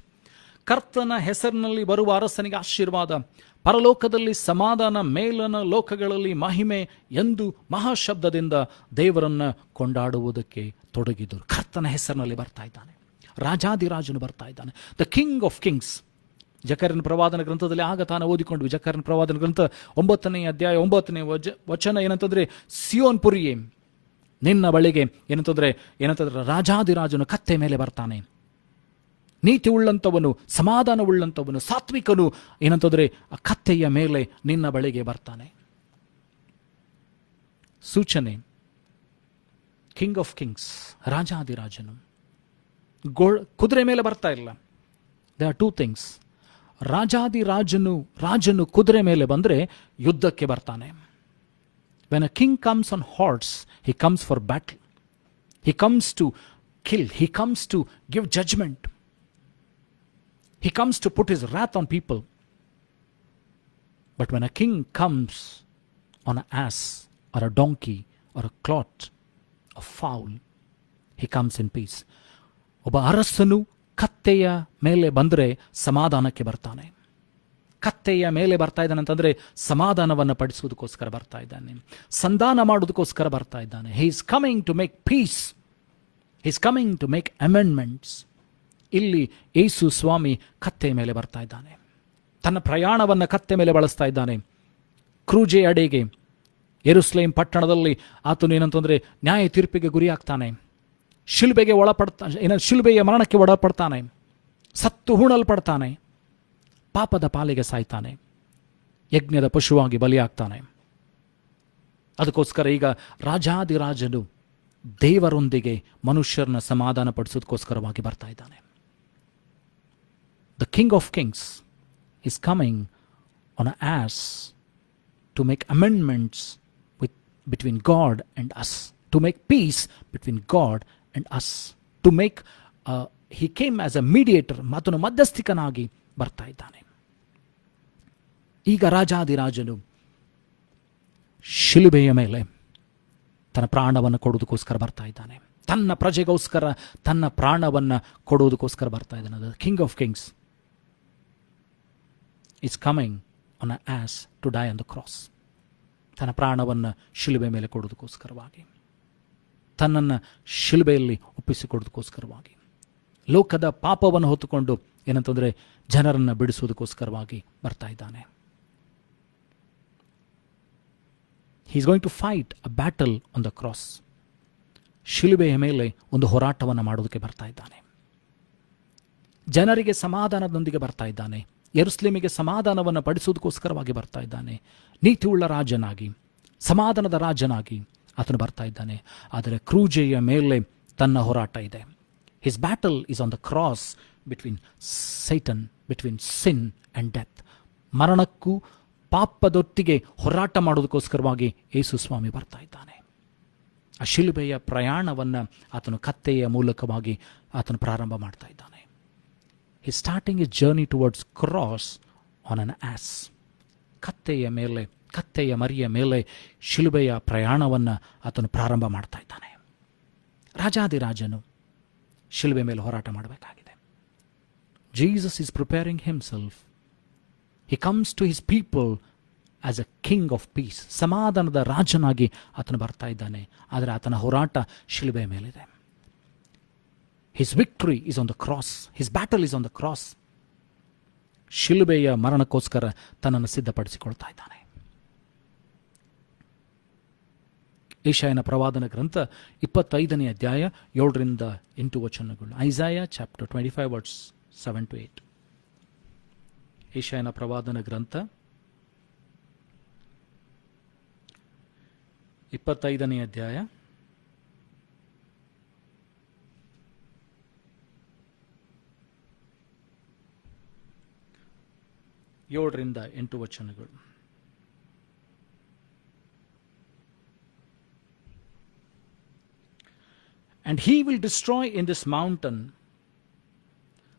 ಕರ್ತನ ಹೆಸರಿನಲ್ಲಿ ಬರುವ ಅರಸನಿಗೆ ಆಶೀರ್ವಾದ, ಪರಲೋಕದಲ್ಲಿ ಸಮಾಧಾನ, ಮೇಲನ ಲೋಕಗಳಲ್ಲಿ ಮಹಿಮೆ ಎಂದು ಮಹಾಶಬ್ದದಿಂದ ದೇವರನ್ನು ಕೊಂಡಾಡುವುದಕ್ಕೆ ತೊಡಗಿದರು. ಕರ್ತನ ಹೆಸರಿನಲ್ಲಿ ಬರ್ತಾ ಇದ್ದಾನೆ, ರಾಜಾದಿರಾಜನು ಬರ್ತಾ ಇದ್ದಾನೆ, ದ ಕಿಂಗ್ ಆಫ್ ಕಿಂಗ್ಸ್. ಜಕರ್ಯನ ಪ್ರವಾದನ ಗ್ರಂಥದಲ್ಲಿ ಆಗ ತಾನು ಓದಿಕೊಂಡ್ವಿ. ಜಕರ್ಯನ ಪ್ರವಾದನ ಗ್ರಂಥ 9ನೇ ಅಧ್ಯಾಯ 9ನೇ ವಚನ ಏನಂತಂದರೆ, ಸಿಯೋನ್ ಪುರಿಯೇ, ನಿನ್ನ ಬಳಿಗೆ ಏನಂತಂದರೆ ರಾಜಾದಿರಾಜನು ಕತ್ತೆ ಮೇಲೆ ಬರ್ತಾನೆ. ನೀತಿ ಉಳ್ಳಂಥವನು, ಸಮಾಧಾನ ಉಳ್ಳಂಥವನು, ಸಾತ್ವಿಕನು ಏನಂತಂದರೆ ಆ ಕತ್ತೆಯ ಮೇಲೆ ನಿನ್ನ ಬಳಿಗೆ ಬರ್ತಾನೆ. ಸೂಚನೆ, ಕಿಂಗ್ ಆಫ್ ಕಿಂಗ್ಸ್, ರಾಜಾದಿರಾಜನು ಕುದುರೆ ಮೇಲೆ ಬರ್ತಾ ಇಲ್ಲ. They are two things. ರಾಜನು ಕುದುರೆ ಮೇಲೆ ಬಂದರೆ ಯುದ್ಧಕ್ಕೆ ಬರ್ತಾನೆ. When a king comes on horse, he comes for battle. He comes to kill. He comes to give judgment. He comes to put his wrath on people. But when a king comes on an ass or a donkey or a clot, a fowl, he comes in peace. ಒಬ್ಬ ಅರಸನು ಕತ್ತೆಯ ಮೇಲೆ ಬಂದರೆ ಸಮಾಧಾನಕ್ಕೆ ಬರ್ತಾನೆ. ಕತ್ತೆಯ ಮೇಲೆ ಬರ್ತಾ ಇದ್ದಾನೆ ಅಂತಂದ್ರೆ ಸಮಾಧಾನವನ್ನು ಪಡಿಸುವುದಕ್ಕೋಸ್ಕರ ಬರ್ತಾ ಇದ್ದಾನೆ, ಸಂಧಾನ ಮಾಡುವುದಕ್ಕೋಸ್ಕರ ಬರ್ತಾ ಇದ್ದಾನೆ. He is coming to make peace. He is coming to make amendments. ಇಲ್ಲಿ ಯೇಸು ಸ್ವಾಮಿ ಕತ್ತೆಯ ಮೇಲೆ ಬರ್ತಾ ಇದ್ದಾನೆ. ತನ್ನ ಪ್ರಯಾಣವನ್ನು ಕತ್ತೆ ಮೇಲೆ ಬಳಸ್ತಾ ಇದ್ದಾನೆ. ಕ್ರೂಜೆ ಅಡೆಗೆ ಯೆರೂಸಲೇಮ್ ಪಟ್ಟಣದಲ್ಲಿ ಆತನು ಏನಂತಂದ್ರೆ ನ್ಯಾಯ ತೀರ್ಪಿಗೆ ಗುರಿಯಾಗ್ತಾನೆ. ಶಿಲುಬೆಯ ಮರಣಕ್ಕೆ ಒಳಪಡ್ತಾನೆ. ಸತ್ತು ಹೂಣಲ್ಪಡ್ತಾನೆ. ಪಾಪದ ಪಾಲಿಗೆ ಸಾಯ್ತಾನೆ. ಯಜ್ಞದ ಪಶುವಾಗಿ ಬಲಿಯಾಗ್ತಾನೆ. ಅದಕ್ಕೋಸ್ಕರ ಈಗ ರಾಜಾದಿರಾಜನು ದೇವರೊಂದಿಗೆ ಮನುಷ್ಯರನ್ನ ಸಮಾಧಾನ ಪಡಿಸೋದಕ್ಕೋಸ್ಕರವಾಗಿ ಬರ್ತಾ ಇದ್ದಾನೆ. The king of Kings is coming on an ass to make amendments between God and us, to make peace between God and us, to make he came as a mediator. ಆತನು ಮಧ್ಯಸ್ಥಿಕನಾಗಿ ಬರ್ತಾ ಇದ್ದಾನೆ. ಈಗ ರಾಜಾದಿರಾಜನು ಶಿಲುಬೆಯ ಮೇಲೆ ತನ್ನ ಪ್ರಾಣವನ್ನು ಕೊಡುವುದಕ್ಕೋಸ್ಕರ ಬರ್ತಾ ಇದ್ದಾನೆ. ತನ್ನ ಪ್ರಜೆಗೋಸ್ಕರ ತನ್ನ ಪ್ರಾಣವನ್ನು ಕೊಡುವುದಕ್ಕೋಸ್ಕರ ಬರ್ತಾ ಇದ್ದಾನೆ. The king of Kings is coming on an ass to die on the cross. ತನ್ನ ಪ್ರಾಣವನ್ನು ಶಿಲುಬೆ ಮೇಲೆ ಕೊಡುವುದಕ್ಕೋಸ್ಕರವಾಗಿ, ತನ್ನನ್ನು ಶಿಲುಬೆಯಲ್ಲಿ ಒಪ್ಪಿಸಿಕೊಡುವುದಕ್ಕೋಸ್ಕರವಾಗಿ, ಲೋಕದ ಪಾಪವನ್ನು ಹೊತ್ತುಕೊಂಡು ಏನಂತಂದರೆ ಜನರನ್ನು ಬಿಡಿಸುವುದಕ್ಕೋಸ್ಕರವಾಗಿ ಬರ್ತಾ ಇದ್ದಾನೆ. he is going to fight a battle on the cross. ಶಿಲುಬೆಯ ಮೇಲೆ ಒಂದು ಹೋರಾಟವನ್ನು ಮಾಡುವುದಕ್ಕೆ ಬರ್ತಾ ಇದ್ದಾನೆ. ಜನರಿಗೆ ಸಮಾಧಾನದೊಂದಿಗೆ ಬರ್ತಾ ಇದ್ದಾನೆ. ಯೆರೂಸಲೇಮಿಗೆ ಸಮಾಧಾನವನ್ನು ಪಡಿಸುವುದಕ್ಕೋಸ್ಕರವಾಗಿ ಬರ್ತಾ ಇದ್ದಾನೆ. ನೀತಿಯುಳ್ಳ ರಾಜನಾಗಿ, ಸಮಾಧಾನದ ರಾಜನಾಗಿ ಆತನು ಬರ್ತಾ ಇದ್ದಾನೆ. ಆದರೆ ಕ್ರೂಜೆಯ ಮೇಲೆ ತನ್ನ ಹೋರಾಟ ಇದೆ. His battle is on the cross between Satan, between sin and death. ಮರಣಕ್ಕೂ ಪಾಪದೊಟ್ಟಿಗೆ ಹೋರಾಟ ಮಾಡೋದಕ್ಕೋಸ್ಕರವಾಗಿ ಯೇಸು ಸ್ವಾಮಿ ಬರ್ತಾ ಇದ್ದಾನೆ. ಆ ಶಿಲುಬೆಯ ಪ್ರಯಾಣವನ್ನು ಆತನು ಕತ್ತೆಯ ಮೂಲಕವಾಗಿ ಆತನು ಪ್ರಾರಂಭ ಮಾಡ್ತಾ ಇದ್ದಾನೆ. He's starting his journey towards cross on an ass. ಕತ್ತೆಯ ಮೇಲೆ, ಕತ್ತೆಯ ಮರಿಯ ಮೇಲೆ ಶಿಲುಬೆಯ ಪ್ರಯಾಣವನ್ನು ಆತನು ಪ್ರಾರಂಭ ಮಾಡ್ತಾ ಇದ್ದಾನೆ. ರಾಜಾದಿರಾಜನು ಶಿಲುಬೆ ಮೇಲೆ ಹೋರಾಟ ಮಾಡಬೇಕಾಗಿದೆ. Jesus is preparing himself. He comes to his people as a king of peace. ಸಮಾಧಾನದ ರಾಜನಾಗಿ ಆತನು ಬರ್ತಾ ಇದ್ದಾನೆ. ಆದರೆ ಆತನ ಹೋರಾಟ ಶಿಲುಬೆಯ ಮೇಲಿದೆ. His victory is on the cross. His battle is on the cross. ಶಿಲುಬೆಯ ಮರಣಕ್ಕೋಸ್ಕರ ತನ್ನನ್ನು ಸಿದ್ಧಪಡಿಸಿಕೊಳ್ತಾ ಇದ್ದಾನೆ. ಯೆಶಾಯನ ಪ್ರವಾದನ ಗ್ರಂಥ 25ನೇ ಅಧ್ಯಾಯ 7ರಿಂದ 8 ವಚನಗಳು. ಐಸಾಯ ಚಾಪ್ಟರ್ 25 ವರ್ಸ್ 7 to 8. ಯೆಶಾಯನ ಪ್ರವಾದನ ಗ್ರಂಥ 25ನೇ ಅಧ್ಯಾಯ 7ರಿಂದ 8 ವಚನಗಳು. And he will destroy in this mountain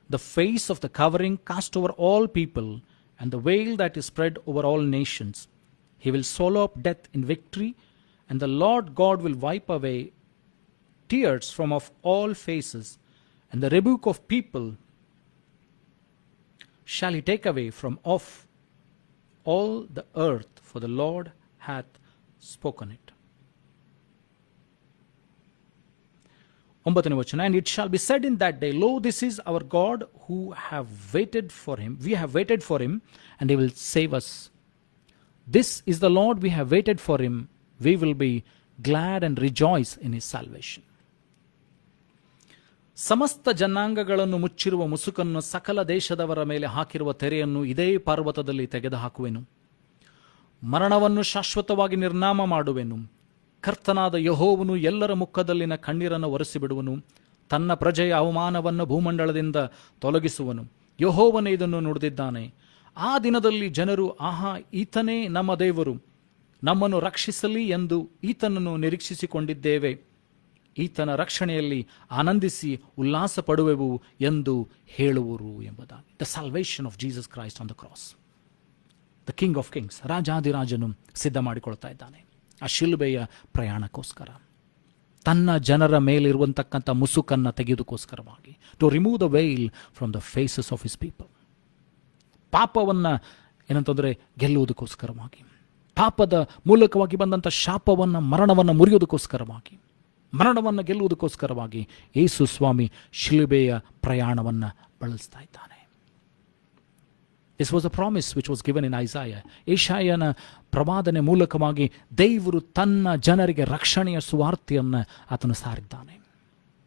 the face of the covering cast over all people, and the veil that is spread over all nations. He will swallow up death in victory, and the Lord God will wipe away tears from off all faces, and the rebuke of people shall he take away from off all the earth, for the Lord hath spoken it. 9ನೇ ವಚನ. And it shall be said in that day, Lo, this is our God, who have waited for him. We have waited for him, and he will save us. This is the Lord, we have waited for him. We will be glad and rejoice in his salvation. ಸಮಸ್ತ ಜನಾಂಗಗಳನ್ನು ಮುಚ್ಚಿರುವ ಮುಸುಕನ್ನು, ಸಕಲ ದೇಶದವರ ಮೇಲೆ ಹಾಕಿರುವ ತೆರೆಯನ್ನು ಇದೇ ಪರ್ವತದಲ್ಲಿ ತೆಗೆದುಹಾಕುವೆನು. ಮರಣವನ್ನು ಶಾಶ್ವತವಾಗಿ ನಿರ್ನಾಮ ಮಾಡುವೆನು. ಕರ್ತನಾದ ಯೆಹೋವನು ಎಲ್ಲರ ಮುಖದಲ್ಲಿನ ಕಣ್ಣೀರನ್ನು ಒರೆಸಿಬಿಡುವನು. ತನ್ನ ಪ್ರಜೆಯ ಅವಮಾನವನ್ನು ಭೂಮಂಡಲದಿಂದ ತೊಲಗಿಸುವನು. ಯೆಹೋವನೇ ಇದನ್ನು ನುಡಿದಿದ್ದಾನೆ. ಆ ದಿನದಲ್ಲಿ ಜನರು, ಆಹಾ, ಈತನೇ ನಮ್ಮ ದೇವರು, ನಮ್ಮನ್ನು ರಕ್ಷಿಸಲಿ ಎಂದು ಈತನನ್ನು ನಿರೀಕ್ಷಿಸಿಕೊಂಡಿದ್ದೇವೆ. ಈತನ ರಕ್ಷಣೆಯಲ್ಲಿ ಆನಂದಿಸಿ ಉಲ್ಲಾಸ ಪಡುವೆವು ಎಂದು ಹೇಳುವರು ಎಂಬುದಾಗಿ. The salvation of Jesus Christ on the cross. The king of kings, ರಾಜಾದಿರಾಜನು ಸಿದ್ಧ ಮಾಡಿಕೊಳ್ತಾ ಇದ್ದಾನೆ ಆ ಶಿಲುಬೆಯ ಪ್ರಯಾಣಕ್ಕೋಸ್ಕರ, ತನ್ನ ಜನರ ಮೇಲಿರುವಂತಕ್ಕಂಥ ಮುಸುಕನ್ನು ತೆಗೆಯೋದಕ್ಕೋಸ್ಕರವಾಗಿ, to remove the veil from the faces of his people. ಪಾಪವನ್ನು ಏನಂತಂದರೆ ಗೆಲ್ಲುವುದಕ್ಕೋಸ್ಕರವಾಗಿ, ಪಾಪದ ಮೂಲಕವಾಗಿ ಬಂದಂಥ ಶಾಪವನ್ನು, ಮರಣವನ್ನು ಮುರಿಯೋದಕ್ಕೋಸ್ಕರವಾಗಿ, ಮರಣವನ್ನು ಗೆಲ್ಲುವುದಕ್ಕೋಸ್ಕರವಾಗಿ ಯೇಸು ಸ್ವಾಮಿ ಶಿಲುಬೆಯ ಪ್ರಯಾಣವನ್ನು ಬಳಸ್ತಾ ಇದ್ದಾನೆ. This was a promise which was given in Isaiah. ಯೆಶಾಯನ ಪ್ರವಾದನೆ ಮೂಲಕವಾಗಿ ದೇವರು ತನ್ನ ಜನರಿಗೆ ರಕ್ಷಣೆಯ ಸುವಾರ್ತೆಯನ್ನು ಆತನು ಸಾರಿದ್ದಾನೆ.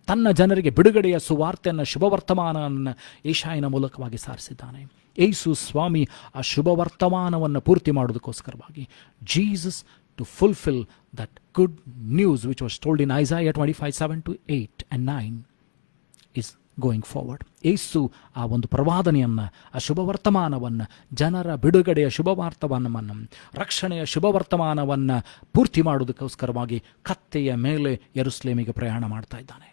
ತನ್ನ ಜನರಿಗೆ ಬಿಡುಗಡೆಯ ಸುವಾರ್ತೆಯನ್ನು, ಶುಭವರ್ತಮಾನವನ್ನು ಯೆಶಾಯನ ಮೂಲಕವಾಗಿ ಸಾರಿಸಿದ್ದಾನೆ. ಯೇಸು ಸ್ವಾಮಿ ಆ ಶುಭವರ್ತಮಾನವನ್ನು ಪೂರ್ತಿ ಮಾಡೋದಕ್ಕೋಸ್ಕರವಾಗಿ, Jesus to fulfil that good news which was told in Isaiah 25:7-8 and 9 is going forward. Yesu ಆ ಒಂದು ಪ್ರವಾದನೆಯನ್ನು, ಆ ಶುಭವರ್ತಮಾನವನ್ನು, ಜನರ ಬಿಡುಗಡೆಯ ಶುಭವರ್ತಮಾನವನ್ನು, ರಕ್ಷಣೆಯ ಶುಭವರ್ತಮಾನವನ್ನು ಪೂರ್ತಿ ಮಾಡೋದಕ್ಕೋಸ್ಕರವಾಗಿ ಕತ್ತೆಯ ಮೇಲೆ ಯೆರೂಸಲೇಮಿಗೆ ಪ್ರಯಾಣ ಮಾಡ್ತಾ ಇದ್ದಾನೆ.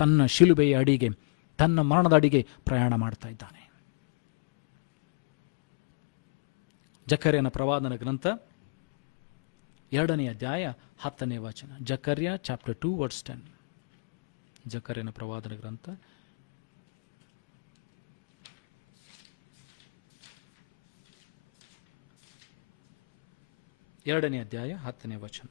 ತನ್ನ ಶಿಲುಬೆಯ ಅಡಿಗೆ, ತನ್ನ ಮರಣದ ಅಡಿಗೆ ಪ್ರಯಾಣ ಮಾಡ್ತಾ ಇದ್ದಾನೆ. ಜಕರ್ಯನ ಪ್ರವಾದನ ಗ್ರಂಥ 2ನೇ ಅಧ್ಯಾಯ 10ನೇ ವಚನ. ಜಕರ್ಯ ಚಾಪ್ಟರ್ 2 verse 10. ಜಕರ್ಯನ ಪ್ರವಾದನ ಗ್ರಂಥ 2ನೇ ಅಧ್ಯಾಯ 10ನೇ ವಚನ.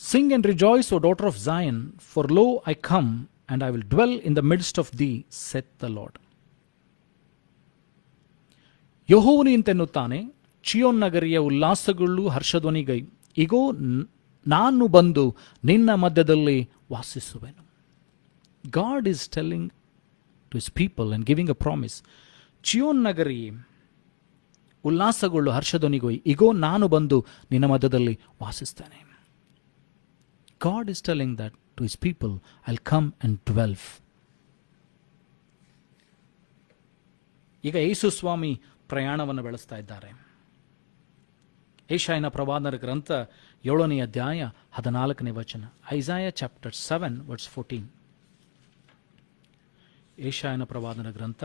Sing and rejoice, O daughter of Zion, for lo, I come, and I will dwell in the midst of thee, saith the Lord. ಯೆಹೋವನು ಇಂತೆನ್ನುತ್ತಾನೆ, ಚಿಯೋನ್ ನಗರಿಯ ಉಲ್ಲಾಸಗೊಳ್ಳು, ಹರ್ಷಧ್ವನಿಗೈ, ಇಗೋ ನಾನು ಬಂದು ನಿನ್ನ ಮಧ್ಯದಲ್ಲಿ ವಾಸಿಸುವೆನು. God is telling to his people and giving a promise. ಚಿಯೋನ್ ನಗರಿ ಉಲ್ಲಾಸಗೊಳ್ಳು, ಹರ್ಷಧ್ವನಿಗೈ, ಇಗೋ ನಾನು ಬಂದು ನಿನ್ನ ಮಧ್ಯದಲ್ಲಿ ವಾಸಿಸ್ತೇನೆ. God is telling that to his people, I'll come and dwell. ಈಗ ಯೇಸು ಸ್ವಾಮಿ ಪ್ರಯಾಣವನ್ನು ಬೆಳೆಸ್ತಾ ಇದ್ದಾರೆ. ಯೆಶಾಯನ ಪ್ರವಾದನ ಗ್ರಂಥ 7ನೇ ಅಧ್ಯಾಯ 14ನೇ ವಚನ. ಐಸಾಯ ಚಾಪ್ಟರ್ 7 verse 14. ಯೆಶಾಯನ ಪ್ರವಾದನ ಗ್ರಂಥ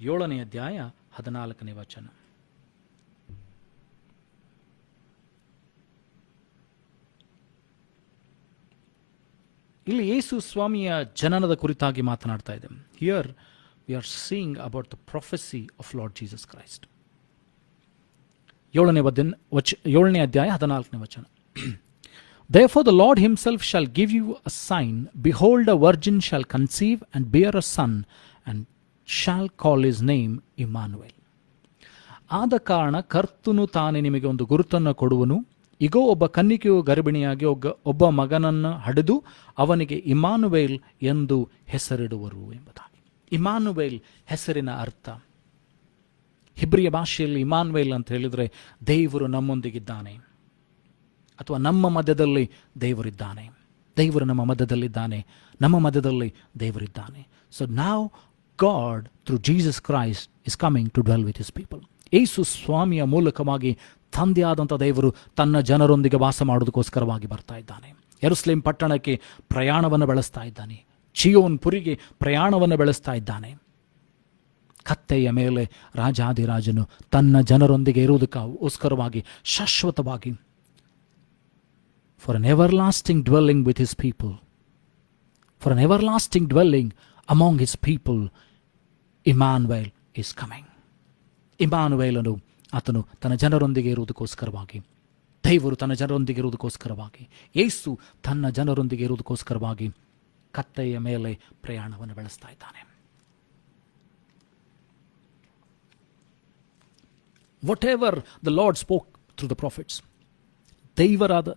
7ನೇ ಅಧ್ಯಾಯ 14ನೇ ವಚನ. ಇಲ್ಲಿ ಯೇಸು ಸ್ವಾಮಿಯ ಜನನದ ಕುರಿತಾಗಿ ಮಾತನಾಡ್ತಾ ಇದೆ. Here we are seeing about the prophecy of Lord Jesus Christ. 7ನೇ ಅಧ್ಯಾಯ 14ನೇ ವಚನ. Therefore the Lord himself shall give you a sign, behold a virgin shall conceive and bear a son, and shall call his name Emmanuel. ಆದ ಕಾರಣ ಕರ್ತನು ತಾನೇ ನಿಮಗೆ ಒಂದು ಗುರುತನ್ನು ಕೊಡುವನು, ಇಗೋ ಒಬ್ಬ ಕನ್ನಿಕೆಯು ಗರ್ಭಿಣಿಯಾಗಿ ಒಬ್ಬ ಮಗನನ್ನು ಹಡೆದು ಅವನಿಗೆ ಇಮ್ಮಾನುವೇಲ್ ಎಂದು ಹೆಸರಿಡುವರು ಎಂಬುದಾಗಿ. ಇಮ್ಮಾನುವೇಲ್ ಹೆಸರಿನ ಅರ್ಥ, ಹಿಬ್ರಿಯ ಭಾಷೆಯಲ್ಲಿ ಇಮ್ಮಾನುವೇಲ್ ಅಂತ ಹೇಳಿದರೆ ದೇವರು ನಮ್ಮೊಂದಿಗಿದ್ದಾನೆ, ಅಥವಾ ನಮ್ಮ ಮಧ್ಯದಲ್ಲಿ ದೇವರಿದ್ದಾನೆ. ದೇವರು ನಮ್ಮ ಮಧ್ಯದಲ್ಲಿದ್ದಾನೆ, ನಮ್ಮ ಮಧ್ಯದಲ್ಲಿ ದೇವರಿದ್ದಾನೆ. So now God through Jesus Christ is coming to dwell with his people. Yesu ಸ್ವಾಮಿಯ ಮೂಲಕವಾಗಿ ತಂದೆಯಾದಂಥ ದೇವರು ತನ್ನ ಜನರೊಂದಿಗೆ ವಾಸ ಮಾಡೋದಕ್ಕೋಸ್ಕರವಾಗಿ ಬರ್ತಾ ಇದ್ದಾನೆ. ಯೆರೂಸಲೇಮ್ ಪಟ್ಟಣಕ್ಕೆ ಪ್ರಯಾಣವನ್ನು ಬೆಳೆಸ್ತಾ ಇದ್ದಾನೆ. ಚಿಯೋನ್ ಪುರಿಗೆ ಪ್ರಯಾಣವನ್ನು ಬೆಳೆಸ್ತಾ ಇದ್ದಾನೆ. ಕತ್ತೆಯ ಮೇಲೆ ರಾಜಾದಿರಾಜನು ತನ್ನ ಜನರೊಂದಿಗೆ ಇರುವುದಕ್ಕೋಸ್ಕರವಾಗಿ ಶಾಶ್ವತವಾಗಿ, for an everlasting dwelling with his people, for an everlasting dwelling among his people, Immanuel is coming. ಇಮ್ಮಾನುವೇಲನು ಆತನು ತನ್ನ ಜನರೊಂದಿಗೆ ಇರುವುದಕ್ಕೋಸ್ಕರವಾಗಿ, ದೇವರು ತನ್ನ ಜನರೊಂದಿಗೆ ಇರುವುದಕ್ಕೋಸ್ಕರವಾಗಿ, ಯೇಸು ತನ್ನ ಜನರೊಂದಿಗೆ ಇರುವುದಕ್ಕೋಸ್ಕರವಾಗಿ ಕತ್ತೆಯ ಮೇಲೆ ಪ್ರಯಾಣವನ್ನು ಬೆಳೆಸ್ತಾ ಇದ್ದಾನೆ. What ever the lord spoke through the profits,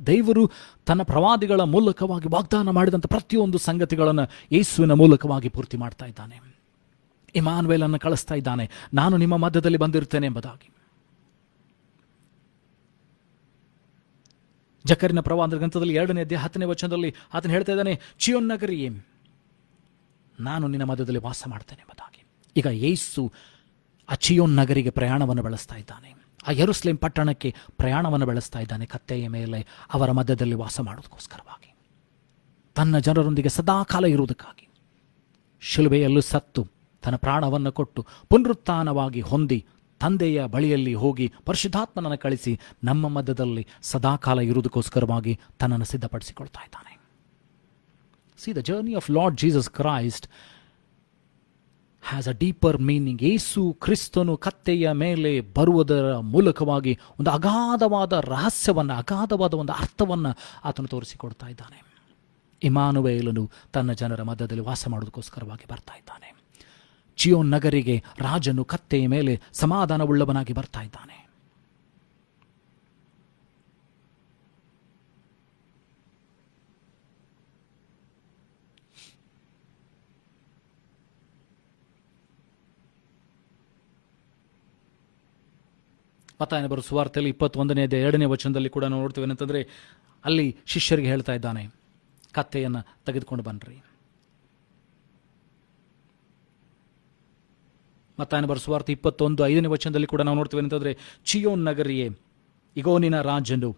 ದೇವರು ತನ್ನ ಪ್ರವಾದಿಗಳ ಮೂಲಕವಾಗಿ ವಾಗ್ದಾನ ಮಾಡಿದಂಥ ಪ್ರತಿಯೊಂದು ಸಂಗತಿಗಳನ್ನು ಯೇಸುವಿನ ಮೂಲಕವಾಗಿ ಪೂರ್ತಿ ಮಾಡ್ತಾ ಇದ್ದಾನೆ. ಇಮ್ಮಾನುವೇಲನ್ನು ಕಳಿಸ್ತಾ ಇದ್ದಾನೆ, ನಾನು ನಿಮ್ಮ ಮಧ್ಯದಲ್ಲಿ ಬಂದಿರ್ತೇನೆ ಎಂಬುದಾಗಿ. ಜಕರ್ಯನ ಪ್ರವಾದನ ಗ್ರಂಥದಲ್ಲಿ 2ನೇ ಅಧ್ಯಾಯ 10ನೇ ವಚನದಲ್ಲಿ ಆತನು ಹೇಳ್ತಾ ಇದ್ದಾನೆ, ಚಿಯೋನ್ ನಗರಿಯೇ, ನಾನು ನಿನ್ನ ಮಧ್ಯದಲ್ಲಿ ವಾಸ ಮಾಡ್ತೇನೆ ಎಂಬುದಾಗಿ. ಈಗ ಯೇಸು ಆ ಚಿಯೋನ್ ನಗರಿಗೆ ಪ್ರಯಾಣವನ್ನು ಬೆಳೆಸ್ತಾ ಇದ್ದಾನೆ. ಆ ಯೆರೂಸಲೇಮ್ ಪಟ್ಟಣಕ್ಕೆ ಪ್ರಯಾಣವನ್ನು ಬೆಳೆಸ್ತಾ ಇದ್ದಾನೆ. ಕತ್ತೆಯ ಮೇಲೆ ಅವರ ಮಧ್ಯದಲ್ಲಿ ವಾಸ ಮಾಡೋದಕ್ಕೋಸ್ಕರವಾಗಿ, ತನ್ನ ಜನರೊಂದಿಗೆ ಸದಾಕಾಲ ಇರುವುದಕ್ಕಾಗಿ. ಶಿಲುಬೆಯಲ್ಲೂ ಸತ್ತು ತನ್ನ ಪ್ರಾಣವನ್ನು ಕೊಟ್ಟು ಪುನರುತ್ಥಾನವಾಗಿ ಹೊಂದಿ ತಂದೆಯ ಬಳಿಯಲ್ಲಿ ಹೋಗಿ ಪರಿಶುದ್ಧಾತ್ಮನನ್ನು ಕಳಿಸಿ ನಮ್ಮ ಮಧ್ಯದಲ್ಲಿ ಸದಾಕಾಲ ಇರುವುದಕ್ಕೋಸ್ಕರವಾಗಿ ತನ್ನನ್ನು ಸಿದ್ಧಪಡಿಸಿಕೊಳ್ತಾ ಇದ್ದಾನೆ. See, the journey of Lord Jesus Christ has a deeper meaning. ಯೇಸು ಕ್ರಿಸ್ತನು ಕತ್ತೆಯ ಮೇಲೆ ಬರುವುದರ ಮೂಲಕವಾಗಿ ಒಂದು ಅಗಾಧವಾದ ರಹಸ್ಯವನ್ನು, ಅಗಾಧವಾದ ಒಂದು ಅರ್ಥವನ್ನು ಆತನು ತೋರಿಸಿಕೊಡ್ತಾ ಇದ್ದಾನೆ. ಇಮ್ಮಾನುವೇಲನು ತನ್ನ ಜನರ ಮಧ್ಯದಲ್ಲಿ ವಾಸ ಮಾಡೋದಕ್ಕೋಸ್ಕರವಾಗಿ ಬರ್ತಾ ಇದ್ದಾನೆ. ಚಿಯೋನ್ ನಗರಿಗೆ ರಾಜನು ಕತ್ತೆಯ ಮೇಲೆ ಸಮಾಧಾನವುಳ್ಳವನಾಗಿ ಬರ್ತಾ ಇದ್ದಾನೆ. ಮತ್ತಾಯನ ಬರೋ ಸುವಾರ್ತೆಯಲ್ಲಿ 21ನೇ ಅಧ್ಯಾಯ 2ನೇ ವಚನದಲ್ಲಿ ಕೂಡ ನಾವು ನೋಡ್ತೇವೆ. ಏನಂತಂದರೆ ಅಲ್ಲಿ ಶಿಷ್ಯರಿಗೆ ಹೇಳ್ತಾ ಇದ್ದಾನೆ, ಕತ್ತೆಯನ್ನು ತೆಗೆದುಕೊಂಡು ಬನ್ನಿರಿ. ಮತ್ತಾಯನ ಬರೋ ಸುವಾರ್ತೆ 21:5ನೇ ವಚನದಲ್ಲಿ ಕೂಡ ನಾವು ನೋಡ್ತೇವೆ. ಏನಂತಂದರೆ ಚಿಯೋನ್ ನಗರಿಯೇ, ಇಗೋ ನಿನ್ನ ರಾಜನು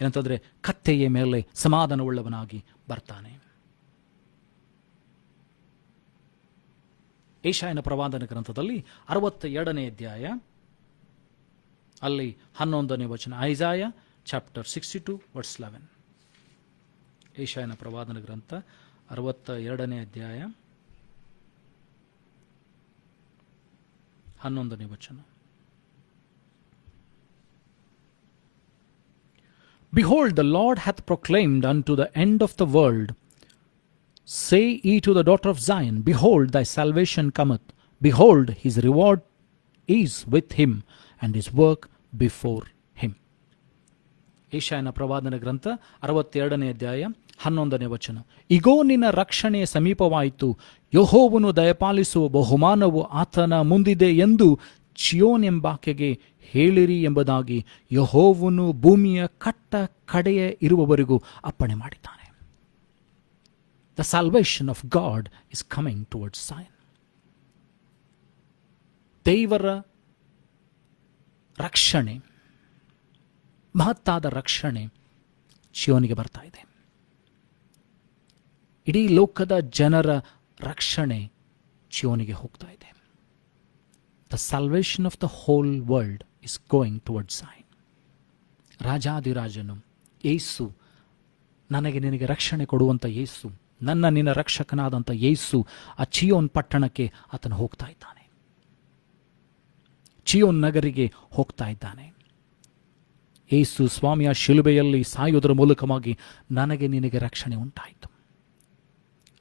ಏನಂತಂದರೆ ಕತ್ತೆಯ ಮೇಲೆ ಸಮಾಧಾನವುಳ್ಳವನಾಗಿ ಬರ್ತಾನೆ. ಯೆಶಾಯನ ಪ್ರವಾದನ ಗ್ರಂಥದಲ್ಲಿ 62ನೇ ಅಧ್ಯಾಯ ಅಲ್ಲಿ 11ನೇ ವಚನ. ಐಸಾಯ ಚಾಪ್ಟರ್ 62 ವರ್ಸ್ 11. ಯೆಶಾಯನ ಪ್ರವಾದನ ಗ್ರಂಥ 62ನೇ ಅಧ್ಯಾಯ 11ನೇ ವಚನ. Behold, the Lord hath proclaimed unto the end of the world, say ye to the daughter of Zion, behold, thy salvation cometh. Behold, his reward is with him, and his work before him. ಯೆಶಾಯನ ಪ್ರವಾದನ ಗ್ರಂಥ 62ನೇ ಅಧ್ಯಾಯ 11ನೇ ವಚನ. ಇಗೋ ನಿನ್ನ ರಕ್ಷಣೆಯ ಸಮೀಪವಾಯಿತು, ಯೆಹೋವನು ದಯಪಾಲಿಸುವ ಬಹುಮಾನವು ಆತನ ಮುಂದಿದೆ ಎಂದು ಚಿಯೋನ್ ಎಂಬಾಕೆಗೆ ಹೇಳಿರಿ ಎಂಬುದಾಗಿ ಯೆಹೋವನು ಭೂಮಿಯ ಕಟ್ಟ ಕಡೆಯ ಇರುವವರೆಗೂ ಅಪ್ಪಣೆ ಮಾಡಿದ್ದಾನೆ. The salvation of God is coming towards Zion. ದೇವರ ರಕ್ಷಣೆ, ಮಹತ್ತಾದ ರಕ್ಷಣೆ ಚಿಯೋನಿಗೆ ಬರ್ತಾ ಇದೆ. ಇಡೀ ಲೋಕದ ಜನರ ರಕ್ಷಣೆ ಚಿಯೋನಿಗೆ ಹೋಗ್ತಾ ಇದೆ. The salvation of the whole world is going towards Zion. ರಾಜಾದಿರಾಜನು ಯೇಸು, ನನಗೆ ನಿನಗೆ ರಕ್ಷಣೆ ಕೊಡುವಂಥ ಯೇಸು, ನನ್ನ ನಿನ್ನ ರಕ್ಷಕನಾದಂಥ ಯೇಸು ಆ ಚಿಯೋನ್ ಪಟ್ಟಣಕ್ಕೆ ಆತನು ಹೋಗ್ತಾ ಇದ್ದಾನೆ. ಚಿಯೋನ್ ನಗರಿಗೆ ಹೋಗ್ತಾ ಇದ್ದಾನೆ. ಯೇಸು ಸ್ವಾಮಿಯ ಶಿಲುಬೆಯಲ್ಲಿ ಸಾಯುವುದರ ಮೂಲಕವಾಗಿ ನನಗೆ ನಿನಗೆ ರಕ್ಷಣೆ ಉಂಟಾಯಿತು.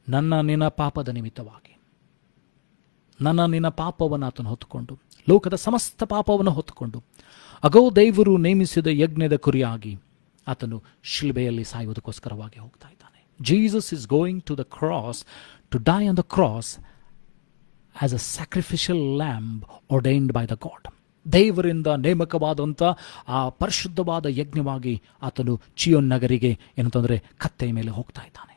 ನನ್ನ ನಿನ್ನ ಪಾಪದ ನಿಮಿತ್ತವಾಗಿ ನನ್ನ ನಿನ್ನ ಪಾಪವನ್ನು ಆತನು ಹೊತ್ತುಕೊಂಡು, ಲೋಕದ ಸಮಸ್ತ ಪಾಪವನ್ನು ಹೊತ್ತುಕೊಂಡು, ಅಗೋ ದೇವರು ನೇಮಿಸಿದ ಯಜ್ಞದ ಕುರಿಯಾಗಿ ಆತನು ಶಿಲುಬೆಯಲ್ಲಿ ಸಾಯುವುದಕ್ಕೋಸ್ಕರವಾಗಿ ಹೋಗ್ತಾ ಇದ್ದಾನೆ. Jesus is going to the cross to die on the cross as a sacrificial lamb ordained by the God. ದೇವರಿಂದ ನೇಮಕವಾದಂಥ ಆ ಪರಿಶುದ್ಧವಾದ ಯಜ್ಞವಾಗಿ ಆತನು ಚಿಯೋನ್ ನಗರಿಗೆ ಏನಂತಂದರೆ ಕತ್ತೆಯ ಮೇಲೆ ಹೋಗ್ತಾ ಇದ್ದಾನೆ.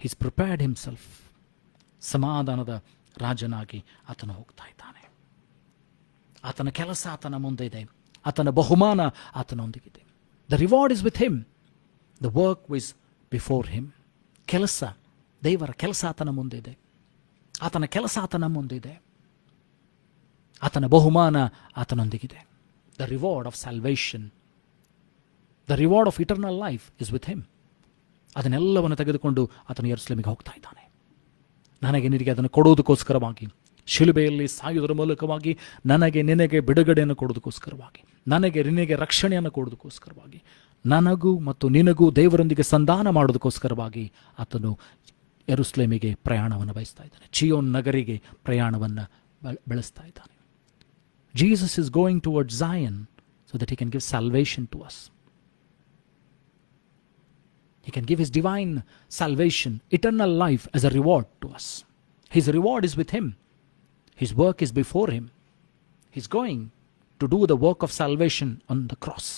He's prepared himself. ಸಮಾಧಾನದ ರಾಜನಾಗಿ ಆತನು ಹೋಗ್ತಾ ಇದ್ದಾನೆ. ಆತನ ಕೆಲಸ ಆತನ ಮುಂದೆ ಇದೆ, ಆತನ ಬಹುಮಾನ ಆತನೊಂದಿಗಿದೆ. The reward is with him. The work is before him. ಕೆಲಸ, ದೇವರ ಕೆಲಸ ಆತನ ಮುಂದೆ ಇದೆ, ಆತನ ಕೆಲಸ ಆತನ ಮುಂದಿದೆ, ಆತನ ಬಹುಮಾನ ಆತನೊಂದಿಗಿದೆ. The reward of salvation, the reward of eternal life is with him. ಅದನ್ನೆಲ್ಲವನ್ನು ತೆಗೆದುಕೊಂಡು ಆತನು ಯೆರೂಸಲೇಮಿಗೆ ಹೋಗ್ತಾ ಇದ್ದಾನೆ. ನನಗೆ ನಿನಗೆ ಅದನ್ನು ಕೊಡುವುದಕ್ಕೋಸ್ಕರವಾಗಿ, ಶಿಲುಬೆಯಲ್ಲಿ ಸಾಯುವುದರ ಮೂಲಕವಾಗಿ ನನಗೆ ನಿನಗೆ ಬಿಡುಗಡೆಯನ್ನು ಕೊಡುವುದಕ್ಕೋಸ್ಕರವಾಗಿ, ನನಗೆ ನಿನಗೆ ರಕ್ಷಣೆಯನ್ನು ಕೊಡುವುದಕ್ಕೋಸ್ಕರವಾಗಿ, ನನಗೂ ಮತ್ತು ನಿನಗೂ ದೇವರೊಂದಿಗೆ ಸಂಧಾನ ಮಾಡೋದಕ್ಕೋಸ್ಕರವಾಗಿ ಆತನು ಯೆರೂಸಲೇಮಿಗೆ ಪ್ರಯಾಣವನ್ನು ಬಯಸ್ತಾ ಇದ್ದಾನೆ. ಚಿಯೋನ್ ನಗರಿಗೆ ಪ್ರಯಾಣವನ್ನು ಬೆಳೆಸ್ತಾ ಇದ್ದಾನೆ. Jesus is going towards Zion so that he can give salvation to us. He can give his divine salvation, eternal life as a reward to us. His reward is with him. His work is before him. He's going to do the work of salvation on the cross.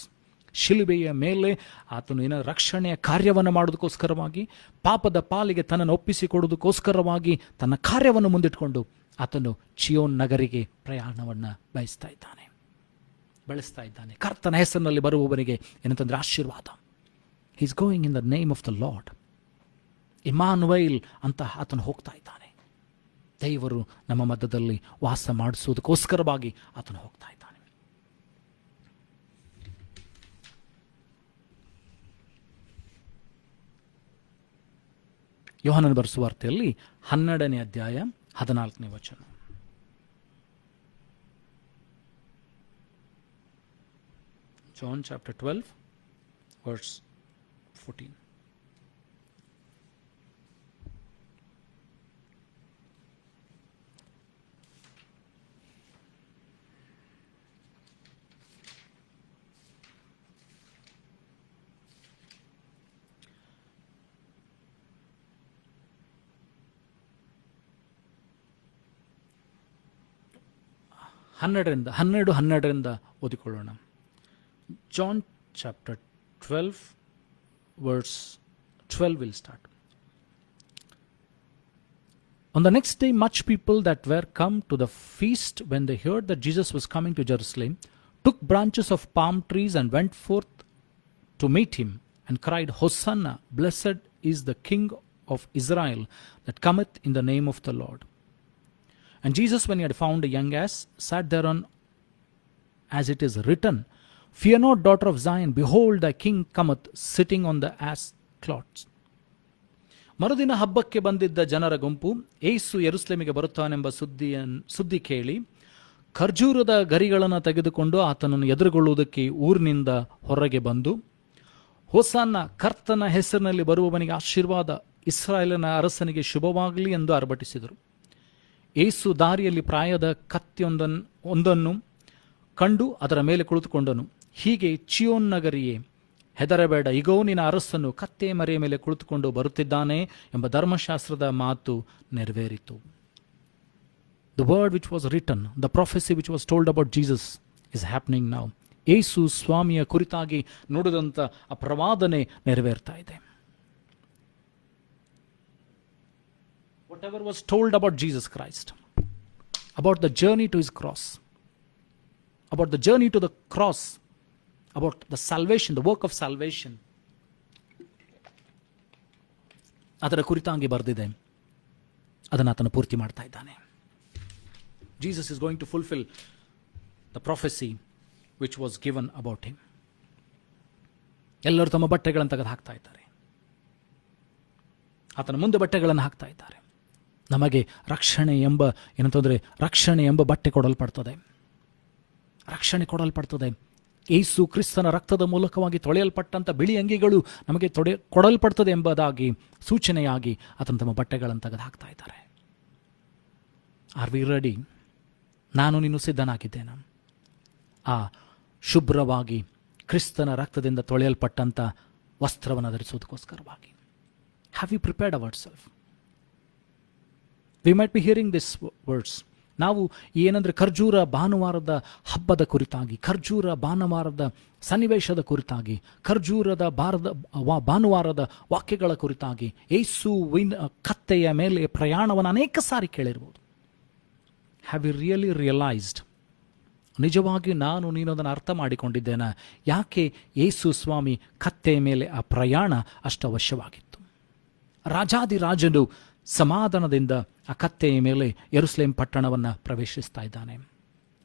ಶಿಲುಬೆಯ ಮೇಲೆ ಆತನು ಏನ ರಕ್ಷಣೆಯ ಕಾರ್ಯವನ್ನು ಮಾಡೋದಕ್ಕೋಸ್ಕರವಾಗಿ, ಪಾಪದ ಪಾಲಿಗೆ ತನ್ನನ್ನು ಒಪ್ಪಿಸಿಕೊಡೋದಕ್ಕೋಸ್ಕರವಾಗಿ ತನ್ನ ಕಾರ್ಯವನ್ನು ಮುಂದಿಟ್ಕೊಂಡು ಆತನು ಚಿಯೋನ್ ನಗರಿಗೆ ಪ್ರಯಾಣವನ್ನು ಬೆಳೆಸ್ತಾ ಇದ್ದಾನೆ. ಕರ್ತನ ಹೆಸರಿನಲ್ಲಿ ಬರುವವರಿಗೆ ಏನಂತಂದ್ರೆ ಆಶೀರ್ವಾದ. Is going in the name of the Lord. Immanuel ಅಂತ ಆತನು ಹೋಗ್ತಾ ಇದ್ದಾನೆ. ದೇವರು ನಮ್ಮ ಮಧ್ಯದಲ್ಲಿ ವಾಸ ಮಾಡಿಸುವುದಕ್ಕೋಸ್ಕರವಾಗಿ ಆತನು ಹೋಗ್ತಾ ಇದ್ದಾನೆ. ಯೋಹಾನನ ಬರೆಸುವಾರ್ತೆಯಲ್ಲಿ 12ನೇ ಅಧ್ಯಾಯ 14ನೇ ವಚನ. John chapter 12 verse 14. ಹನ್ನೆರಡರಿಂದ ಓದಿಕೊಳ್ಳೋಣ. John chapter 12 verse 12 will start. On the next day much people that were come to the feast, when they heard that Jesus was coming to Jerusalem, took branches of palm trees and went forth to meet him and cried, Hosanna, blessed is the King of Israel that cometh in the name of the Lord. And Jesus, when he had found a young ass, sat thereon, as it is written, Fear not, daughter of Zion, behold, thy king cometh, sitting on the ass cloths. ಮರುದಿನ ಹಬ್ಬಕ್ಕೆ ಬಂದಿದ್ದ ಜನರ ಗುಂಪು ಯೇಸು ಯೆರೂಸಲೇಮಿಗೆ ಬರುತ್ತಾನೆಂಬ ಸುದ್ದಿ ಕೇಳಿ ಖರ್ಜೂರದ ಗರಿಗಳನ್ನು ತೆಗೆದುಕೊಂಡು ಆತನನ್ನು ಎದುರುಗೊಳ್ಳುವುದಕ್ಕೆ ಊರಿನಿಂದ ಹೊರಗೆ ಬಂದು, ಹೋಸನ್ನ, ಕರ್ತನ ಹೆಸರಿನಲ್ಲಿ ಬರುವವನಿಗೆ ಆಶೀರ್ವಾದ, ಇಸ್ರಾಯೇಲನ ಅರಸನಿಗೆ ಶುಭವಾಗಲಿ ಎಂದು ಆರ್ಭಟಿಸಿದರು. ಯೇಸು ದಾರಿಯಲ್ಲಿ ಪ್ರಾಯದ ಕತ್ತಿಯೊಂದನ್ನು ಕಂಡು ಅದರ ಮೇಲೆ ಕುಳಿತುಕೊಂಡನು. ಹೀಗೆ ಚಿಯೋನ್ ನಗರಿಯೇ, ಹೆದರಬೇಡ, ಇಗೋ ನಿನ್ನ ಅರಸನು ಕತ್ತೆ ಮರೆಯ ಮೇಲೆ ಕುಳಿತುಕೊಂಡು ಬರುತ್ತಿದ್ದಾನೆ ಎಂಬ ಧರ್ಮಶಾಸ್ತ್ರದ ಮಾತು ನೆರವೇರಿತು. The word which was written, the prophecy which was told about Jesus is happening now. ಯೇಸು ಸ್ವಾಮಿಯ ಕುರಿತಾಗಿ ನುಡಿದಂಥ ಆ ಪ್ರವಾದನೆ ನೆರವೇರ್ತಾ ಇದೆ. Whatever was told about Jesus Christ, about the journey to his cross, about the journey to the cross, about the salvation, the work of salvation, ಅದರ ಕುರಿತಾಗಿ ಬರೆದಿದೆ. ಅದನ್ನು ಆತನು ಪೂರ್ತಿ ಮಾಡ್ತಾ ಇದ್ದಾನೆ. Jesus is going to fulfill the prophecy which was given about him. ಎಲ್ಲರೂ ತಮ್ಮ ಬಟ್ಟೆಗಳನ್ನು ತೆಗೆದು ಹಾಕ್ತಾ ಇದ್ದಾರೆ. ಆತನ ಮುಂದೆ ಬಟ್ಟೆಗಳನ್ನು ಹಾಕ್ತಾ ಇದ್ದಾರೆ. ನಮಗೆ ರಕ್ಷಣೆ ಎಂಬ ಬಟ್ಟೆ ಕೊಡಲ್ಪಡ್ತದೆ. ರಕ್ಷಣೆ ಕೊಡಲ್ಪಡ್ತದೆ. ಯೇಸು ಕ್ರಿಸ್ತನ ರಕ್ತದ ಮೂಲಕವಾಗಿ ತೊಳೆಯಲ್ಪಟ್ಟಂಥ ಬಿಳಿ ಅಂಗಿಗಳು ನಮಗೆ ಕೊಡಲ್ಪಡ್ತದೆ ಎಂಬುದಾಗಿ ಸೂಚನೆಯಾಗಿ ಆತನ ತಮ್ಮ ಬಟ್ಟೆಗಳನ್ನು ತೆಗೆದು ಹಾಕ್ತಾ ಇದ್ದಾರೆ. Are we ready? ನಾನು ನೀನು ಸಿದ್ಧನಾಗಿದ್ದೇನೆ ಆ ಶುಭ್ರವಾಗಿ ಕ್ರಿಸ್ತನ ರಕ್ತದಿಂದ ತೊಳೆಯಲ್ಪಟ್ಟಂಥ ವಸ್ತ್ರವನ್ನು ಧರಿಸುವುದಕ್ಕೋಸ್ಕರವಾಗಿ. Have you prepared our self? We might be hearing this words. ನಾವು ಏನಂದರೆ ಖರ್ಜೂರ ಭಾನುವಾರದ ಹಬ್ಬದ ಕುರಿತಾಗಿ, ಖರ್ಜೂರ ಭಾನುವಾರದ ಸನ್ನಿವೇಶದ ಕುರಿತಾಗಿ, ಖರ್ಜೂರದ ಭಾನುವಾರದ ವಾಕ್ಯಗಳ ಕುರಿತಾಗಿ, ಯೇಸುವಿನ ಕತ್ತೆಯ ಮೇಲೆ ಪ್ರಯಾಣವನ್ನು ಅನೇಕ ಸಾರಿ ಕೇಳಿರ್ಬೋದು. Have you really realised? ನಿಜವಾಗಿ ನಾನು ನೀನು ಅದನ್ನು ಅರ್ಥ ಮಾಡಿಕೊಂಡಿದ್ದೇನೆ. ಯಾಕೆ ಯೇಸು ಸ್ವಾಮಿ ಕತ್ತೆಯ ಮೇಲೆ ಆ ಪ್ರಯಾಣ ಅಷ್ಟು ಅವಶ್ಯವಾಗಿತ್ತು? ರಾಜಾದಿರಾಜನು ಸಮಾಧಾನದಿಂದ ಆ ಕತ್ತೆಯ ಮೇಲೆ ಯೆರೂಸಲೇಮ್ ಪಟ್ಟಣವನ್ನು ಪ್ರವೇಶಿಸ್ತಾ ಇದ್ದಾನೆ.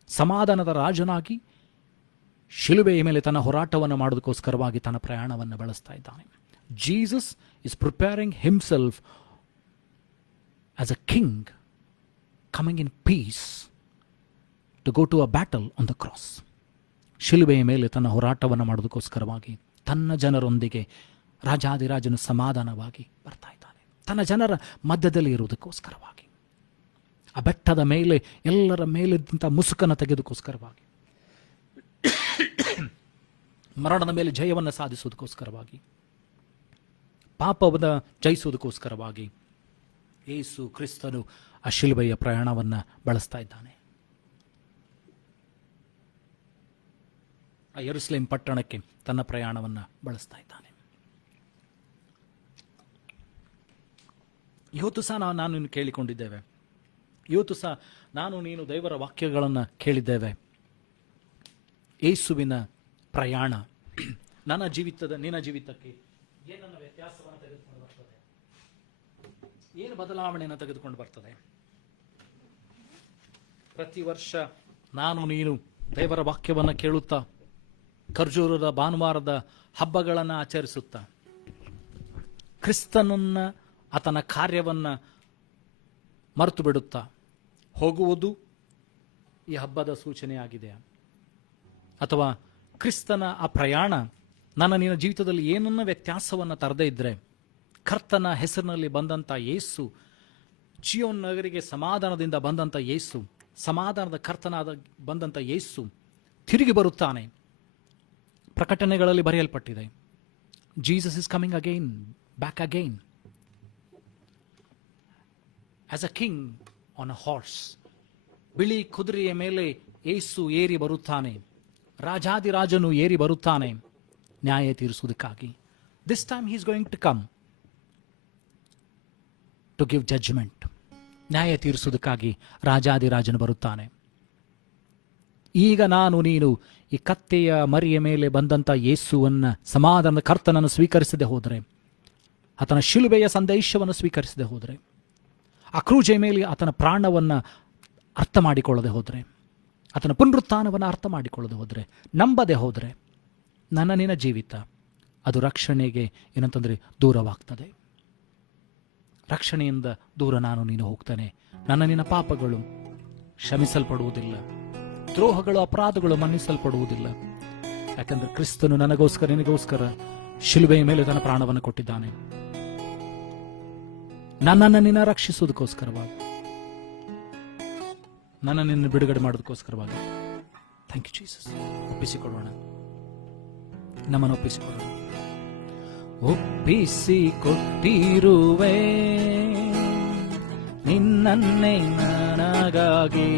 ಸಮಾಧಾನದ ರಾಜನಾಗಿ ಶಿಲುಬೆಯ ಮೇಲೆ ತನ್ನ ಹೋರಾಟವನ್ನು ಮಾಡೋದಕ್ಕೋಸ್ಕರವಾಗಿ ತನ್ನ ಪ್ರಯಾಣವನ್ನು ಬಳಸ್ತಾ ಇದ್ದಾನೆ. Jesus is preparing himself as a king coming in peace to go to a battle on the cross. ಶಿಲುಬೆಯ ಮೇಲೆ ತನ್ನ ಹೋರಾಟವನ್ನು ಮಾಡೋದಕ್ಕೋಸ್ಕರವಾಗಿ ತನ್ನ ಜನರೊಂದಿಗೆ ರಾಜಾದಿರಾಜನು ಸಮಾಧಾನವಾಗಿ ಬರ್ತಾ ಇದ್ದಾನೆ. ತನ್ನ ಜನರ ಮಧ್ಯದಲ್ಲಿ ಇರುವುದಕ್ಕೋಸ್ಕರವಾಗಿ, ಆ ಬೆಟ್ಟದ ಮೇಲೆ ಎಲ್ಲರ ಮೇಲಿದ್ದಂಥ ಮುಸುಕನ್ನು ತೆಗೆದಕ್ಕೋಸ್ಕರವಾಗಿ, ಮರಣದ ಮೇಲೆ ಜಯವನ್ನು ಸಾಧಿಸುವುದಕ್ಕೋಸ್ಕರವಾಗಿ, ಪಾಪವನ್ನು ಜಯಿಸುವುದಕ್ಕೋಸ್ಕರವಾಗಿ ಯೇಸು ಕ್ರಿಸ್ತನು ಆ ಶಿಲುಬೆಯ ಪ್ರಯಾಣವನ್ನು ಬಳಸ್ತಾ ಇದ್ದಾನೆ. ಆ ಯೆರೂಸಲೇಮ್ ಪಟ್ಟಣಕ್ಕೆ ತನ್ನ ಪ್ರಯಾಣವನ್ನು ಬಳಸ್ತಾ ಇದ್ದಾನೆ. ಇವತ್ತು ಸಹ ನಾನು ಕೇಳಿಕೊಂಡಿದ್ದೇವೆ, ಇವತ್ತು ಸಹ ನಾನು ನೀನು ದೇವರ ವಾಕ್ಯಗಳನ್ನು ಕೇಳಿದ್ದೇವೆ. ಯೇಸುವಿನ ಪ್ರಯಾಣ ನನ್ನ ಜೀವಿತದ ನಿನ್ನ ಜೀವಿತಕ್ಕೆ ಏನನ್ನ ವ್ಯತ್ಯಾಸವನ್ನು ತೆಗೆದುಕೊಂಡು ಬರ್ತದೆ, ಏನು ಬದಲಾವಣೆಯನ್ನು ತೆಗೆದುಕೊಂಡು ಬರ್ತದೆ. ಪ್ರತಿ ವರ್ಷ ನಾನು ನೀನು ದೇವರ ವಾಕ್ಯವನ್ನು ಕೇಳುತ್ತಾ, ಖರ್ಜೂರದ ಭಾನುವಾರದ ಹಬ್ಬಗಳನ್ನು ಆಚರಿಸುತ್ತಾ, ಕ್ರಿಸ್ತನನ್ನ ಆತನ ಕಾರ್ಯವನ್ನು ಮರೆತು ಬಿಡುತ್ತಾ ಹೋಗುವುದು ಈ ಹಬ್ಬದ ಸೂಚನೆಯಾಗಿದೆ. ಅಥವಾ ಕ್ರಿಸ್ತನ ಆ ಪ್ರಯಾಣ ನನ್ನ ನಿನ್ನ ಜೀವಿತದಲ್ಲಿ ಏನನ್ನ ವ್ಯತ್ಯಾಸವನ್ನು ತರದೇ ಇದ್ದರೆ, ಕರ್ತನ ಹೆಸರಿನಲ್ಲಿ ಬಂದಂಥ ಯೇಸು, ಚಿಯೋನ್ ನಗರಿಗೆ ಸಮಾಧಾನದಿಂದ ಬಂದಂಥ ಯೇಸು, ಸಮಾಧಾನದ ಕರ್ತನಾದ ಬಂದಂಥ ಯೇಸು ತಿರುಗಿ ಬರುತ್ತಾನೆ. ಪ್ರಕಟಣೆಗಳಲ್ಲಿ ಬರೆಯಲ್ಪಟ್ಟಿದೆ, Jesus is coming again, back again as a king on a horse. ಬಿಳಿ ಕುದುರೆಯ ಮೇಲೆ ಯೇಸು ಏರಿ ಬರುತ್ತಾನೆ, ರಾಜಾದಿರಾಜನು ಏರಿ ಬರುತ್ತಾನೆ ನ್ಯಾಯ ತೀರಿಸುವುದಕ್ಕಾಗಿ. This time he is going to come to give judgement. ನ್ಯಾಯ ತೀರಿಸುವುದಕ್ಕಾಗಿ ರಾಜಾದಿರಾಜನು ಬರುತ್ತಾನೆ. ಈಗ ನಾನು ನೀನು ಈ ಕತ್ತೆಯ ಮರಿಯ ಮೇಲೆ ಬಂದಂಥ ಯೇಸುವನ್ನ, ಸಮಾಧಾನದ ಕರ್ತನನ್ನು ಸ್ವೀಕರಿಸದೆ ಹೋದರೆ, ಆತನ ಶಿಲುಬೆಯ ಸಂದೇಶವನ್ನು ಸ್ವೀಕರಿಸದೆ ಹೋದರೆ, ಆ ಕ್ರೂಜೆಯ ಮೇಲೆ ಆತನ ಪ್ರಾಣವನ್ನು ಅರ್ಥ ಮಾಡಿಕೊಳ್ಳದೆ ಹೋದರೆ, ಆತನ ಪುನರುತ್ಥಾನವನ್ನು ಅರ್ಥ ಮಾಡಿಕೊಳ್ಳದೆ ಹೋದರೆ, ನಂಬದೆ ಹೋದರೆ, ನನ್ನ ನಿನ್ನ ಜೀವಿತ ಅದು ರಕ್ಷಣೆಗೆ ಏನಂತಂದರೆ ದೂರವಾಗ್ತದೆ. ರಕ್ಷಣೆಯಿಂದ ದೂರ ನಾನು ನೀನು ಹೋಗ್ತಾನೆ. ನನ್ನ ನಿನ್ನ ಪಾಪಗಳು ಕ್ಷಮಿಸಲ್ಪಡುವುದಿಲ್ಲ, ದ್ರೋಹಗಳು ಅಪರಾಧಗಳು ಮನ್ನಿಸಲ್ಪಡುವುದಿಲ್ಲ. ಯಾಕಂದ್ರೆ ಕ್ರಿಸ್ತನು ನನಗೋಸ್ಕರ ನಿನಗೋಸ್ಕರ ಶಿಲುಬೆಯ ಮೇಲೆ ತನ್ನ ಪ್ರಾಣವನ್ನು ಕೊಟ್ಟಿದ್ದಾನೆ, ನನ್ನನ್ನು ನಿನ್ನ ರಕ್ಷಿಸುವುದಕ್ಕೋಸ್ಕರವಾಗಿ, ನನ್ನ ನಿನ್ನ ಬಿಡುಗಡೆ ಮಾಡೋದಕ್ಕೋಸ್ಕರವಾಗಿ. Thank you Jesus. ಒಪ್ಪಿಸಿಕೊಡೋಣ, ನಮ್ಮನ್ನು ಒಪ್ಪಿಸಿಕೊಡೋಣ. ಒಪ್ಪಿಸಿಕೊಟ್ಟಿರುವೆ ನಿನ್ನನ್ನೇ ನನಗಾಗಿ,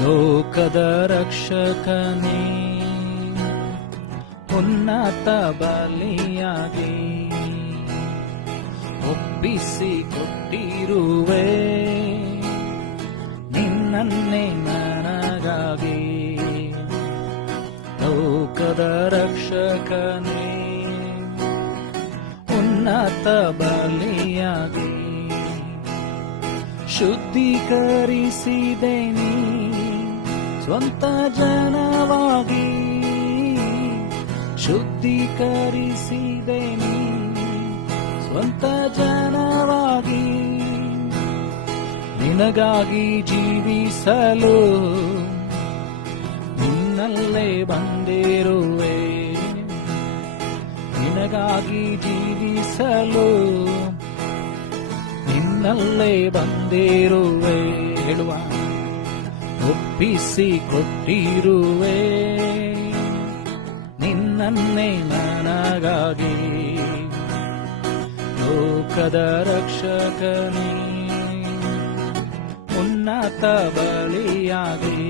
ಲೋಕದ ರಕ್ಷಕನೇ ಉನ್ನತ ಬಲಿಯಾಗಿ. ಒಪ್ಪಿಸಿಕೊಟ್ಟಿರುವೆ ನಿನ್ನನ್ನೇ ನನಗಾಗಿ, ಲೋಕದ ರಕ್ಷಕನೇ ಉನ್ನತ ಬಲಿಯಾಗಿ. ಶುದ್ಧೀಕರಿಸಿದೆ ನೀ ಸ್ವಂತ ಜನವಾಗಿ, ಶುದ್ಧೀಕರಿಸಿದೆ ನೀ ಸ್ವಂತ ಜನವಾಗಿ. ನಿನಗಾಗಿ ಜೀವಿಸಲು ನಿನ್ನಲ್ಲೇ ಬಂದಿರುವೆ, ನಿನಗಾಗಿ ಜೀವಿಸಲು ನಿನ್ನಲ್ಲೇ ಬಂದಿರುವೆ. ಹೇಳುವ, ಒಪ್ಪಿಸಿಕೊಟ್ಟಿರುವೆ ನಿನ್ನನ್ನೇ ನನಗಾಗಿ, ಲೋಕದ ರಕ್ಷಕನೇ ಉನ್ನತ ಬಲಿಯಾಗಿ.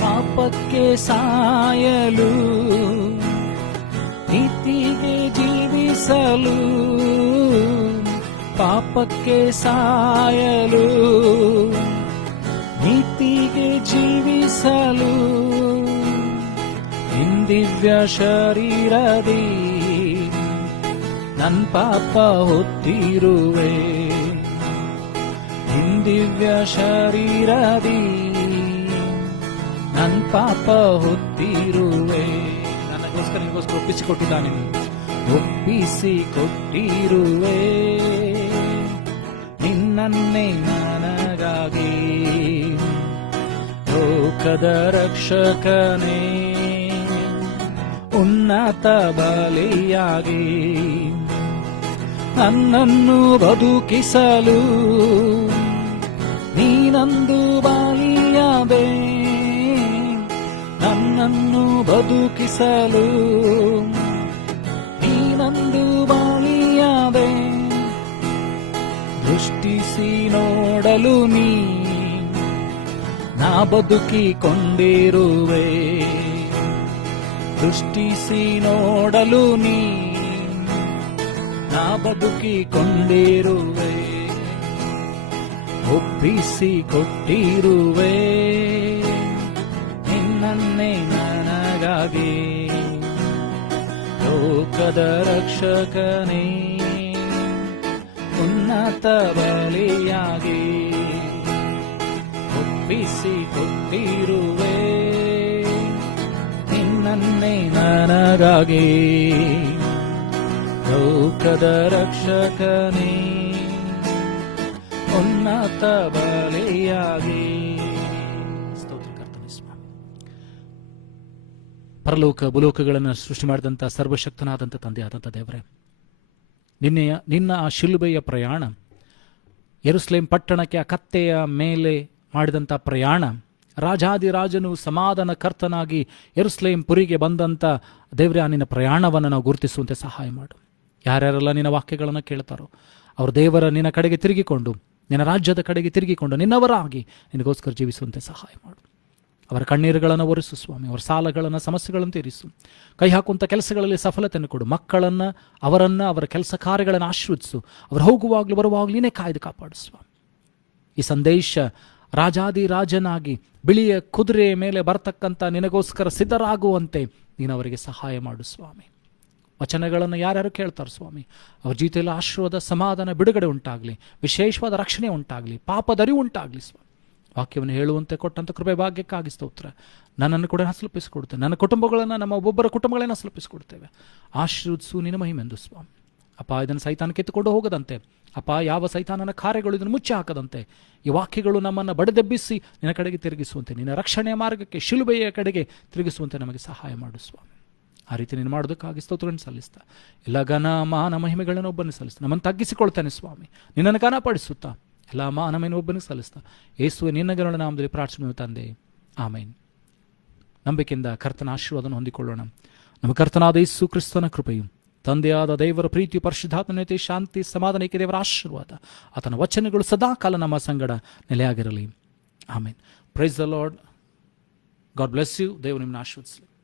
ಪಾಪಕ್ಕೆ ಸಾಯಲು ನೀತಿಗೆ ಜೀವಿಸಲು, ಪಾಪಕ್ಕೆ ಸಾಯಲು ನೀತಿಗೆ ಜೀವಿಸಲು, ಇಂದಿವ್ಯ ಶರೀರದಿ ನನ್ನ ಪಾಪ ಹೊತ್ತಿರುವೆ, ಇಂದಿವ್ಯ ಶರೀರದಿ ನನ್ನ ಪಾಪ ಹೊತ್ತಿರುವೆ. ನನಗೋಸ್ಕರ ನಿನಗೋಸ್ಕರ ಒಪ್ಪಿಸಿಕೊಟ್ಟಿದ್ದಾನೆ, ಒಪ್ಪಿಸಿಕೊಟ್ಟಿರುವೆ ನಿನ್ನನ್ನೇ ನನಗಾಗಿ, ಲೋಕದ ರಕ್ಷಕನೇ ಉನ್ನತ ಬಲಿಯಾಗಿ. ನನ್ನನ್ನು ಬದುಕಿಸಲು ನೀನಂದು ಬಲಿಯಾದೆ, ನನ್ನನ್ನು ಬದುಕಿಸಲು ನೀನಂದು ಬಲಿಯಾದೆ. ದೃಷ್ಟಿಸಿ ನೋಡಲು ನೀ ನಾ ಬದುಕಿಕೊಂಡಿರುವೆ, ದೃಷ್ಟಿಸಿ ನೋಡಲು ನೀ ನಾ ಬದುಕಿಕೊಂಡಿರುವೆ. ಒಪ್ಪಿಸಿ ಕೊಟ್ಟಿರುವೆ ನಿನ್ನನ್ನೇ ನನಗಾಗಿ. ಲೋಕದ ರಕ್ಷಕನೇ ಉನ್ನತ ಬಲಿಯಾಗಿ ಒಪ್ಪಿಸಿ ಕೊಟ್ಟಿರುವೆ ನಿನ್ನನ್ನೇ ನನಗಾಗಿ. ಲೋಕದ ರಕ್ಷಕನೇ ಉನ್ನತ ಬಲಿಯಾಗಿ. ಸ್ತೋತ್ರ ಕರ್ತನೇ ಸ್ವಾಮಿ. ಪರಲೋಕ ಭೂಲೋಕಗಳನ್ನು ಸೃಷ್ಟಿ ಮಾಡಿದಂಥ ಸರ್ವಶಕ್ತನಾದಂಥ ತಂದೆಯಾದಂಥ ದೇವರೇ, ನಿನ್ನ ಆ ಶಿಲುಬೆಯ ಪ್ರಯಾಣ, ಯೆರೂಸಲೇಮ್ ಪಟ್ಟಣಕ್ಕೆ ಆ ಕತ್ತೆಯ ಮೇಲೆ ಮಾಡಿದಂಥ ಪ್ರಯಾಣ, ರಾಜಾದಿರಾಜನು ಸಮಾಧಾನ ಕರ್ತನಾಗಿ ಯೆರೂಸಲೇಮ್ ಪುರಿಗೆ ಬಂದಂಥ ದೇವರೇ, ಆ ನಿನ್ನ ಪ್ರಯಾಣವನ್ನು ನಾವು ಗುರುತಿಸುವಂತೆ ಸಹಾಯ ಮಾಡು. ಯಾರ್ಯಾರೆಲ್ಲ ನಿನ್ನ ವಾಕ್ಯಗಳನ್ನು ಕೇಳ್ತಾರೋ ಅವರು ದೇವರ ನಿನ್ನ ಕಡೆಗೆ ತಿರುಗಿಕೊಂಡು, ನಿನ್ನ ರಾಜ್ಯದ ಕಡೆಗೆ ತಿರುಗಿಕೊಂಡು ನಿನ್ನವರಾಗಿ ನಿನಗೋಸ್ಕರ ಜೀವಿಸುವಂತೆ ಸಹಾಯ ಮಾಡು. ಅವರ ಕಣ್ಣೀರುಗಳನ್ನು ಒರೆಸು ಸ್ವಾಮಿ, ಅವರ ಸಾಲಗಳನ್ನು, ಸಮಸ್ಯೆಗಳನ್ನು ತೀರಿಸು. ಕೈ ಹಾಕುವಂಥ ಕೆಲಸಗಳಲ್ಲಿ ಸಫಲತೆಯನ್ನು ಕೊಡು. ಮಕ್ಕಳನ್ನು, ಅವರ ಕೆಲಸ ಕಾರ್ಯಗಳನ್ನು ಆಶೀರ್ವದಿಸು. ಅವರು ಹೋಗುವಾಗಲೂ ಬರುವಾಗಲೂ ನೀನೇ ಕಾಯ್ದು ಕಾಪಾಡು ಸ್ವಾಮಿ. ಈ ಸಂದೇಶ ರಾಜಾದಿ-ರಾಜನಾಗಿ ಬಿಳಿಯ ಕುದುರೆಯ ಮೇಲೆ ಬರತಕ್ಕಂಥ ನಿನಗೋಸ್ಕರ ಸಿದ್ಧರಾಗುವಂತೆ ನೀನು ಅವರಿಗೆ ಸಹಾಯ ಮಾಡು ಸ್ವಾಮಿ. ವಚನಗಳನ್ನು ಯಾರ್ಯಾರು ಕೇಳ್ತಾರೆ ಸ್ವಾಮಿ, ಅವ್ರ ಜೀವಿತದಲ್ಲಿ ಆಶೀರ್ವಾದ, ಸಮಾಧಾನ, ಬಿಡುಗಡೆ ಉಂಟಾಗಲಿ, ವಿಶೇಷವಾದ ರಕ್ಷಣೆ ಉಂಟಾಗಲಿ, ಪಾಪದರಿವು ಉಂಟಾಗಲಿ ಸ್ವಾಮಿ. ವಾಕ್ಯವನ್ನು ಹೇಳುವಂತೆ ಕೊಟ್ಟಂಥ ಕೃಪೆ ಭಾಗ್ಯಕ್ಕಾಗಿ ಸ್ತೋತ್ರ. ನನ್ನನ್ನು ಕೂಡ ಸ್ವಲ್ಪಿಸಿಕೊಡ್ತೇನೆ, ನನ್ನ ಕುಟುಂಬಗಳನ್ನು, ನಮ್ಮ ಒಬ್ಬೊಬ್ಬರ ಕುಟುಂಬಗಳನ್ನು ಸ್ವಲ್ಪಿಸಿಕೊಡ್ತೇವೆ. ಆಶೀರ್ವದಿಸು ನಿನ್ನ ಮಹಿಮೆಂದು ಸ್ವಾಮಿ. ಅಪ್ಪ, ಇದನ್ನು ಸೈತಾನ ಕಿತ್ತುಕೊಂಡು ಹೋಗದಂತೆ, ಅಪ್ಪ, ಯಾವ ಸೈತಾನನ ಕಾರ್ಯಗಳು ಇದನ್ನು ಮುಚ್ಚಿ ಹಾಕದಂತೆ, ಈ ವಾಕ್ಯಗಳು ನಮ್ಮನ್ನು ಬಡಿದೆಬ್ಬಿಸಿ ನಿನ್ನ ಕಡೆಗೆ ತಿರುಗಿಸುವಂತೆ, ನಿನ್ನ ರಕ್ಷಣೆಯ ಮಾರ್ಗಕ್ಕೆ, ಶಿಲುಬೆಯ ಕಡೆಗೆ ತಿರುಗಿಸುವಂತೆ ನಮಗೆ ಸಹಾಯ ಮಾಡು ಸ್ವಾಮಿ. ಆ ರೀತಿ ನೀನು ಮಾಡೋದಕ್ಕಾಗಿ ಸ್ತೋತ್ರಗಳನ್ನು ಸಲ್ಲಿಸ್ತಾ, ಎಲ್ಲ ಘನ ಮಾನ ಮಹಿಮೆಗಳನ್ನು ಒಬ್ಬನಿಗೆ ಸಲ್ಲಿಸ್ತಾ ನಮ್ಮನ್ನು ತಗ್ಗಿಸಿಕೊಳ್ತಾನೆ ಸ್ವಾಮಿ. ನಿನ್ನನ್ನು ಘನಪಡಿಸುತ್ತಾ ಎಲ್ಲ ಮಾನ ಮಹಿಮೆ ಒಬ್ಬನಿಗೆ ಸಲ್ಲಿಸ್ತಾ ಯೇಸುವೆ ನಿನ್ನ ಘನಗಳ ನಾಮದಲ್ಲಿ ಪ್ರಾರ್ಥನೆ ತಂದೆ, ಆಮೇನ್. ನಂಬಿಕೆಯಿಂದ ಕರ್ತನ ಆಶೀರ್ವಾದವನ್ನು ಹೊಂದಿಕೊಳ್ಳೋಣ. ನಮ್ಮ ಕರ್ತನಾದ ಯೇಸು ಕ್ರಿಸ್ತನ ಕೃಪೆಯು, ತಂದೆಯಾದ ದೇವರ ಪ್ರೀತಿ, ಪರಿಶುದ್ಧಾತ್ಮತೆ, ಶಾಂತಿ, ಸಮಾಧಾನಕ್ಕೆ ದೇವರ ಆಶೀರ್ವಾದ, ಆತನ ವಚನಗಳು ಸದಾಕಾಲ ನಮ್ಮ ಸಂಗಡ ನೆಲೆಯಾಗಿರಲಿ. Amen. Praise the Lord. God bless you. ದೇವರು ನಿಮ್ಮನ್ನು ಆಶೀರ್ವದಿಸಲಿ.